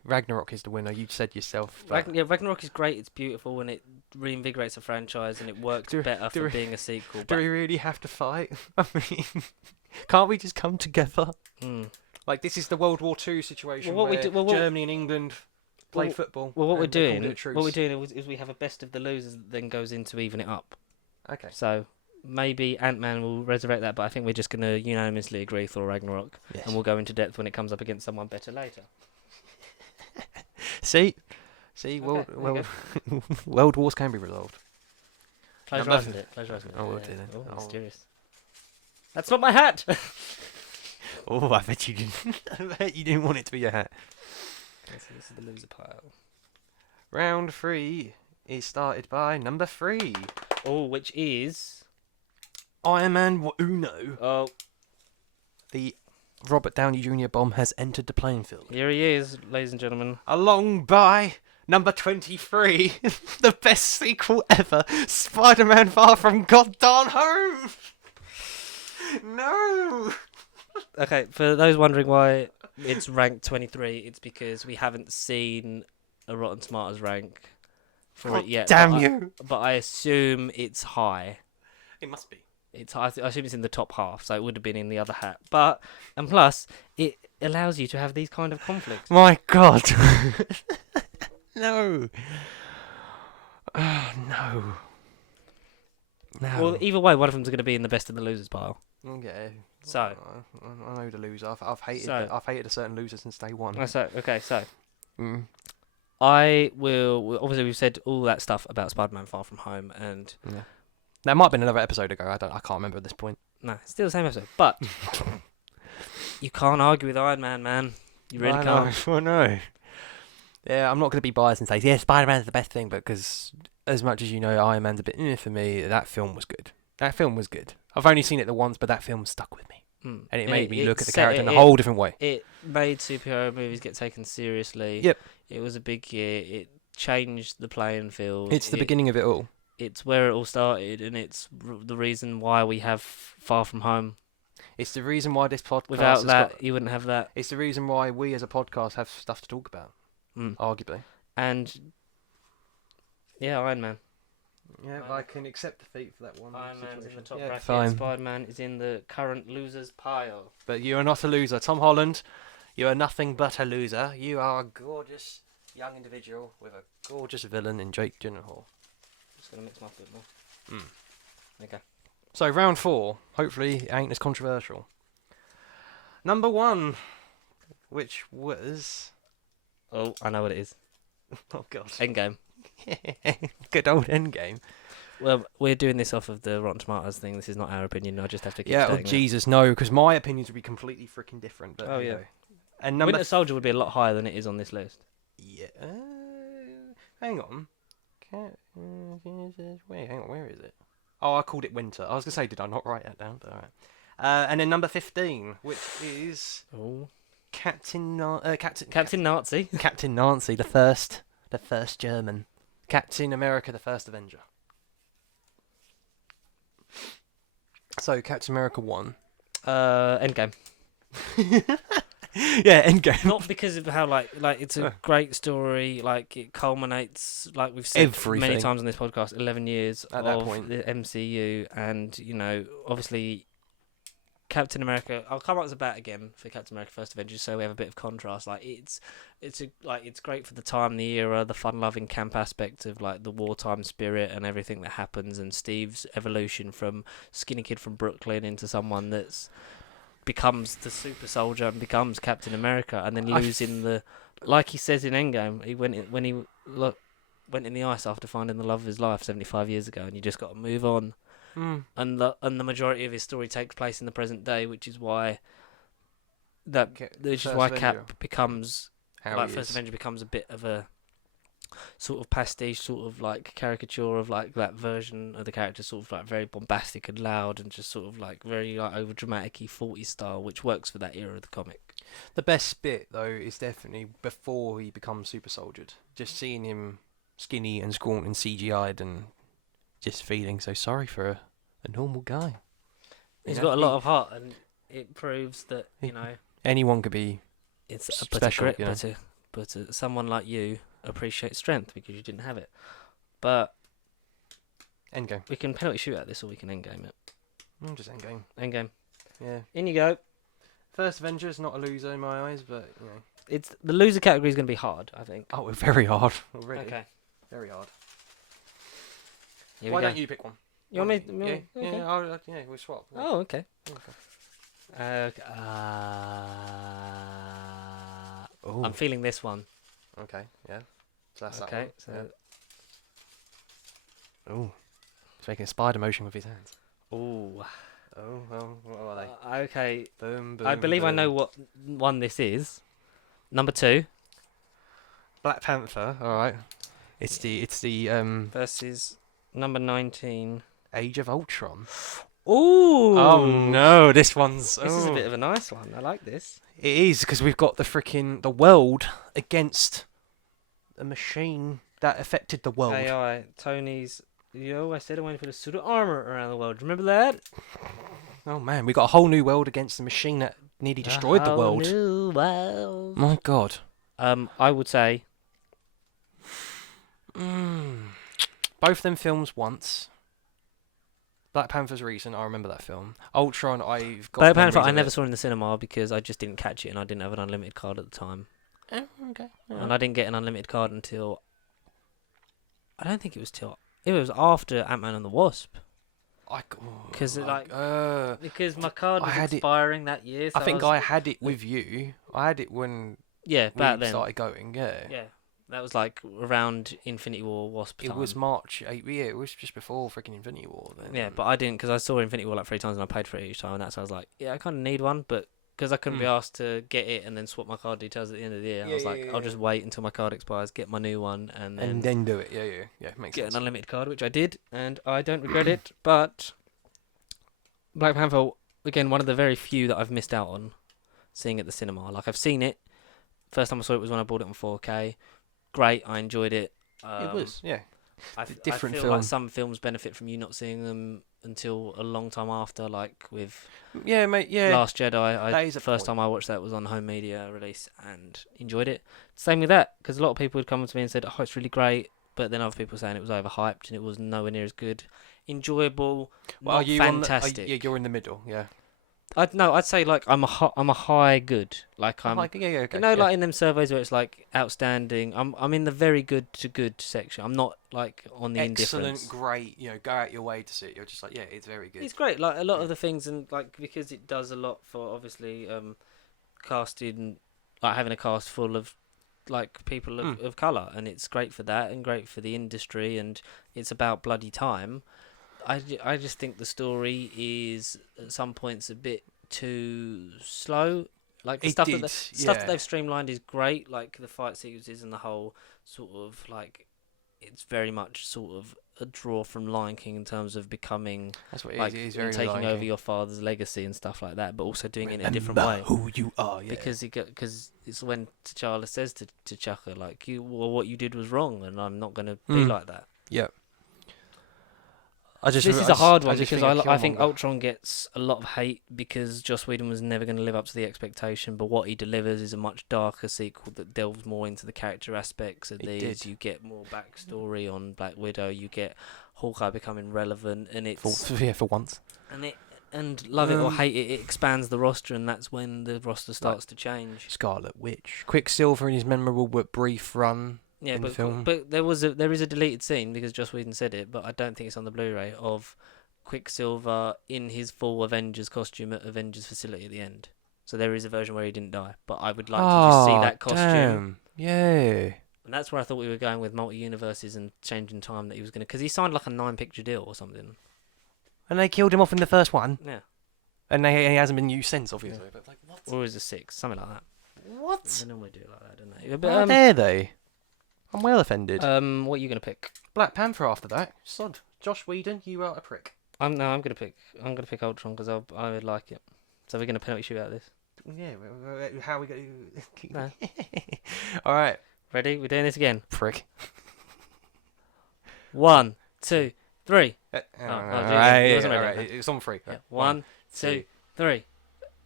Ragnarok is the winner. You said yourself. But Ragnarok is great. It's beautiful and it reinvigorates a franchise and it works better for being a sequel. do we really have to fight? I mean, can't we just come together? Like, this is the World War II situation Well, what we where do- well, Germany and England played well, football. Well, what we're and they called doing, it a truce. what we're doing is we have a best of the losers that then goes into even it up. Okay. So maybe Ant-Man will resurrect that, but I think we're just going to unanimously agree Thor Ragnarok, Yes. and we'll go into depth when it comes up against someone better later. See, Okay, world, there you world, world wars can be resolved. Close your Number eyes and do it. Close your eyes and do it. I will Yeah. do then. Oh, I'll- mysterious. That's not my hat! Oh, I bet you didn't. I bet you didn't want it to be your hat. Okay, so this is the loser pile. Round 3 is started by number 3. Oh, which is... Iron Man Uno. Oh, The Robert Downey Jr. bomb has entered the playing field. here he is, ladies and gentlemen. Along by number 23, the best sequel ever, Spider-Man Far From Goddamn Home. No. Okay, for those wondering why it's ranked 23, it's because we haven't seen a Rotten Tomatoes rank for it yet. Damn but you. But I assume it's high. It must be. It's high. I assume it's in the top half, so it would have been in the other hat. But, and plus, it allows you to have these kind of conflicts. My God. No. Oh, no. No. Well, either way, one of them's going to be in the best of the losers pile. Okay. So. I know the loser. I've hated. So. I've hated a certain loser since day one. So, okay, so Mm. I will. Obviously, we've said all that stuff about Spider-Man: Far From Home, and Yeah. That might have been another episode ago. I can't remember at this point. no, it's still the same episode. But you can't argue with Iron Man, man. You really can't. I know. Yeah, I'm not going to be biased and say, yeah, Spider-Man's the best thing, but because as much as you know, Iron Man's a bit for me, that film was good. That film was good. I've only seen it the once, but that film stuck with me. And it made me look at the character in a whole different way. It made superhero movies get taken seriously. Yep. It was a big year. It changed the playing field. It's the beginning of it all. It's where it all started, and it's the reason why we have Far From Home. It's the reason why this podcast Without has that, got, you wouldn't have that. it's the reason why we as a podcast have stuff to talk about, arguably. And yeah, Iron Man. Yeah, I can accept defeat for that one. Iron Man's in the top Yeah, bracket. fine. Spider-Man is in the current losers pile. But you are not a loser. Tom Holland, you are nothing but a loser. You are a gorgeous young individual with a gorgeous villain in Jake Gyllenhaal. Just gonna mix my foot more. Okay. So round 4, hopefully it ain't as controversial. Number 1, which was... Oh, I know what it is. Oh God. Endgame. Good old Endgame. Well, we're doing this off of the Rotten Tomatoes thing. This is not our opinion. I just have to keep Yeah, oh stating it. Jesus, no, because my opinions would be completely freaking different. But Oh, there you yeah. go. And number... Winter Soldier would be a lot higher than it is on this list. Yeah. Hang on. Wait, hang on, where is it? Oh, I called it Winter. I was going to say, did I not write that down? But alright. And then number 15, which is Oh. Captain Captain Nazi. Captain Nancy, the first German. Captain America, the first Avenger. So, Captain America 1. Endgame. Yeah, Endgame. Not because of how like it's a great story. Like it culminates, like we've said many Everything. times on this podcast, 11 years At that of point. the MCU, and you know, obviously, Captain America. I'll come up to bat again for Captain America: First Avenger, so we have a bit of contrast. Like it's great for the time, the era, the fun-loving camp aspect of like the wartime spirit and everything that happens, and Steve's evolution from skinny kid from Brooklyn into someone that's becomes the super soldier and becomes Captain America, and then losing the, like he says in Endgame, he went in the ice after finding the love of his life 75 years ago, and you just got to move on. And the majority of his story takes place in the present day, which is why Cap becomes First Avenger becomes a bit of a sort of pastiche, sort of like caricature of like that version of the character, sort of like very bombastic and loud, and just sort of like very like over dramatic-y 40s style, which works for that era of the comic. The best bit though is definitely before he becomes super soldiered. Just seeing him skinny and scrawny and CGI'd and just feeling so sorry for a normal guy. He's got a lot of heart, and it proves that Anyone could be it's special, but someone like you appreciates strength because you didn't have it. But Endgame. we can penalty shoot at this, or we can endgame it. Just Endgame. Endgame. Yeah. In you go. First Avengers, not a loser in my eyes, but you know. It's the loser category is going to be hard, I think. Oh, we're very hard already. Okay. Very hard. Here Why we go. don't you pick one? You want me? Yeah, Okay. yeah, we'll swap. Yeah. Oh, okay. Okay. I'm feeling this one. Okay, yeah. So that's Okay, that so one. Yeah. Oh, he's making a spider motion with his hands. ooh. Oh, well, what are they? Okay. Boom, boom. I believe I know what one this is. Number 2 Black Panther. All right. It's the versus number 19. Age of Ultron. Ooh. Oh no, this one's. This is a bit of a nice one. I like this. It is because we've got the world against a machine that affected the world. AI. Tony's. I said I went for the suit of armor around the world. Remember that? Oh man, we got a whole new world against the machine that nearly destroyed the world. New world. My God. I would say. Both them films once. Black Panther's recent. I remember that film. Ultron. I've got. Black Panther. memories I of never it. saw in the cinema because I just didn't catch it and I didn't have an unlimited card at the time. Oh, okay. And I didn't get an unlimited card until. I don't think it was till. It was after Ant-Man and the Wasp. Because because my card I was had it- expiring that year. So I think was, I had it with you. I had it when back we then. started going. Yeah. Yeah, that was like around Infinity War Wasp time. It was March. Yeah, it was just before freaking Infinity War. Then. Yeah, but I didn't because I saw Infinity War like 3 times and I paid for it each time, and that's why I was like, yeah, I kind of need one, but because I couldn't be asked to get it and then swap my card details at the end of the year, I was like, I'll just wait until my card expires, get my new one, and then do it. Yeah. Makes get sense. an unlimited card, which I did, and I don't regret it. But Black Panther, again, one of the very few that I've missed out on seeing at the cinema. Like I've seen it. First time I saw it was when I bought it on 4K. Great, I enjoyed it. It was, yeah. I different feel film. like some films benefit from you not seeing them until a long time after, like with Yeah, mate. Yeah. Last Jedi. That is The a first point. time I watched that was on home media release and enjoyed it. Same with that, because a lot of people would come to me and said, "Oh, it's really great," but then other people saying it was overhyped and it was nowhere near as good. Enjoyable, Well, not fantastic. yeah, you're in the middle. Yeah. I'd say like I'm a high good. Like I'm. Okay. You know, like in them surveys where it's like outstanding. I'm in the very good to good section. I'm not like on the excellent, indifference. great. Go out your way to see it. You're just like, yeah, it's very good. It's great. Like a lot of the things, and like because it does a lot for obviously casting, like having a cast full of like people of colour, and it's great for that and great for the industry, and it's about bloody time. I just think the story is at some points a bit too slow. Like the stuff that they've streamlined is great, like the fight sequences and the whole sort of like it's very much sort of a draw from Lion King in terms of becoming That's what it like is. He's very taking Lion over King. your father's legacy and stuff like that, but also doing it in a different Remember way. who you are, yeah. Because it's when T'Challa says to T'Chaka like what you did was wrong and I'm not going to be like that. Yeah. This is a hard one because I think Killmonger- Ultron gets a lot of hate because Joss Whedon was never going to live up to the expectation, but what he delivers is a much darker sequel that delves more into the character aspects of these. did. You get more backstory on Black Widow, you get Hawkeye becoming relevant, and it's for once. and love it or hate it, it expands the roster, and that's when the roster starts to change. Scarlet Witch, Quicksilver in his memorable but brief run. Yeah, in the but film. there is a deleted scene because Joss Whedon said it, but I don't think it's on the Blu-ray of Quicksilver in his full Avengers costume at Avengers facility at the end. So there is a version where he didn't die, but I would like to just see that costume. Damn. Yeah. And that's where I thought we were going with multi-universes and changing time that he was going to, because he signed like a 9-picture deal or something. And they killed him off in the first one, Yeah, and he hasn't been used since, obviously. But like, what? or is it 6, something like that. What? They normally do it like that, don't they? How But, dare they? I'm well offended. what are you going to pick? Black Panther after that. Sod. Josh Whedon, you are a prick. I'm going to pick Ultron because I would like it. So we're going to penalty shoot out of this. Yeah, how are we going to... No. All right. Ready? We're doing this again. Prick. 1, 2, 3. It it wasn't ready, okay. It's on 3. Yeah. 1, 2, 3.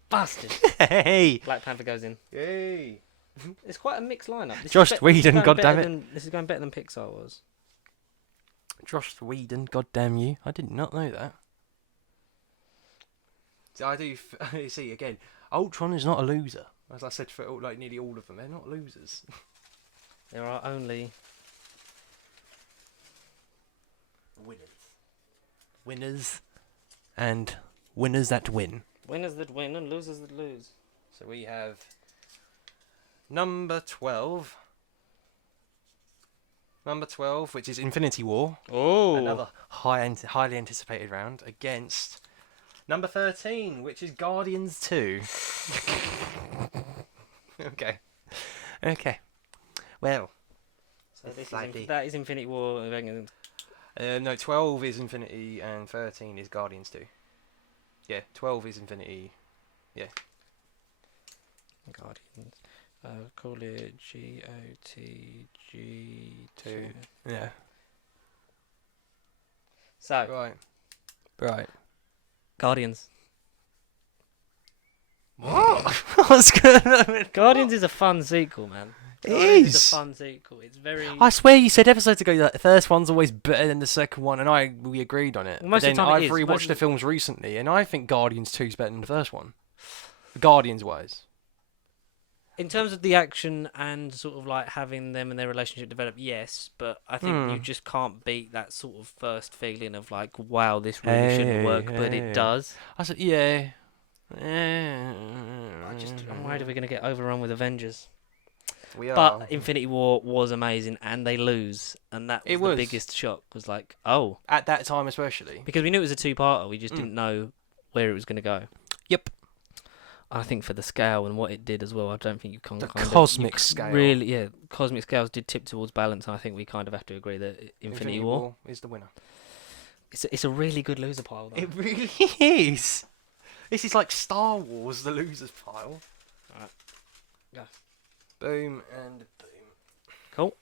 Bastard. Hey! Black Panther goes in. Yay! It's quite a mixed lineup. This Josh is Whedon, going goddammit. better than- This is going better than Pixar was. Josh Whedon, goddamn you. I did not know that. See, I do... see, again, Ultron is not a loser. As I said for like nearly all of them, they're not losers. There are only Winners. And winners that win. winners that win and losers that lose. So we have number 12. Number 12, which is Infinity War. Oh. Another highly anticipated round against number 13, which is Guardians 2. Okay. Well. So this Slightly. that is Infinity War. No, 12 is Infinity and 13 is Guardians 2. Yeah, 12 is Infinity. Yeah. Guardians. Call it GOTG2. Yeah. So, Right. Guardians. What? What's going on? Guardians is a fun sequel, man. It Guardians is. a fun sequel. It's very. I swear you said episodes ago that the first one's always better than the second one, and we agreed on it. Well, most But of the then time it I've is. Most rewatched of the the- films recently, and I think Guardians 2 is better than the first one. Guardians wise. In terms of the action and sort of like having them and their relationship develop, yes, but I think you just can't beat that sort of first feeling of like, wow, this really shouldn't work, but it does. I said, yeah. I'm worried we're going to get overrun with Avengers. We are. But Infinity War was amazing, and they lose, and that was It the was. biggest shock. Was like, oh, At that time, especially. because we knew it was a two-parter, we just didn't know where it was going to go. Yep. I think for the scale and what it did as well, I don't think you can. The kind of- cosmic you scale. Really, yeah, cosmic scales did tip towards balance, and I think we kind of have to agree that Infinity War. is the winner. It's a really good loser pile. Though. It really is. This is like Star Wars, the losers pile. Alright. Go. Boom and boom. Cool.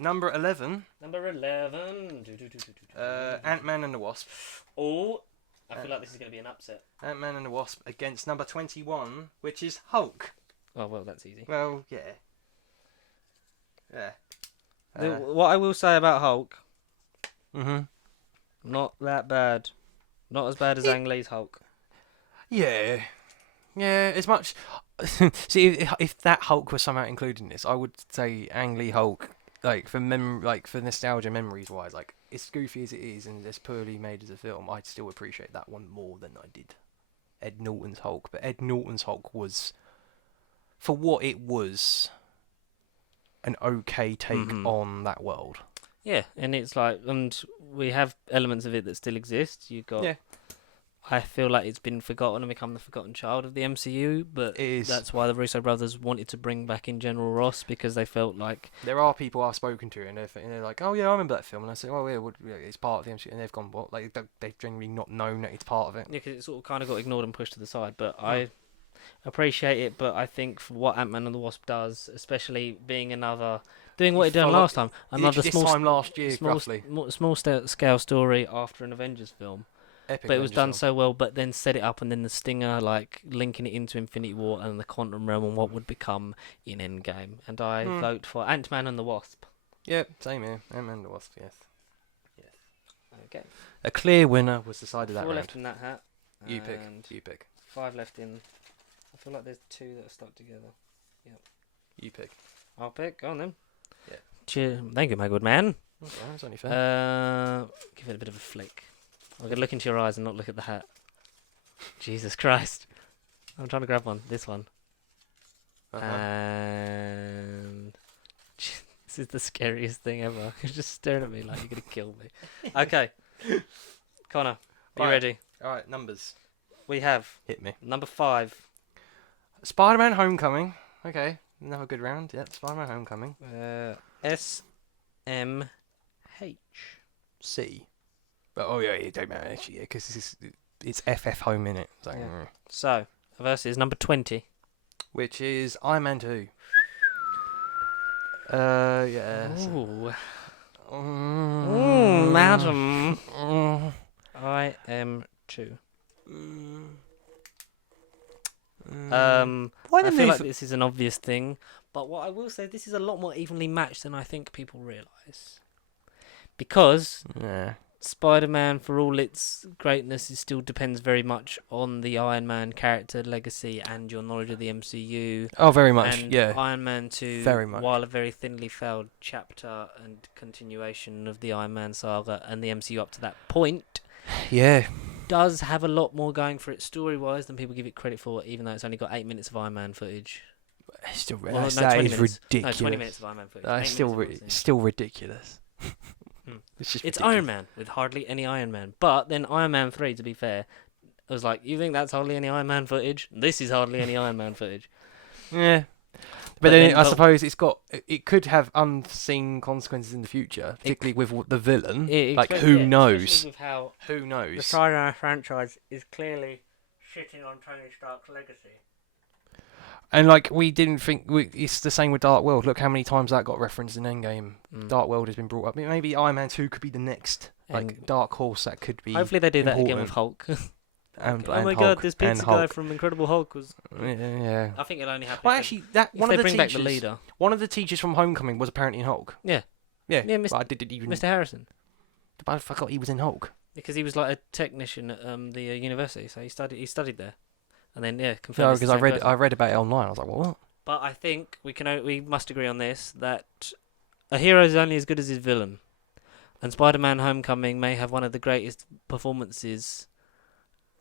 Number 11, Number 11. Ant-Man and the Wasp. Oh, I feel like this is going to be an upset. Ant-Man and the Wasp against number 21, which is Hulk. Oh well, that's easy. Well, yeah. Yeah. What I will say about Hulk, Mhm. not that bad. Not as bad as Ang Lee's Hulk. Yeah. Yeah, as much... See, if that Hulk was somehow included in this, I would say Ang Lee Hulk, like, for nostalgia memories-wise, like, as goofy as it is and as poorly made as a film, I'd still appreciate that one more than I did Ed Norton's Hulk. But Ed Norton's Hulk was, for what it was, an okay take on that world. Yeah, and it's like, and we have elements of it that still exist. You've got... Yeah. I feel like it's been forgotten and become the forgotten child of the MCU, but It is. that's why the Russo brothers wanted to bring back in General Ross, because they felt like... There are people I've spoken to, and they're like, "Oh yeah, I remember that film," and I say, "Oh yeah, it's part of the MCU," and they've gone, "What?" Like they've generally not known that it's part of it. Yeah, because it sort of kind of got ignored and pushed to the side, but I appreciate it, but I think for what Ant-Man and the Wasp does, especially being doing what it done last time, another this time last year, roughly. small scale story after an Avengers film. Epic But it was Avengers done film. so well, but then set it up, and then the stinger, like linking it into Infinity War and the Quantum Realm and what would become in Endgame. And I vote for Ant-Man and the Wasp. Yep, same here. Ant-Man and the Wasp, yes. Okay. A clear winner was decided that 4 round. left in that hat. You pick. and You pick. 5 left in. I feel like there's 2 that are stuck together. You pick. I'll pick. Go on then. Yeah. Cheers. Thank you, my good man. Okay, that's only fair. Give it a bit of a flick. I'm going to look into your eyes and not look at the hat. Jesus Christ. I'm trying to grab one. This one. And this is the scariest thing ever. You're just staring at me like you're going to kill me. Okay. Connor, are you Right. ready? Alright, numbers. We have Hit me. number 5. Spider-Man Homecoming. Okay, another good round. Yep, Spider-Man Homecoming. SMH. C. But oh yeah, it don't matter actually, yeah, because it's FF Home in it. So, Yeah. So, versus number 20. which is Iron Man 2. Yeah. Ooh. Mm, Madam. mm, I am 2. mm, I Why didn't feel they like this is an obvious thing, but what I will say, this is a lot more evenly matched than I think people realise. Because Yeah. Spider-Man, for all its greatness, it still depends very much on the Iron Man character legacy and your knowledge of the MCU. Oh, very much. And Yeah. Iron Man 2, Very much. while a very thinly veiled chapter and continuation of the Iron Man saga and the MCU up to that point, Yeah. does have a lot more going for it story-wise than people give it credit for, even though it's only got 8 minutes of Iron Man footage. Still, Well, that 20 is minutes. ridiculous. No, 20 minutes of Iron Man footage. That's 8 still, minutes of it, still ridiculous. Hmm. It's just It's ridiculous. Iron Man with hardly any Iron Man. But then Iron Man 3, to be fair, I was like, you think that's hardly any Iron Man footage? This is hardly any Iron Man footage. Yeah. But But then then I the- suppose it could have unseen consequences in the future, particularly with the villain. Like, who knows? Especially with how Who the knows? Spider-Man franchise is clearly shitting on Tony Stark's legacy. And like, we didn't think it's the same with Dark World. Look how many times that got referenced in Endgame. Dark World has been brought up. Maybe Iron Man 2 could be the next And dark horse that could be. hopefully they do that again with important. Hulk. And, Oh and my Hulk, god, this and pizza guy Hulk. from Incredible Hulk was... Yeah. I think it'll only happen Well, if actually, they, one if of they the bring teachers, back the leader. one of the teachers from Homecoming was apparently in Hulk. Yeah. Yeah. Yeah, But I didn't even. Mr. Harrison. But I forgot he was in Hulk. Because he was like a technician at the university, so he studied there. And then, yeah, No, confirmed it's the because same person. I read about it online. I was like, what? But I think we must agree on this, that a hero is only as good as his villain. And Spider-Man Homecoming may have one of the greatest performances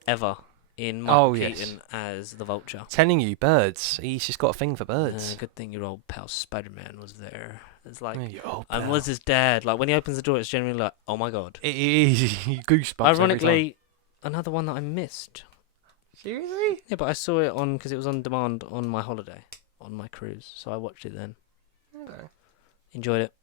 ever in Michael Keaton as the Vulture. Telling you, birds. He's just got a thing for birds. Good thing your old pal Spider-Man was there. It's like, Your old and pal. was his dad. Like, when he opens the door, it's genuinely like, oh my god. It is goosebumps. Ironically, another one that I missed. Seriously? Yeah, but I saw it on, because it was on demand on my holiday, on my cruise. So I watched it then. Okay. Enjoyed it.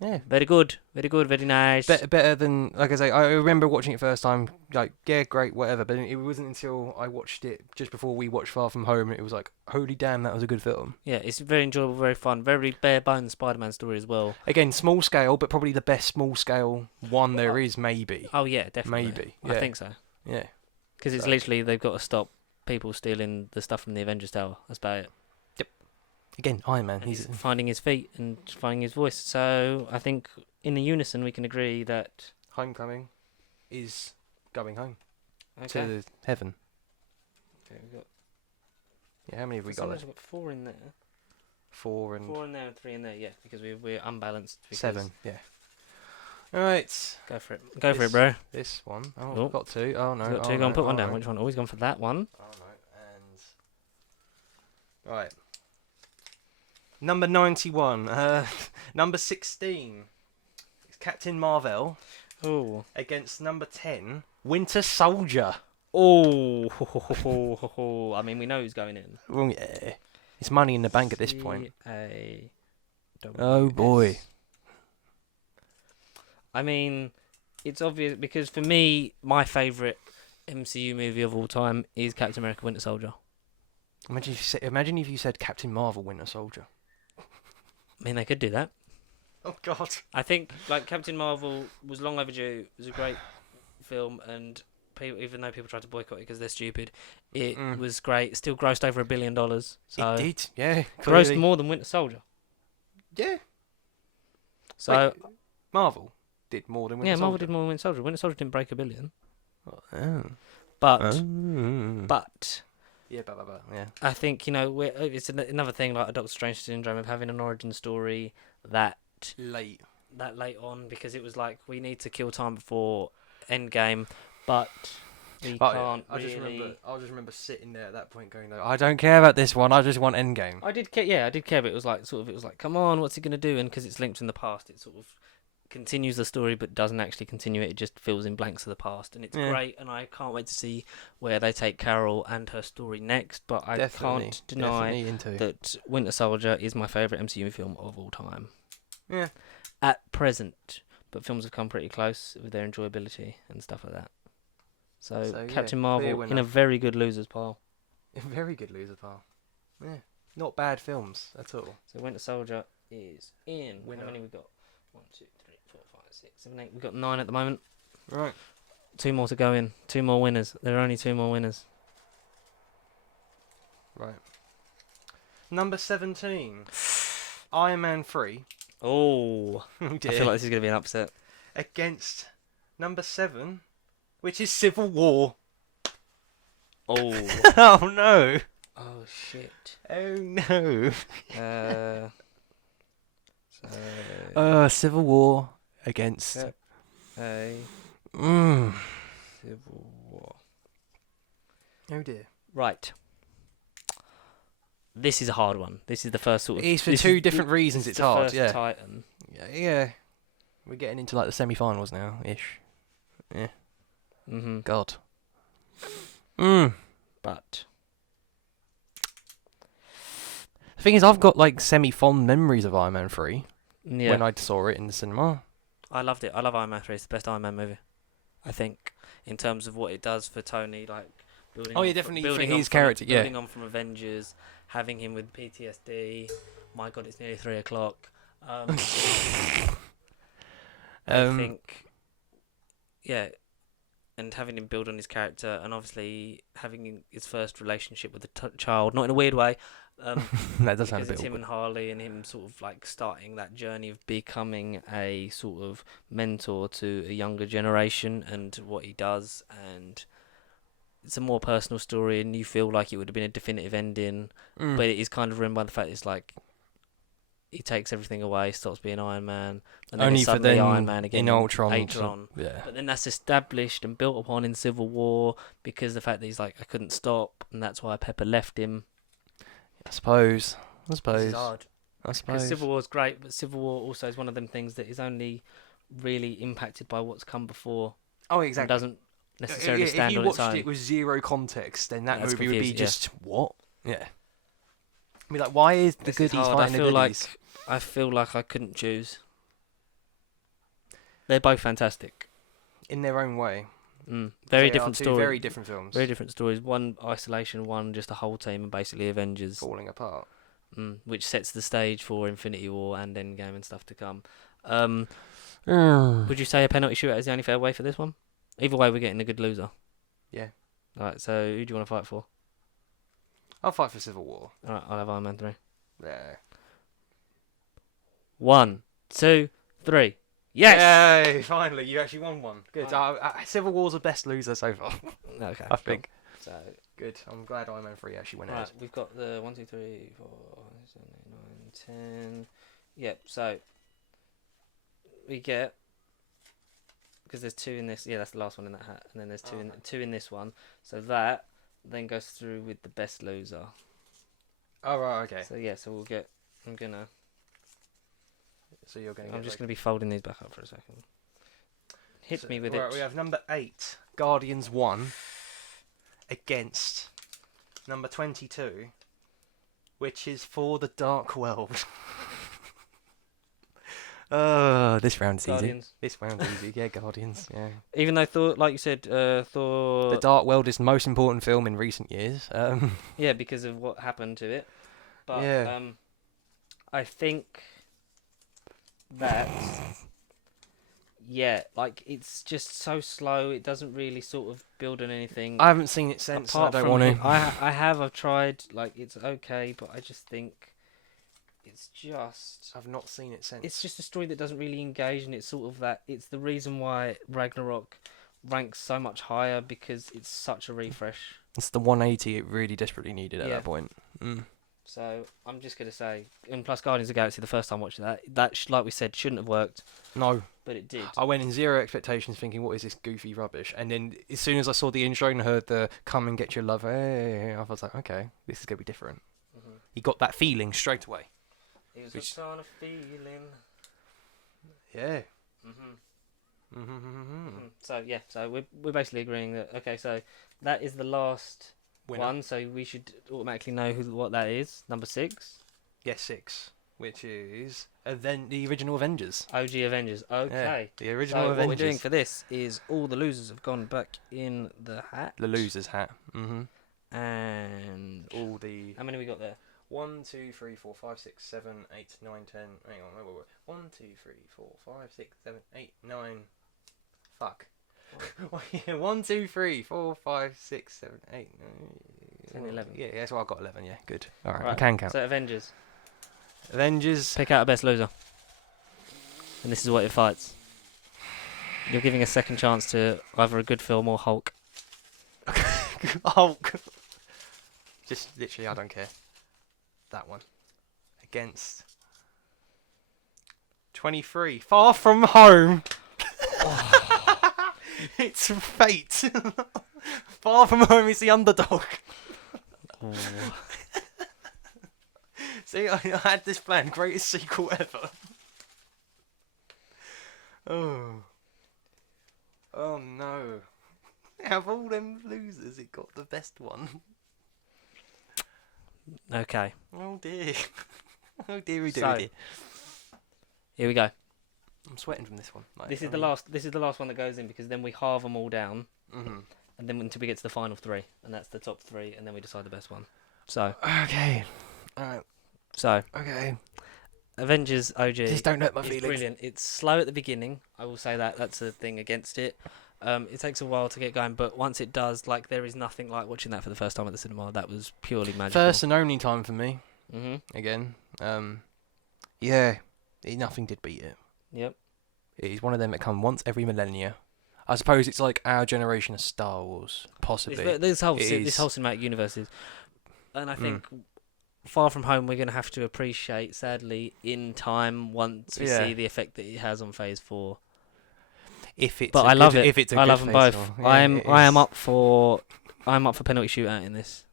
Yeah. Very good, very nice. Better than, like I say, I remember watching it first time, like, yeah, great, whatever, but it wasn't until I watched it just before we watched Far From Home, and it was like, holy damn, that was a good film. Yeah, it's very enjoyable, very fun, very bare bones Spider-Man story as well. Again, small scale, but probably the best small scale one there is, maybe. Oh yeah, definitely. Maybe, I yeah. think so. Yeah. Because it's So- literally, they've got to stop people stealing the stuff from the Avengers Tower. That's about it. Again, Iron Man, And he's... finding his feet and finding his voice. So I think in the unison we can agree that... Homecoming is going home Okay. to heaven. Okay, we've got, Yeah, how many have we for some got? reason we've got 4 in there. 4 and 4 in there and 3 in there, yeah, because we're unbalanced. Because 7, yeah. Alright, Go for it. Go for it, This- bro. this one. Oh, Oh. I've got 2. Oh, no. You've got oh, 2, go no, and put one oh, down. no. Which one? Always gone for that one. Oh, no. And... Right. Number 91. Number 16. It's Captain Marvel Oh. against number 10, Winter Soldier. Oh. I mean, we know who's going in. Oh, yeah. It's money in the bank at this point. C-A-W-S. Oh, boy. I mean, it's obvious because for me, my favourite MCU movie of all time is Captain America: Winter Soldier. Imagine if you said Captain Marvel, Winter Soldier. I mean, they could do that. Oh, God. I think like Captain Marvel was long overdue. It was a great film, and even though people tried to boycott it because they're stupid, it was great. It still grossed over $1 billion. So It did, yeah. grossed clearly. more than Winter Soldier. Yeah. So Wait, Marvel did more than Winter yeah, Soldier. Marvel did more than Winter Soldier. Winter Soldier didn't break $1 billion, Oh. but But yeah, yeah. I think it's another thing like a Doctor Strange syndrome of having an origin story that Late. late on, because it was like we need to kill time before Endgame, but we can't I just really. remember sitting there at that point going, I don't care about this one. I just want Endgame. I did care, yeah, I did care, but it was like come on, what's he gonna do? And because it's linked in the past, it sort of continues the story but doesn't actually continue it. It just fills in blanks of the past, and it's great. And I can't wait to see where they take Carol and her story next. But I can't deny that Winter Soldier is my favourite MCU film of all time. Yeah. At present, but films have come pretty close with their enjoyability and stuff like that. So yeah, Captain clear Marvel winner. in a very good losers pile. Very good loser pal. Yeah. Not bad films at all. So Winter Soldier is in. Winner. How many we got? 1, 2, 3, 4, 5, 6, 7, 8. We've got 9 at the moment. Right. 2 more to go in. 2 more winners. There are only 2 more winners. Right. Number 17. Iron Man 3. Oh, Oh I dear. feel like this is going to be an upset. Against number 7, which is Civil War. Oh. Oh no! Oh shit. Oh no! So Civil War against. Yep. a Mm. Civil War. Oh dear. Right. This is a hard one. This is the first sort of. It's for this two is different the- reasons. this It's is the hard. first Yeah. Titan. Yeah. We're getting into like the semi-finals now, ish. Yeah. Mm-hmm. God. But The thing is, I've got like semi-fond memories of Iron Man 3 yeah, when I saw it in the cinema. I loved it. I love Iron Man 3. It's the best Iron Man movie, I think, in terms of what it does for Tony, like building. Oh, yeah, on definitely building for on his from- character, yeah. Building on from Avengers, having him with PTSD. My God, it's nearly 3:00. I think, yeah, and having him build on his character, and obviously having his first relationship with a child, not in a weird way. that does sound a Because bit it's him awkward. and Harley, and him sort of like starting that journey of becoming a sort of mentor to a younger generation and what he does, and it's a more personal story, and you feel like it would have been a definitive ending, Mm. but it is kind of ruined by the fact it's like he takes everything away, stops being Iron Man, and then Only it's for suddenly then Iron Man again in Ultron. Ultron. Yeah. But then that's established and built upon in Civil War because the fact that he's like, I couldn't stop, and that's why Pepper left him. I suppose. This is hard. I Because suppose. Civil War is great, but Civil War also is one of them things that is only really impacted by what's come before. Oh, And exactly. doesn't necessarily If stand you on its watched own. it with zero context, then that That's movie would be confusing, yeah. just what? Yeah. I mean, like, why is the This is goodies hard. fighting the goodies? I feel like I couldn't choose. They're both fantastic. In their own way. Very They are different two stories. Very different films. Very different stories. One isolation, one just a whole team, and basically Avengers. Falling apart. Which sets the stage for Infinity War and Endgame and stuff to come. Mm. Would you say a penalty shootout is the only fair way for this one? Either way, we're getting a good loser. Yeah. Alright, so who do you want to fight for? I'll fight for Civil War. Alright, I'll have Iron Man 3. Yeah. 1, 2, 3. Yes! Yay! Finally, you actually won one. Good. Civil War's the best loser so far. Okay. I think. So, Good. I'm glad Iron Man 3 actually went right, ahead. we've got the 1, 2, 3, 4, 7, 8, 9, 10. Yep, so we get, because there's 2 in this, yeah, that's the last one in that hat, and then there's 2 in Okay. 2 in this one. So that then goes through with the best loser. Oh, right, okay. So yeah, so we'll get, I'm So you're going just gonna be folding these back up for a second. Hit me with right, it. we have number 8, Guardians 1, against number 22, which is For the Dark World. This round's easy. Guardians. This round's easy. Yeah, Guardians. Yeah. Even though Thor, like you said, Thor. The Dark World is the most important film in recent years. Yeah, because of what happened to it. But Yeah. I think that yeah, like it's just so slow. It doesn't really sort of build on anything. I haven't seen it since. I don't want to. I've tried. Like it's okay, but I just think it's just. I've not seen it since. It's just a story that doesn't really engage, and it's sort of that. It's the reason why Ragnarok ranks so much higher because it's such a refresh. It's the 180 it really desperately needed at Yeah. that point. So I'm just gonna say, and plus Guardians of the Galaxy, the first time watching that like we said, shouldn't have worked, No, but it did. I went in zero expectations, thinking, "What is this goofy rubbish?" And then as soon as I saw the intro and heard the "Come and get your love," hey, I was like, "Okay, this is gonna be different." Mm-hmm. You got that feeling straight away. It was Which- a ton of feeling. Yeah. So yeah, so we're basically agreeing that okay, so that is the last Winner. one, so we should automatically know what that is. Number 6, Yes, 6, which is the original Avengers. OG Avengers. Okay. Yeah, the original So Avengers. what we're doing for this is all the losers have gone back in the hat. the loser's hat. And All the how many we got there? 1, 2, 3, 4, 5, 6, 7, 8, 9, 10. Hang on, wait. 1, 2, 3, 4, 5, 6, 7, 8, 9. Fuck. 1, 2, 3, 4, 5, 6, 7, 8, 9. 10, 11. Yeah, that's what I've got 11. Yeah, good. All right, I Right, can count. So Avengers. Avengers. Pick out a best loser. And this is what it fights. You're giving a second chance to either a good film or Hulk. Hulk. Just literally, I don't care. That one. Against 23. Far From Home. It's fate. Far From Home is the underdog. Oh. See, I had this plan. Greatest sequel ever. Oh. Oh no. Out of all them losers, it got the best one. Okay. Oh dear. Oh dearie So- dear. Here we go. I'm sweating from this one. Like, This is the last. This is the last one that goes in because then we halve them all down, Mm-hmm. and then until we get to the final three, and that's the top three, and then we decide the best one. So, Okay. Alright. so Okay. Avengers OG. Just don't hurt my It's feelings. brilliant. It's slow at the beginning. I will say that. That's a thing against it. It takes a while to get going, but once it does, like there is nothing like watching that for the first time at the cinema. That was purely magical. First and only time for me. Mhm. Again. Yeah. Nothing did beat it. Yep. It's one of them that come once every millennia. I suppose it's like our generation of Star Wars, possibly. This whole It this is- whole cinematic universe is, and I think Far From Home we're going to have to appreciate sadly in time once we Yeah. see the effect that it has on Phase 4. If it's But a I love good, it. If it's a I good love them phase both. or- I yeah, am it I am is. up for penalty shootout in this.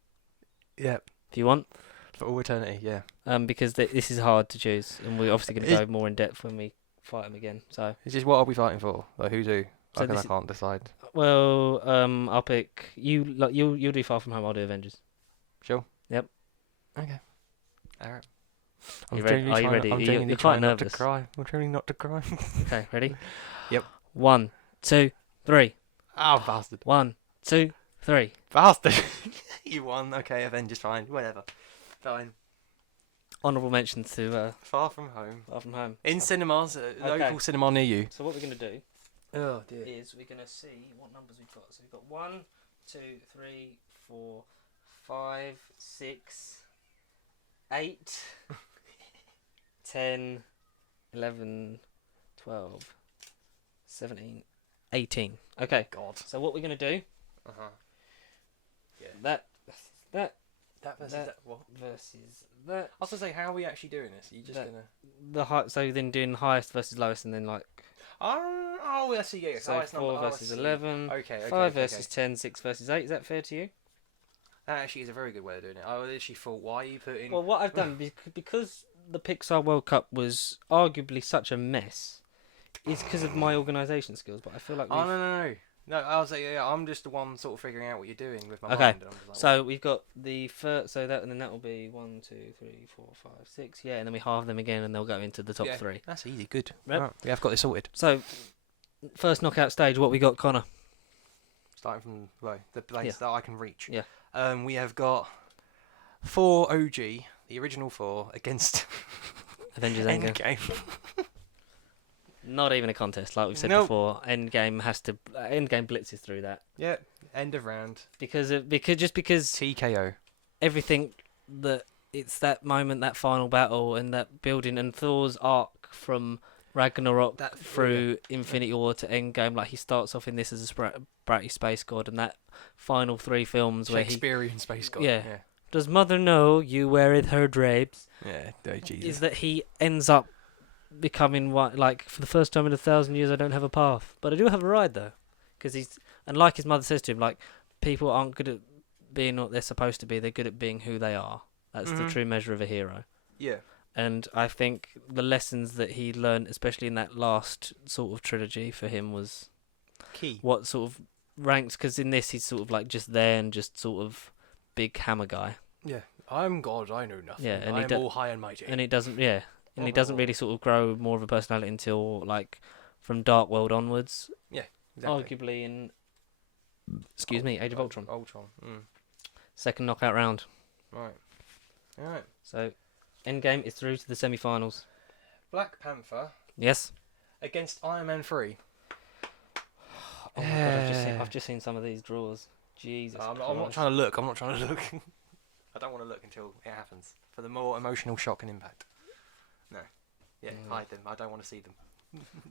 Yeah, If you want, for all eternity. Yeah. because this is hard to choose, and we're obviously going to Is- go more in depth when we fight them again. So, It's just what are we fighting for? Like who's who? So I this can't decide. well, I'll pick you. Like you'll do Far From Home. I'll do Avengers. Sure. Yep. Okay. Alright. You ready? Are you ready? I'm You're genuinely quite trying not to nervous. cry. I'm trying not to cry. Okay, ready? Yep. 1, 2, 3. Oh, bastard. 1, 2, 3. Bastard. You won. Okay, Avengers, fine. Whatever. Fine. Honourable mention to Far From Home. Far From Home. In cinemas, local cinema near you. So what we're going to do Oh dear. is we're going to see what numbers we've got. So we've got 1, 2, 3, 4, 5, 6, 8, 10, 11, 12, 17, 18. Okay. God. So what we're going to do, Uh huh. that That versus That- that. What? versus that. I was gonna say, how are we actually doing this? Are you just That- gonna? The high, so then doing highest versus lowest, and then like Oh, I see. Yeah. so highest 4 number. versus I see. 11, Okay. 5 versus 10, 6 versus 8. Is that fair to you? That actually is a very good way of doing it. I literally thought, why are you putting? Well, what I've done because the Pixar World Cup was arguably such a mess, is because of my organisation skills. But I feel like Oh we've, no! I was like, yeah, I'm just the one sort of figuring out what you're doing with my Okay, mind. and I'm just like, so we've got the first, so that and then that will be 1, 2, 3, 4, 5, 6. Yeah, and then we halve them again, and they'll go into the top yeah, 3. That's easy. Good. Yep. Right, we have got this sorted. So first knockout stage, what we got, Connor? Starting from the place Yeah. that I can reach. Yeah. We have got 4 OG, the original 4, against Avengers Endgame. Endgame. Not even a contest, like we've said Nope. before. Endgame blitzes through that Yeah. End of round. because just because TKO. everything that it's that moment, that final battle, and that building, and Thor's arc from Ragnarok That- through Infinity War to Endgame. Like he starts off in this as a bratty space god, and that final 3 films where he Shakespearean space god. Yeah. Yeah. does mother know you weareth her drapes, Yeah. Oh, Jesus. is that he ends up becoming like for the first time in 1,000 years I don't have a path, but I do have a ride though, because and like his mother says to him, like people aren't good at being what they're supposed to be, they're good at being who they are. That's the Mhm. true measure of a hero. Yeah. And I think the lessons that he learned, especially in that last sort of trilogy for him, was Key. what sort of ranks, because in this he's sort of like just there and just sort of big hammer guy, Yeah. I'm God. I know nothing. Yeah, and he I'm do- all high and mighty. and it doesn't and he doesn't really sort of grow more of a personality until like from Dark World onwards, Exactly. arguably in Age of Ultron. Ultron. Mm. Second knockout round. Right. All right. So Endgame is through to the semi-finals. Black Panther Yes. against Iron Man 3. Oh my god, I've just seen some of these draws. Jesus. I'm not Christ. trying to look. I'm not trying to look. I don't want to look until it happens. For the more emotional shock and impact. No. Yeah, hide them. I don't want to see them.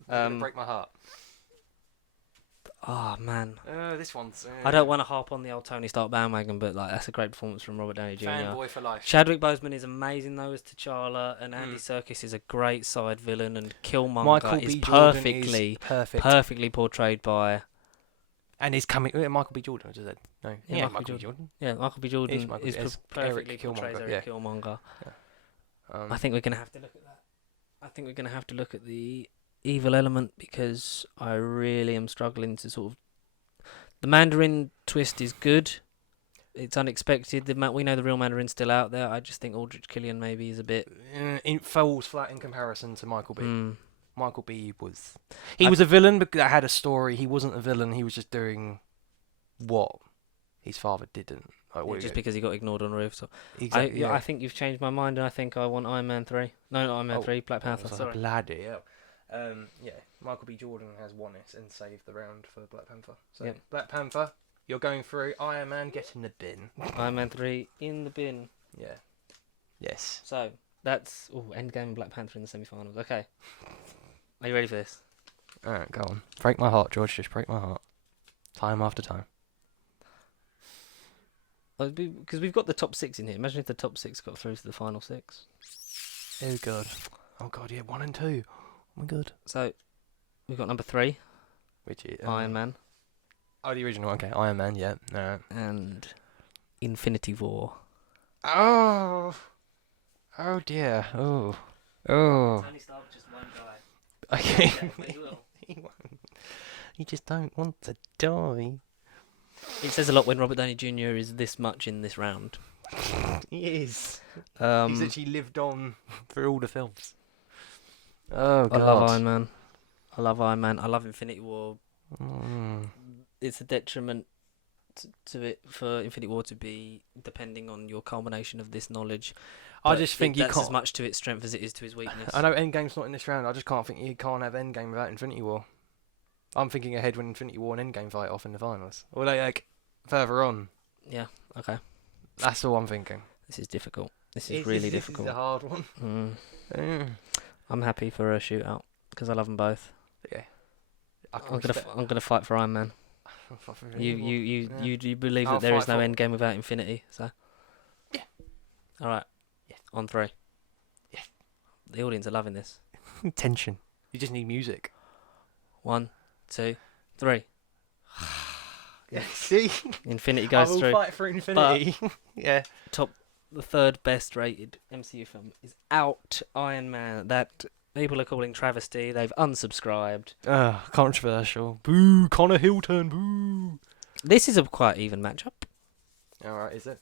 They're gonna break my heart. Oh man, This one's. I don't want to harp on the old Tony Stark bandwagon, but like that's a great performance from Robert Downey Jr. Fanboy for life. Chadwick Boseman is amazing though as T'Challa, and Andy Serkis is a great side villain, and Killmonger is B. Jordan perfectly, is perfect. perfectly portrayed by. And he's coming. Michael B. Jordan, as I said. No, Yeah, Michael B. Jordan. Yeah, Michael B. Jordan Michael is B. as perfectly Eric portrays Killmonger, Eric Killmonger. Yeah. I think we're gonna have to look at that. I think we're gonna have to look at the evil element because I really am struggling to sort of. The Mandarin twist is good. It's unexpected. We know the real Mandarin's still out there. I just think Aldrich Killian maybe is a bit. It falls flat in comparison to Michael B. Mm. Michael B. was. He was a villain, but that had a story. He wasn't a villain. He was just doing what his father didn't. Like, Just because he got ignored on the roof. So exactly. I think you've changed my mind, and I think I want Iron Man 3. No, not Iron Man 3. Black Panther. Sorry. Bloody hell. Yeah, Michael B. Jordan has won it and saved the round for Black Panther. So Yep. Black Panther, you're going through. Iron Man, get in the bin. Iron Man 3 in the bin. Yeah. Yes. So that's Endgame and Black Panther in the semi-finals. Okay. Are you ready for this? All right, go on. Break my heart, George. Just break my heart. Time after time. Because we've got the top 6 in here. Imagine if the top 6 got through to the final 6. Oh god. Oh god. Yeah, 1 and 2. Oh my god. So we've got number 3, Which is Iron Man, Oh, the original. Okay, Iron Man. Yeah. No. and Infinity War. Oh. Oh dear. Oh. Oh. Tony Stark just won't die. Okay. But he will. He won't. He just don't want to die. It says a lot when Robert Downey Jr. is this much in this round. He is. He's Um, actually lived on through all the films. Oh god. I love Iron Man. I love Iron Man. I love Infinity War. Mm. It's a detriment to it for Infinity War to be depending on your culmination of this knowledge. I But just think you that's can't. as much to its strength as it is to his weakness. I know Endgame's not in this round. I just can't think you can't have Endgame without Infinity War. I'm thinking ahead when Infinity War and Endgame fight off in the finals, or like further on. Yeah. Okay. That's all I'm thinking. This is difficult. This is really difficult. This is a hard one. Mm. I'm happy for a shootout because I love them both. Yeah. I'm gonna fight for Iron Man. You believe I'll that there is fight no for- end game without Infinity, so Yeah. All right. Yeah. On 3. Yeah. The audience are loving this. Tension. You just need music. 1, 2, 3. Yeah. See. Infinity I goes will through. fight for Infinity. Yeah. The 3rd best rated MCU film is out. Iron Man. That people are calling travesty. They've unsubscribed. Controversial. Boo. Connor Hilton. Boo. This is a quite even matchup. All right. Is it?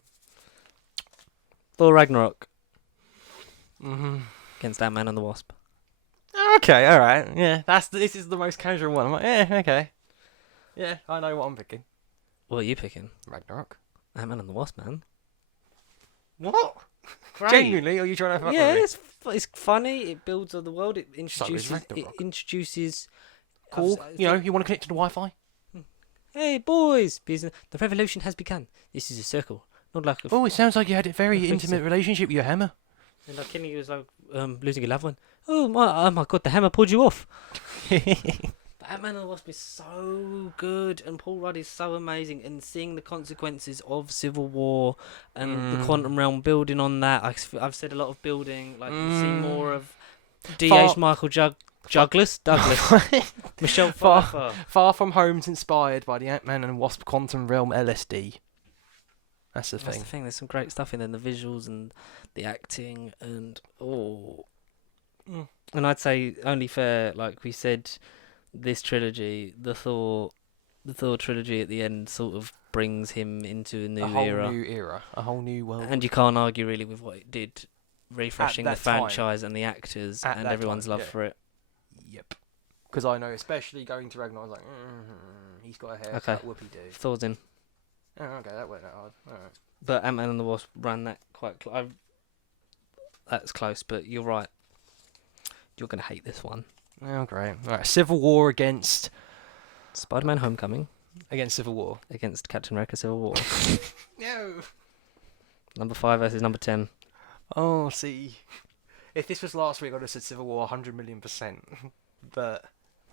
Thor Ragnarok Mhm. against Ant-Man and the Wasp. Okay. All right. Yeah. This is the most casual one. I'm like, yeah. Okay. Yeah. I know what I'm picking. What are you picking? Ragnarok. Ant-Man and the Wasp, man. What? Great. Genuinely, are you trying to fuck Yeah, with me? it's funny. It builds on the world. It So is introduces. It Ragnarok. introduces. Cool. I've- You know, you want to connect to the Wi-Fi? Hey boys, the revolution has begun. This is a circle, not like a. Oh, it sounds like you had a very I think intimate so. relationship with your hammer. And like Kenny was like losing a loved one. Oh my god, the hammer pulled you off. But Ant-Man and the Wasp is so good, and Paul Rudd is so amazing, and seeing the consequences of Civil War and the quantum realm building on that. I've said a lot of building. Like you see more of D.H. Michael Douglas, Michelle Pfeiffer. Far From Home's inspired by the Ant-Man and Wasp Quantum Realm LSD. That's the That's thing. the thing. There's some great stuff in there. The visuals and the acting and And I'd say only fair, like we said, this trilogy, the Thor trilogy at the end sort of brings him into a new A whole era. new era. A whole new world. And you can't argue really with what it did, refreshing the that time. franchise and the actors At and that everyone's time, love yeah. for it. Yep. Because I know, especially going to Ragnarok, I was like, he's got a haircut, Okay. whoopie do. Thor's in. Oh, okay, that went that hard. Alright. But Ant-Man and the Wasp ran that quite that's close, but you're right. You're going to hate this one. Oh, great. Alright, Civil War against Spider-Man Homecoming Civil War. against Captain America Civil War. No. Number 5 versus number 10. Oh, see. If this was last week, I'd have said Civil War 100 million %. But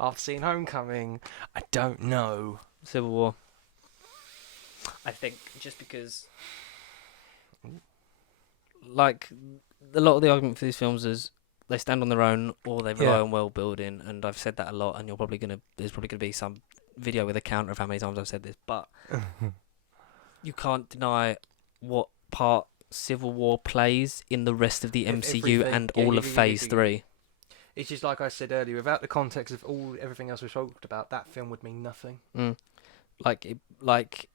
After seeing Homecoming, I don't know. Civil War. I think just because, like, a lot of the argument for these films is they stand on their own or they rely Yeah. on world building, and I've said that a lot. And there's probably gonna be some video with a counter of how many times I've said this, but you can't deny what part Civil War plays in the rest of the MCU Everything. and Yeah, all yeah, of yeah, Phase yeah, yeah. 3. It's just like I said earlier, without the context of everything else we talked about, that film would mean nothing. Like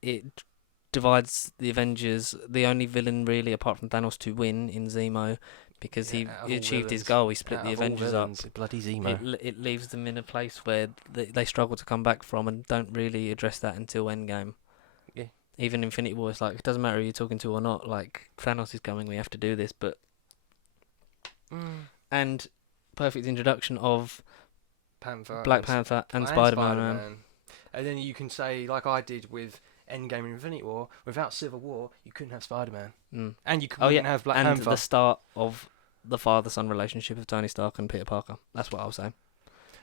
it divides the Avengers. The only villain really, apart from Thanos, to win in Zemo, because Yeah, out of he all achieved his villains. goal. He split Out the of all Avengers up. villains, bloody Zemo. It leaves them in a place where they struggle to come back from, and don't really address that until Endgame. Yeah. Even Infinity War, it's like it doesn't matter who you're talking to or not. Like Thanos is coming, we have to do this. But and perfect introduction of Panther, Black Panther and Spider-Man. And then you can say, like I did with Endgame and Infinity War, without Civil War, you couldn't have Spider-Man. And you couldn't have Black and Panther. the start of the father-son relationship of Tony Stark and Peter Parker. That's what I'll say.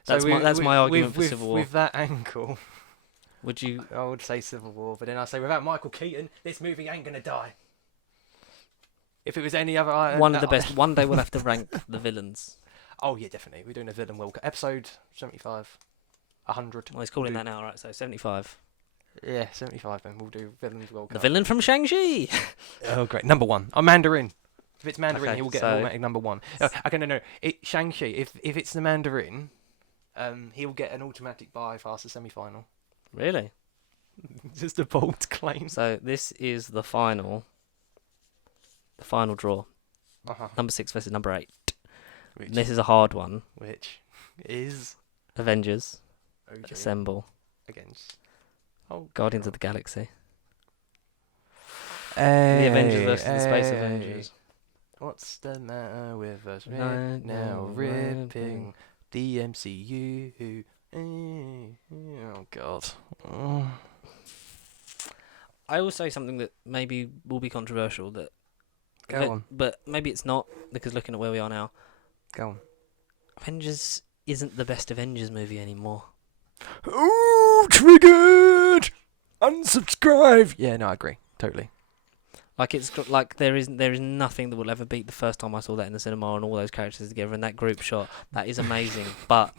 That's my argument for Civil War. With that angle, Would you? I would say Civil War, but then I say without Michael Keaton, this movie ain't gonna die. If it was any other, One of the best. One day we'll have to rank the villains. Oh yeah, definitely. We're doing a villain World Cup episode 75, 100. Well, he's calling that now, right? So 75. Yeah, 75. Then we'll do villains World The Cup. villain from Shang-Chi. Oh great, number one. I'm Mandarin. If it's Mandarin, Okay, he will get so- an automatic number one. Okay, no. Shang-Chi. If it's the Mandarin, he'll get an automatic bye past the semi-final. Really? Just a bold claim. So this is the final. The final draw. Number 6 versus number 8. This is a hard one. Which is Avengers OJ Assemble. against. Oh, Guardians of the Galaxy. Hey, The Avengers versus the Space Avengers. What's the matter with us Right right now? now, Ripping the MCU. Oh God. I will say something that maybe will be controversial. That Go on. But maybe it's not, because looking at where we are now, Go on. Avengers isn't the best Avengers movie anymore. Ooh, triggered. Unsubscribe. Yeah, no, I agree. Totally. Like it's got, like there is nothing that will ever beat the first time I saw that in the cinema and all those characters together in that group shot. That is amazing. But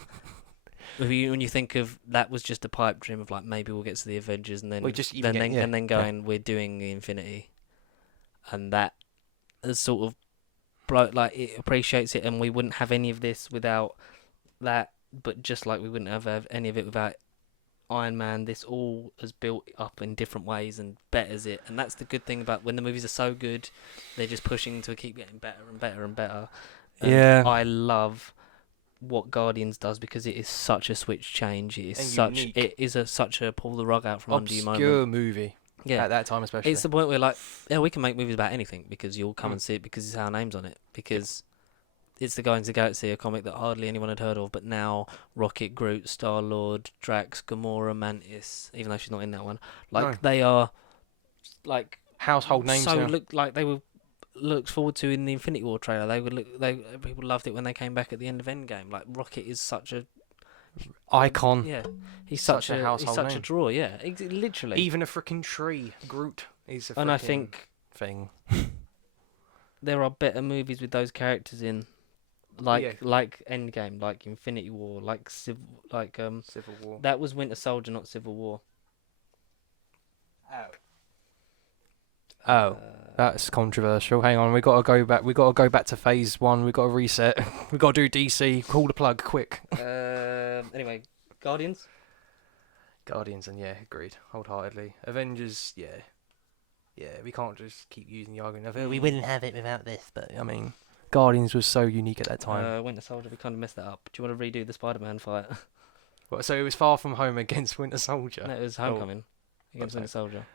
when you think of that was just a pipe dream of like maybe we'll get to the Avengers and then we're doing the Infinity, and that is sort of like it appreciates it, and we wouldn't have any of this without that. But just like we wouldn't have any of it without Iron Man, this all is built up in different ways and betters it, and that's the good thing about when the movies are so good, they're just pushing to keep getting better and better and better. And Yeah. I love what Guardians does because it is such a switch change. It is such a pull the rug out from under you moment. Obscure movie. Yeah, At that time especially. it's the point where like, yeah, we can make movies about anything because you'll come and see it because it's our names on it, because it's the Guardians of the Galaxy, a comic that hardly anyone had heard of, but now Rocket, Groot, Star-Lord, Drax, Gamora, Mantis, even though she's not in that one, like they are like household names so now. look like they were looked forward to in the Infinity War trailer. People loved it when they came back at the end of Endgame. Like Rocket is such a icon. yeah, he's Such such a household he's such name. a draw. Yeah, literally. Even a freaking tree. Groot is a And I frickin' think thing. there are better movies with those characters in, like Endgame, like Infinity War, like Civil War. That was Winter Soldier, not Civil War. Oh, that's controversial. Hang on, we gotta go back. We gotta go back to phase 1. We gotta reset. We gotta do DC. Call the plug, quick. Anyway, Guardians. Guardians, and yeah, agreed, wholeheartedly. Avengers, yeah. We can't just keep using the argument of we wouldn't have it without this. But I mean, Guardians was so unique at that time. Winter Soldier. We kind of messed that up. Do you want to redo the Spider-Man fight? So it was Far From Home against Winter Soldier. No, it was Homecoming against Winter Soldier.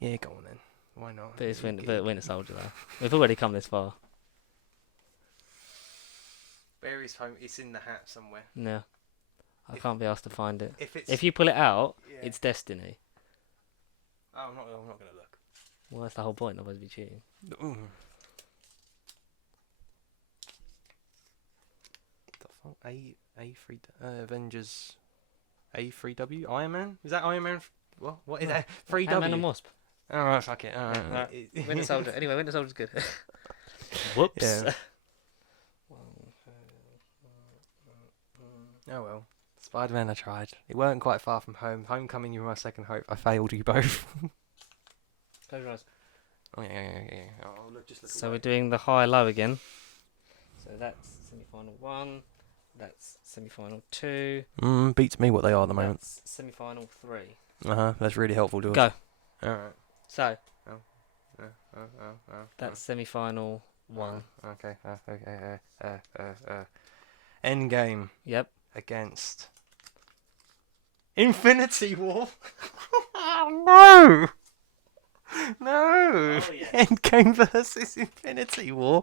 Yeah, go on then. Why not? But it's Winter Soldier though. We've already come this far. Where is home? It's in the hat somewhere. No, I can't be asked to find it. If If you pull it out, it's Destiny. Oh, I'm not gonna look. Well, that's the whole point. Otherwise, it'd be cheating. The fuck? Avengers A3W Iron Man. Is that Iron Man? What is No. that? 3W. Ant-Man and Wasp. All right, fuck it. All Right. right. Winter Soldier. Anyway, Winter Soldier's good. Whoops. Yeah. Oh well. Spider-Man, I tried. It weren't quite far from home. Homecoming, you were my second hope. I failed you both. Close your eyes. Oh yeah. Oh, just look So away. we're doing the high-low again. So that's semi-final 1. That's semi-final 2. Beats me what they are at the moment. That's semi-final 3. That's really helpful, George. Go. All right. So Oh. that's semi-final 1. Okay. Endgame Yep. against Infinity War. Oh, no! Oh, yes. Endgame versus Infinity War.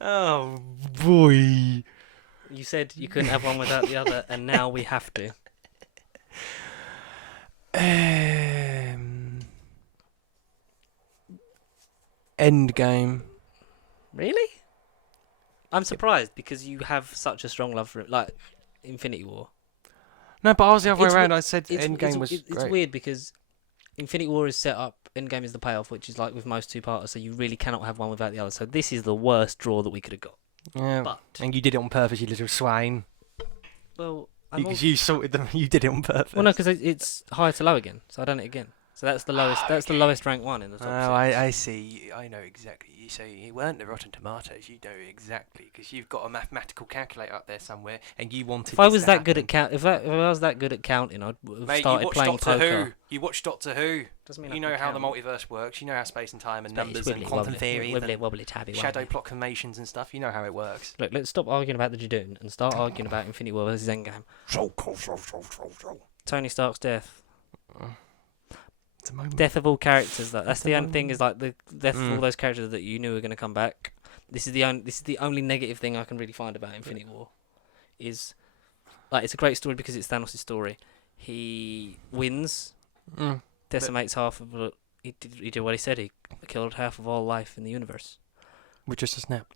Oh boy. You said you couldn't have one without the other, and now we have to. Endgame. Really? I'm surprised because you have such a strong love for it, like Infinity War. No, but I was the other way It's around. we- I said Endgame was It's great. weird because Infinity War is set up, Endgame is the payoff, which is like with most two-parters, so you really cannot have one without the other. So this is the worst draw that we could have got. Yeah, But and you did it on purpose, you little swine. well, Because you sorted them. You did it on purpose. well, no, because it's higher to low again, so I done it again. So that's the lowest. That's the lowest ranked one in the top Oh, six. I see. I know exactly. So you weren't the Rotten Tomatoes. You know exactly because you've got a mathematical calculator up there somewhere, and you wanted. If I this was to that good happen. at count, if I was that good at counting, I'd have Mate, started you watch playing Doctor poker. Who. You watch Doctor Who. Doesn't mean I You can know how the count. multiverse works. You know how space and time and It's numbers and wibbly quantum wobbly, theory wibbly and wobbly tabby shadow wobbly. proclamations and stuff. You know how it works. Look, let's stop arguing about the Jadoon and start arguing about Infinity War versus Endgame. So. Tony Stark's death. It's a moment. Death of all characters. That's It's the a only thing is like the death of Mm. all those characters that you knew were going to come back. This is the only negative thing I can really find about Infinity War. Is like it's a great story because it's Thanos' story. He wins, decimates half of. He did what he said. He killed half of all life in the universe. With just a snap.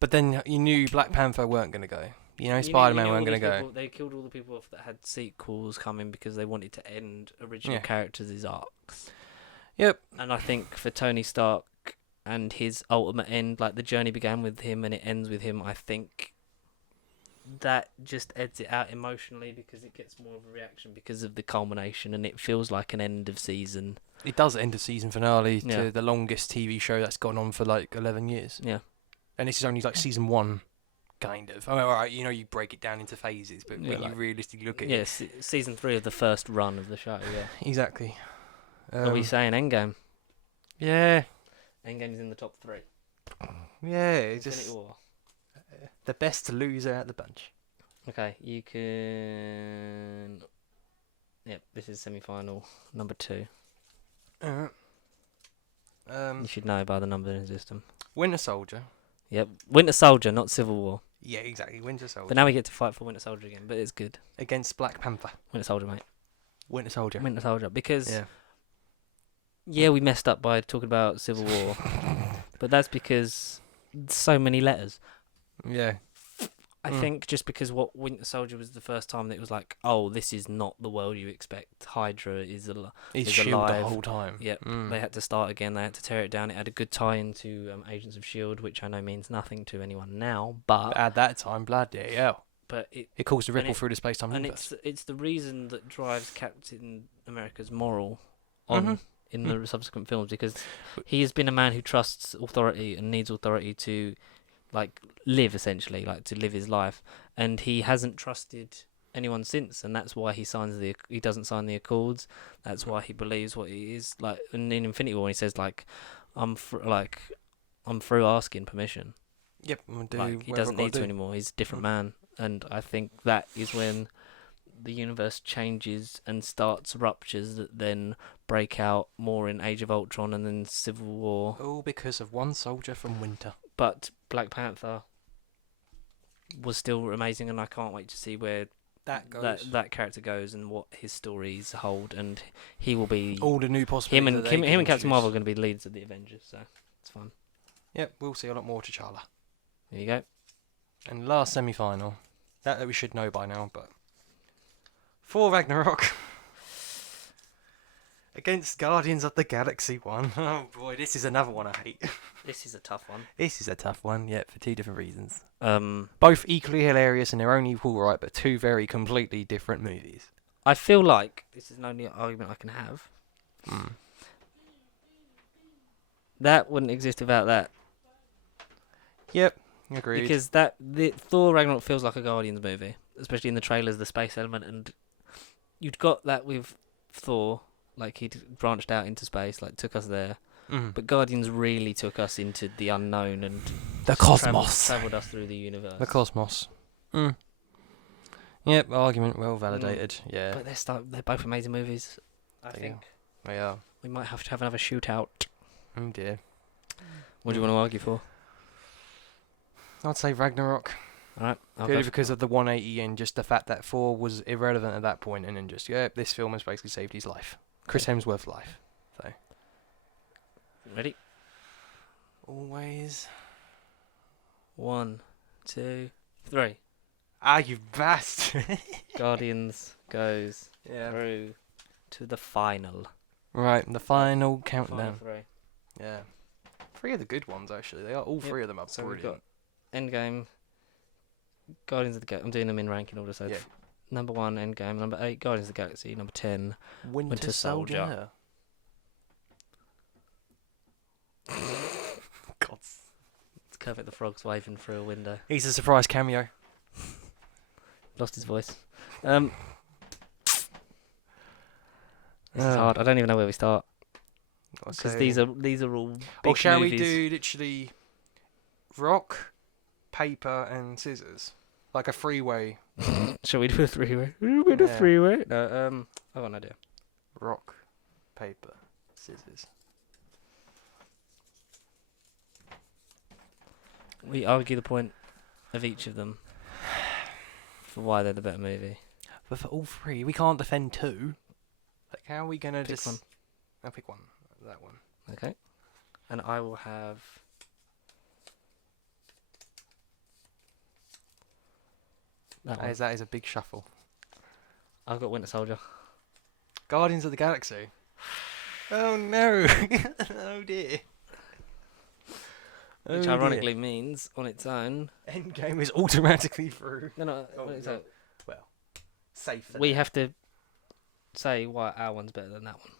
But then you knew Black Panther weren't going to go. You know, Spider-Man weren't going to go. They killed all the people off that had sequels coming because they wanted to end original Yeah. characters' arcs. Yep. And I think for Tony Stark and his ultimate end, like the journey began with him and it ends with him, I think that just adds it out emotionally because it gets more of a reaction because of the culmination and it feels like an end of season. It does end the season finale Yeah. to the longest TV show that's gone on for like 11 years. Yeah. And this is only like season 1, kind of. I mean, alright, you know, you break it down into phases, but Yeah, when like- you realistically look at Yes, season 3 of the first run of the show, yeah. Exactly. Are we saying Endgame? Yeah. Endgame's in the top 3. Yeah, it's Infinity just War. the best loser out of the bunch. Okay, you can... Yep, this is semi-final number 2. You should know by the numbering system. Winter Soldier. Yep, Winter Soldier, not Civil War. Yeah, exactly. Winter Soldier. But now we get to fight for Winter Soldier again, but it's good. Against Black Panther. Winter Soldier, mate. Winter Soldier. Winter Soldier, because... Yeah. Yeah, we messed up by talking about Civil War. But that's because so many letters. Yeah. I think just because what Winter Soldier was the first time that it was like, oh, this is not the world you expect. Hydra is He's is shield alive. the whole time. Yep, they had to start again. They had to tear it down. It had a good tie into Agents of S.H.I.E.L.D., which I know means nothing to anyone now, But at that time, bloody hell. but It caused a ripple it- through the space-time and universe. it's the reason that drives Captain America's moral on in the subsequent films because he has been a man who trusts authority and needs authority to like live essentially, like to live his life, and he hasn't trusted anyone since, and that's why he doesn't sign the Accords. That's why he believes what he is like. And in Infinity War, he says like, I'm through asking permission. Yep. We'll do Like he whatever doesn't I've gotta need to do. anymore. He's a different man, and I think that is when the universe changes and starts ruptures that then break out more in Age of Ultron and then Civil War. All because of one soldier from Winter. But Black Panther was still amazing, and I can't wait to see where That goes. that character goes and what his stories hold. And he will be All the new possibilities. him and that they him can and Captain Marvel are introduce. going to be leads of the Avengers, so it's fun. Yep, we'll see a lot more T'Challa. There you go. And last semi-final, that we should know by now. But Thor Ragnarok against Guardians of the Galaxy 1. Oh boy, this is another one I hate. This is a tough one. This is a tough one, yeah, for two different reasons. Um, Both equally hilarious in their own equal right, but two very completely different movies. I feel like this is the only argument I can have. Mm. That wouldn't exist without that. Yep, agreed. Because the Thor Ragnarok feels like a Guardians movie, especially in the trailers, the space element, and you'd got that with Thor, like he'd branched out into space, like took us there. But Guardians really took us into the unknown and the cosmos. Travelled us through the universe. The cosmos. Yep, argument well validated. Yeah. But they're both amazing movies. I think They are. we might have to have another shootout. Oh dear. What do you want to argue for? I'd say Ragnarok. Alright, Purely because of the 180 and just the fact that Thor was irrelevant at that point, and then just, this film has basically saved his life. Chris Hemsworth's life. So. Ready? Always. 1, 2, 3. Ah, you bastard. Guardians goes Yeah. through to the final. Right, the final countdown. Final 3. Yeah. 3 of the good ones, actually. They are all 3 of them are So we've brilliant. got Endgame, Guardians of the Galaxy. I'm doing them in ranking order. So Yeah. number 1, Endgame. Number 8, Guardians of the Galaxy. Number 10, Winter Soldier. God. it's Kermit the Frog's waving through a window. He's a surprise cameo. Lost his voice. This is hard. I don't even know where we start because these are all. Big shall movies. we do literally rock, paper, and scissors, like a freeway? Shall we do a three-way? We do a Yeah. three-way. No, I've got an idea. Rock, paper, scissors. We argue the point of each of them for why they're the better movie. But for all 3, we can't defend 2. Like, how are we gonna Pick just? one. I'll pick one. That one. Okay. And I will have. That one. That is a big shuffle. I've got Winter Soldier. Guardians of the Galaxy. Oh no! Oh dear. Which Oh, ironically means, on its own. Endgame is automatically through. No, Oh, on its no. own, Well, safe. For we now. have to say why our one's better than that one.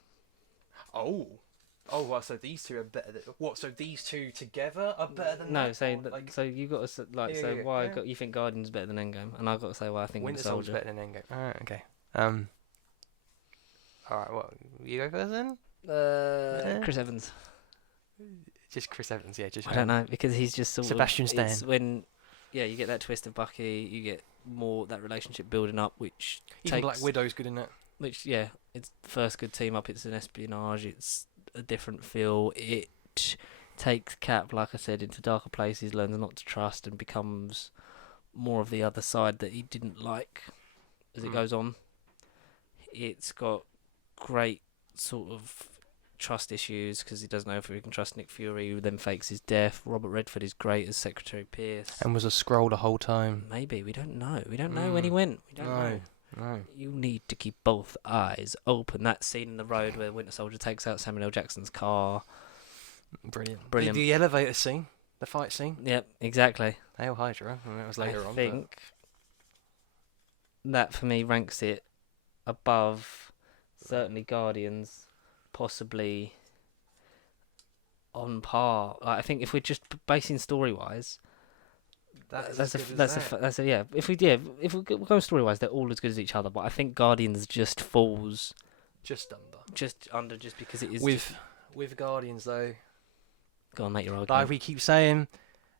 Oh, well, so these 2 are better than... What, so these 2 together are better than No, that? say Or, that, like, so you got to Yeah, yeah, why yeah. you think Guardians better than Endgame, and I've got to say why I think Winter Winter Soldier's Soldier. better than Endgame. Alright, okay. Alright, well, you go first then? Yeah. Chris Evans. Just Chris Evans, yeah. Just I don't know because he's just sort Sebastian of. Stan. It's when, you get that twist of Bucky, you get more that relationship building up, which Even takes, Black Widow's good in that. which it's the first good team up. It's an espionage. It's a different feel. It takes Cap, like I said, into darker places, learns not to trust, and becomes more of the other side that he didn't like as it goes on. It's got great sort of trust issues because he doesn't know if he can trust Nick Fury, who then fakes his death. Robert Redford is great as Secretary Pierce. And was a scroll the whole time. Maybe, we don't know. We don't know when he went. We don't know. No. You need to keep both eyes open. That scene in the road where Winter Soldier takes out Samuel L. Jackson's car. Brilliant. Brilliant. The elevator scene. The fight scene. Yep, exactly. Hail Hydra. I mean, that was later I on. think that for me ranks it above certainly Guardians, possibly on par. Like, I think if we're just basing story wise, that's a. If we're going story wise, they're all as good as each other. But I think Guardians just falls just under. just because it is. With Guardians though, Go on, make your argument. like we keep saying,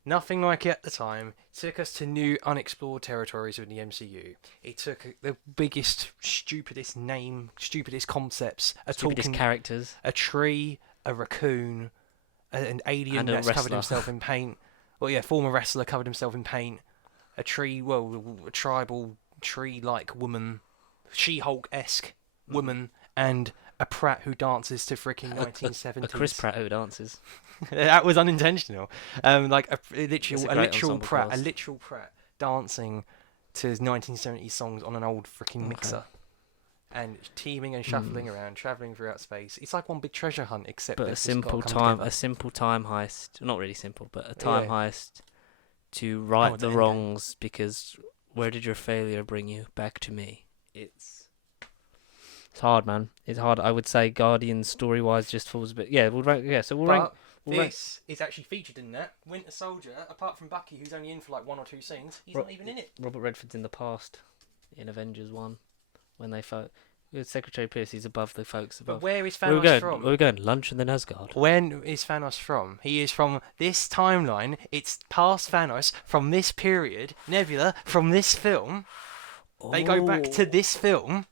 nothing like it at the time. It took us to new, unexplored territories within the MCU. It took the biggest, stupidest concepts, Stupidest characters. a tree, a raccoon, an alien And a that's covered wrestler. himself in paint. Well, yeah, former wrestler covered himself in paint. A tree, a tribal tree-like woman, She-Hulk-esque woman, and a Pratt who dances to freaking 1970s. A Chris Pratt who dances. That was unintentional. Like a It's a literal great Pratt, ensemble cast. a literal Pratt dancing to 1970s songs on an old freaking Okay. mixer. And teaming and shuffling around, travelling throughout space. It's like one big treasure hunt, except But they've a just gotta simple come time, together. a simple time heist. Not really simple, but a time Yeah. heist to right it's the an endgame. wrongs. Because where did your failure bring you? Back to me. It's hard, man. It's hard. I would say Guardians story wise just falls a bit. Yeah, we'll rank. Yeah, so we'll rank. But We'll rank. this is actually featured in that. Winter Soldier, apart from Bucky, who's only in for like 1 or 2 scenes, he's Ro- not even in it. Robert Redford's in the past, in Avengers 1, when they fought. With Secretary Pierce, he's above the folks But above. where is Where we Thanos going? from? Where we going? Lunch in the Nazgard. When is Thanos from? He is from this timeline. It's past Thanos from this period. Nebula from this film. They go back to this film,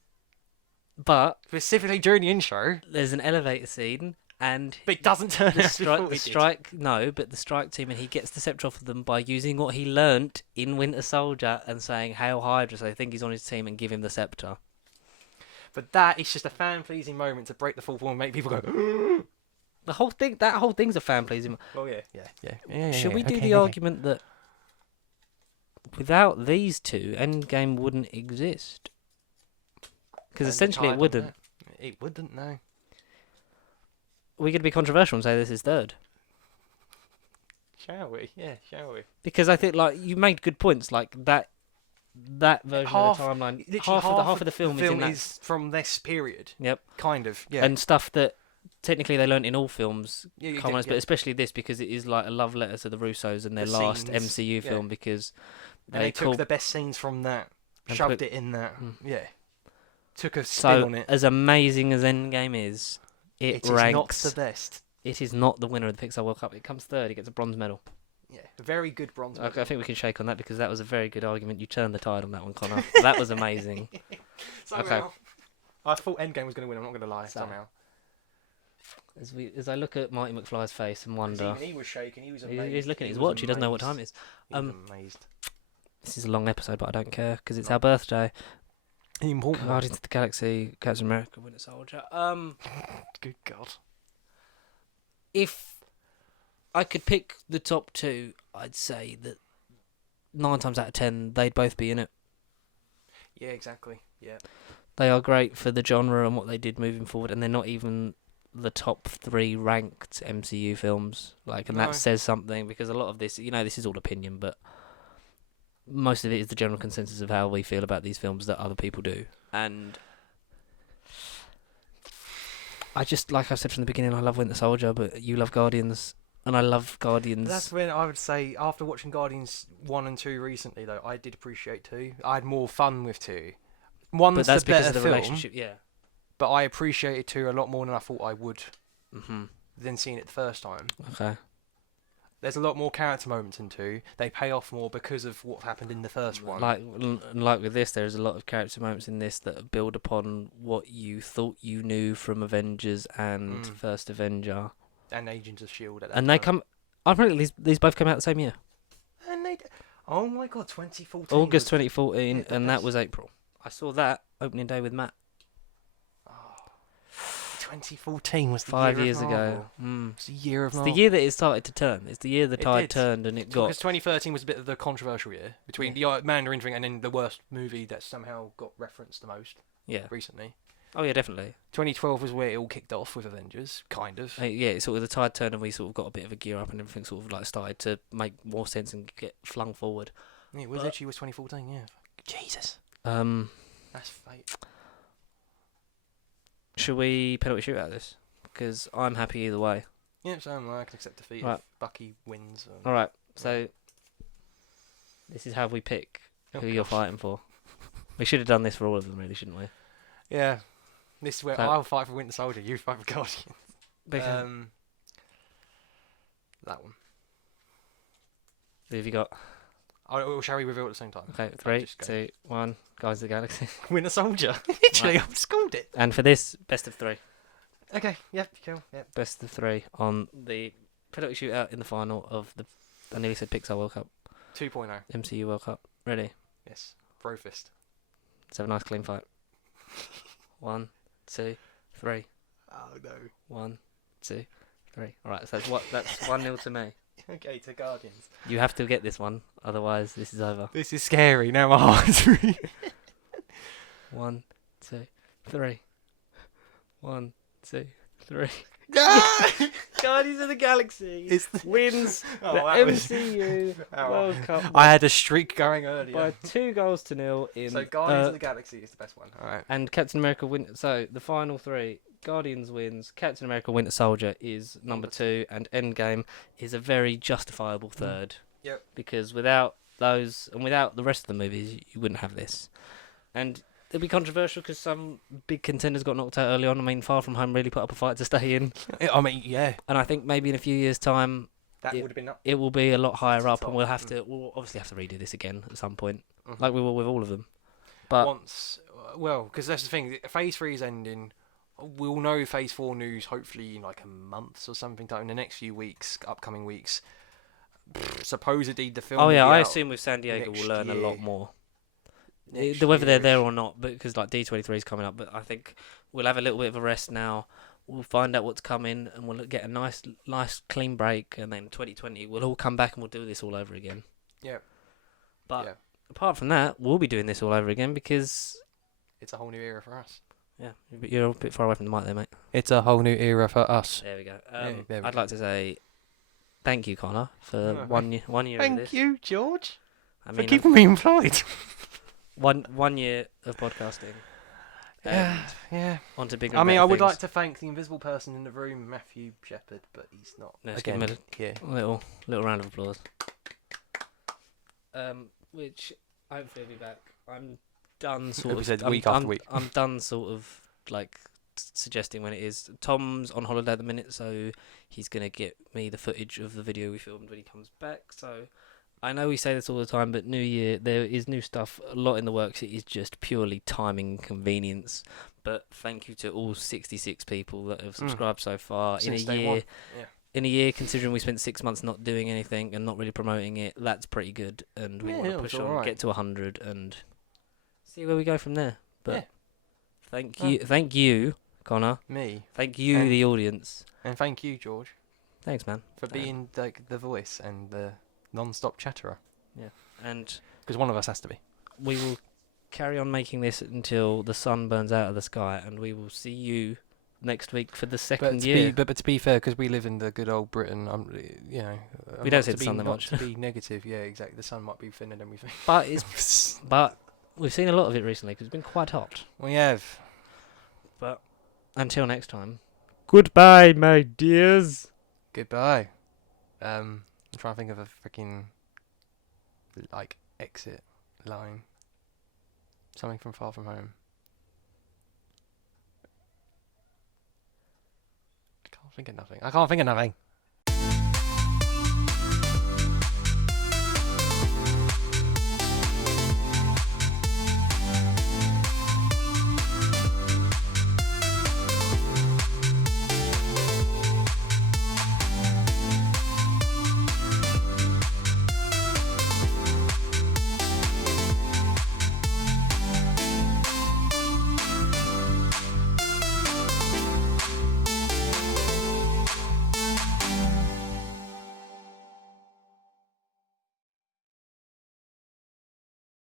But specifically during the intro, there's an elevator scene, and but it doesn't turn the out strike. before The it did. strike. No, but the strike team, and he gets the scepter off of them by using what he learnt in Winter Soldier and saying "Hail Hydra," so they think he's on his team and give him the scepter. But that is just a fan-pleasing moment to break the fourth wall and make people go. The whole thing. That whole thing's a fan pleasing. Oh yeah. Should we do the argument that without these two, Endgame wouldn't exist? Because essentially it wouldn't. It wouldn't, no. We're going to be controversial and say this is third. Shall we? Yeah, shall we? Because I think, like, you made good points. Like that version Half- of the timeline, Literally half of the film, is in that. is from this period. Yep. Kind of, yeah. And stuff that technically they learnt in all films, yeah, you common, did, but especially this because it is like a love letter to the Russos and their The last scenes, MCU yeah. film because And they took the best scenes from that, And shoved put- it in that. Mm. Yeah. Took a spin so on it. as amazing as Endgame is, it It is ranks. not the best. It is not the winner of the Pixar World Cup. It comes third. It gets a bronze medal. Yeah, a very good bronze Okay, medal. I think we can shake on that because that was a very good argument. You turned the tide on that one, Connor. That was amazing. Somehow. I thought Endgame was going to win, I'm not going to lie, So- somehow. As I look at Marty McFly's face and wonder, Even he was shaking, he was He- amazed. he's looking at his was watch. He doesn't know what time amazed. it is. He was Um, amazed. This is a long episode, but I don't care because it's No. our birthday. The important one. Guardians of the Galaxy, Captain America, Winter Soldier. Good God. If I could pick the top two, I'd say that 9 times out of 10 they'd both be in it. Yeah, exactly. Yeah. They are great for the genre and what they did moving forward, and they're not even the top 3 ranked MCU films. Like, and No. that says something because a lot of this, this is all opinion, but most of it is the general consensus of how we feel about these films that other people do. And I just, like I've said from the beginning, I love Winter Soldier, but you love Guardians, and I love Guardians. That's when I would say, after watching Guardians 1 and 2 recently, though, I did appreciate 2. I had more fun with 2. One's but that's the better because of the film, relationship, yeah. but I appreciated 2 a lot more than I thought I would Mm-hmm. than seeing it the first time. Okay. There's a lot more character moments in 2. They pay off more because of what happened in the first one. Like with this, there's a lot of character moments in this that build upon what you thought you knew from Avengers and Mm. First Avenger, and Agents of S.H.I.E.L.D. at that and they time. come. Ironically, these both came out the same year, And they... Oh my God, 2014. August was- 2014, yeah, the and that best. was April. I saw that opening day with Matt Oh, 2014 was the 5 year years of ago. Marvel. Mm. It's the year of It's Marvel. the year that it started to turn. It's the year the It tide did. turned, and it got. Because 2013 was a bit of the controversial year between the Mandarin thing and then the worst movie that somehow got referenced the most Yeah. recently. Oh yeah, definitely. 2012 was where it all kicked off with Avengers, kind of. Yeah, it's sort of the tide turned, and we sort of got a bit of a gear up, and everything sort of like started to make more sense and get flung forward. Yeah, it was But- actually was 2014, yeah. Jesus. That's fate. Should we penalty shoot out this? Because I'm happy either way. Yeah, so I can accept defeat Right. if Bucky wins. All right, so this is how we pick who you're fighting for. We should have done this for all of them, really, shouldn't we? Yeah. This is where So- I'll fight for Winter Soldier, you fight for Guardian. That one. Who have you got? Or shall we reveal at the same time? Okay, 3, just go. 2, 1. Guardians of the Galaxy. Winter Soldier. Literally, I've scored it. And for this, best of 3. Okay, yep, cool, yep. Best of 3 on the penalty shootout in the final of the, I nearly said Pixar World Cup, 2.0. MCU World Cup. Ready? Yes. Bro fist. Let's have a nice clean fight. 1, 2, 3. Oh no. 1, 2, 3. All right, so that's 1-0 to me. Okay, to Guardians. You have to get this one, otherwise this is over. This is scary. Now my heart's really... 1, 2, 3. 1, 2, 3. Guardians of the Galaxy wins the MCU World Cup I had a streak going earlier. by 2-0 in. So Guardians of the Galaxy is the best one. All right. And Captain America So the final 3: Guardians wins, Captain America Winter Soldier is number 2, and Endgame is a very justifiable third. Yep. Because without those and without the rest of the movies, you wouldn't have this. And it'll be controversial because some big contenders got knocked out early on. I mean, Far From Home really put up a fight to stay in. I mean, yeah. And I think maybe in a few years' time, That would have been up. it will be a lot higher up, top. and we'll obviously have to redo this again at some point, like we will with all of them. But Once, because that's the thing. Phase 3 is ending. We'll know Phase 4 news hopefully in like a month or something. In the next few weeks, upcoming weeks. Supposedly the film. oh will yeah, be I out assume with San Diego next we'll learn a lot year. more. next Whether they're there year-ish. or not, because like D23 is coming up, but I think we'll have a little bit of a rest now. We'll find out what's coming, and we'll get a nice clean break, and then 2020 we'll all come back and we'll do this all over again. Yeah. But Yeah. apart from that, we'll be doing this all over again because It's a whole new era for us. yeah, you're a bit far away from the mic there, mate. It's a whole new era for us. There we go. there we I'd go. like to say thank you, Connor, for No, one year of Thank this. you, George, I for mean, keeping me employed. one year of podcasting. Yeah, yeah. On to bigger. I and mean, better I would things. like to thank the invisible person in the room, Matthew Shepherd, but he's not. Let's give him Again, yeah. little round of applause. Which hopefully will be back. I'm done sort We of. said I'm, week after I'm, week. I'm done sort of like suggesting when it is. Tom's on holiday at the minute, so he's gonna get me the footage of the video we filmed when he comes back. So I know we say this all the time, but New Year there is new stuff, a lot in the works. It is just purely timing convenience. But thank you to all 66 people that have subscribed so far Since in a day year. one. Yeah. In a year, considering we spent 6 months not doing anything and not really promoting it, that's pretty good. And we Yeah, want it to was push on, alright. get to 100, and see where we go from there. But Yeah. thank you, Connor. Me. Thank you, And- the audience. And thank you, George, Thanks, man. for being like the voice and the non-stop chatterer. And Because one of us has to be. we will carry on making this until the sun burns out of the sky, and we will see you next week for the second year. But to be fair, because we live in the good old Britain, you know, We don't not see to the sun that not much. To be negative, yeah, exactly. The sun might be thinner than we think. But but we've seen a lot of it recently because it's been quite hot. We have. But until next time, goodbye, my dears. Goodbye. I'm trying to think of a freaking like exit line. Something from Far From Home. I can't think of nothing.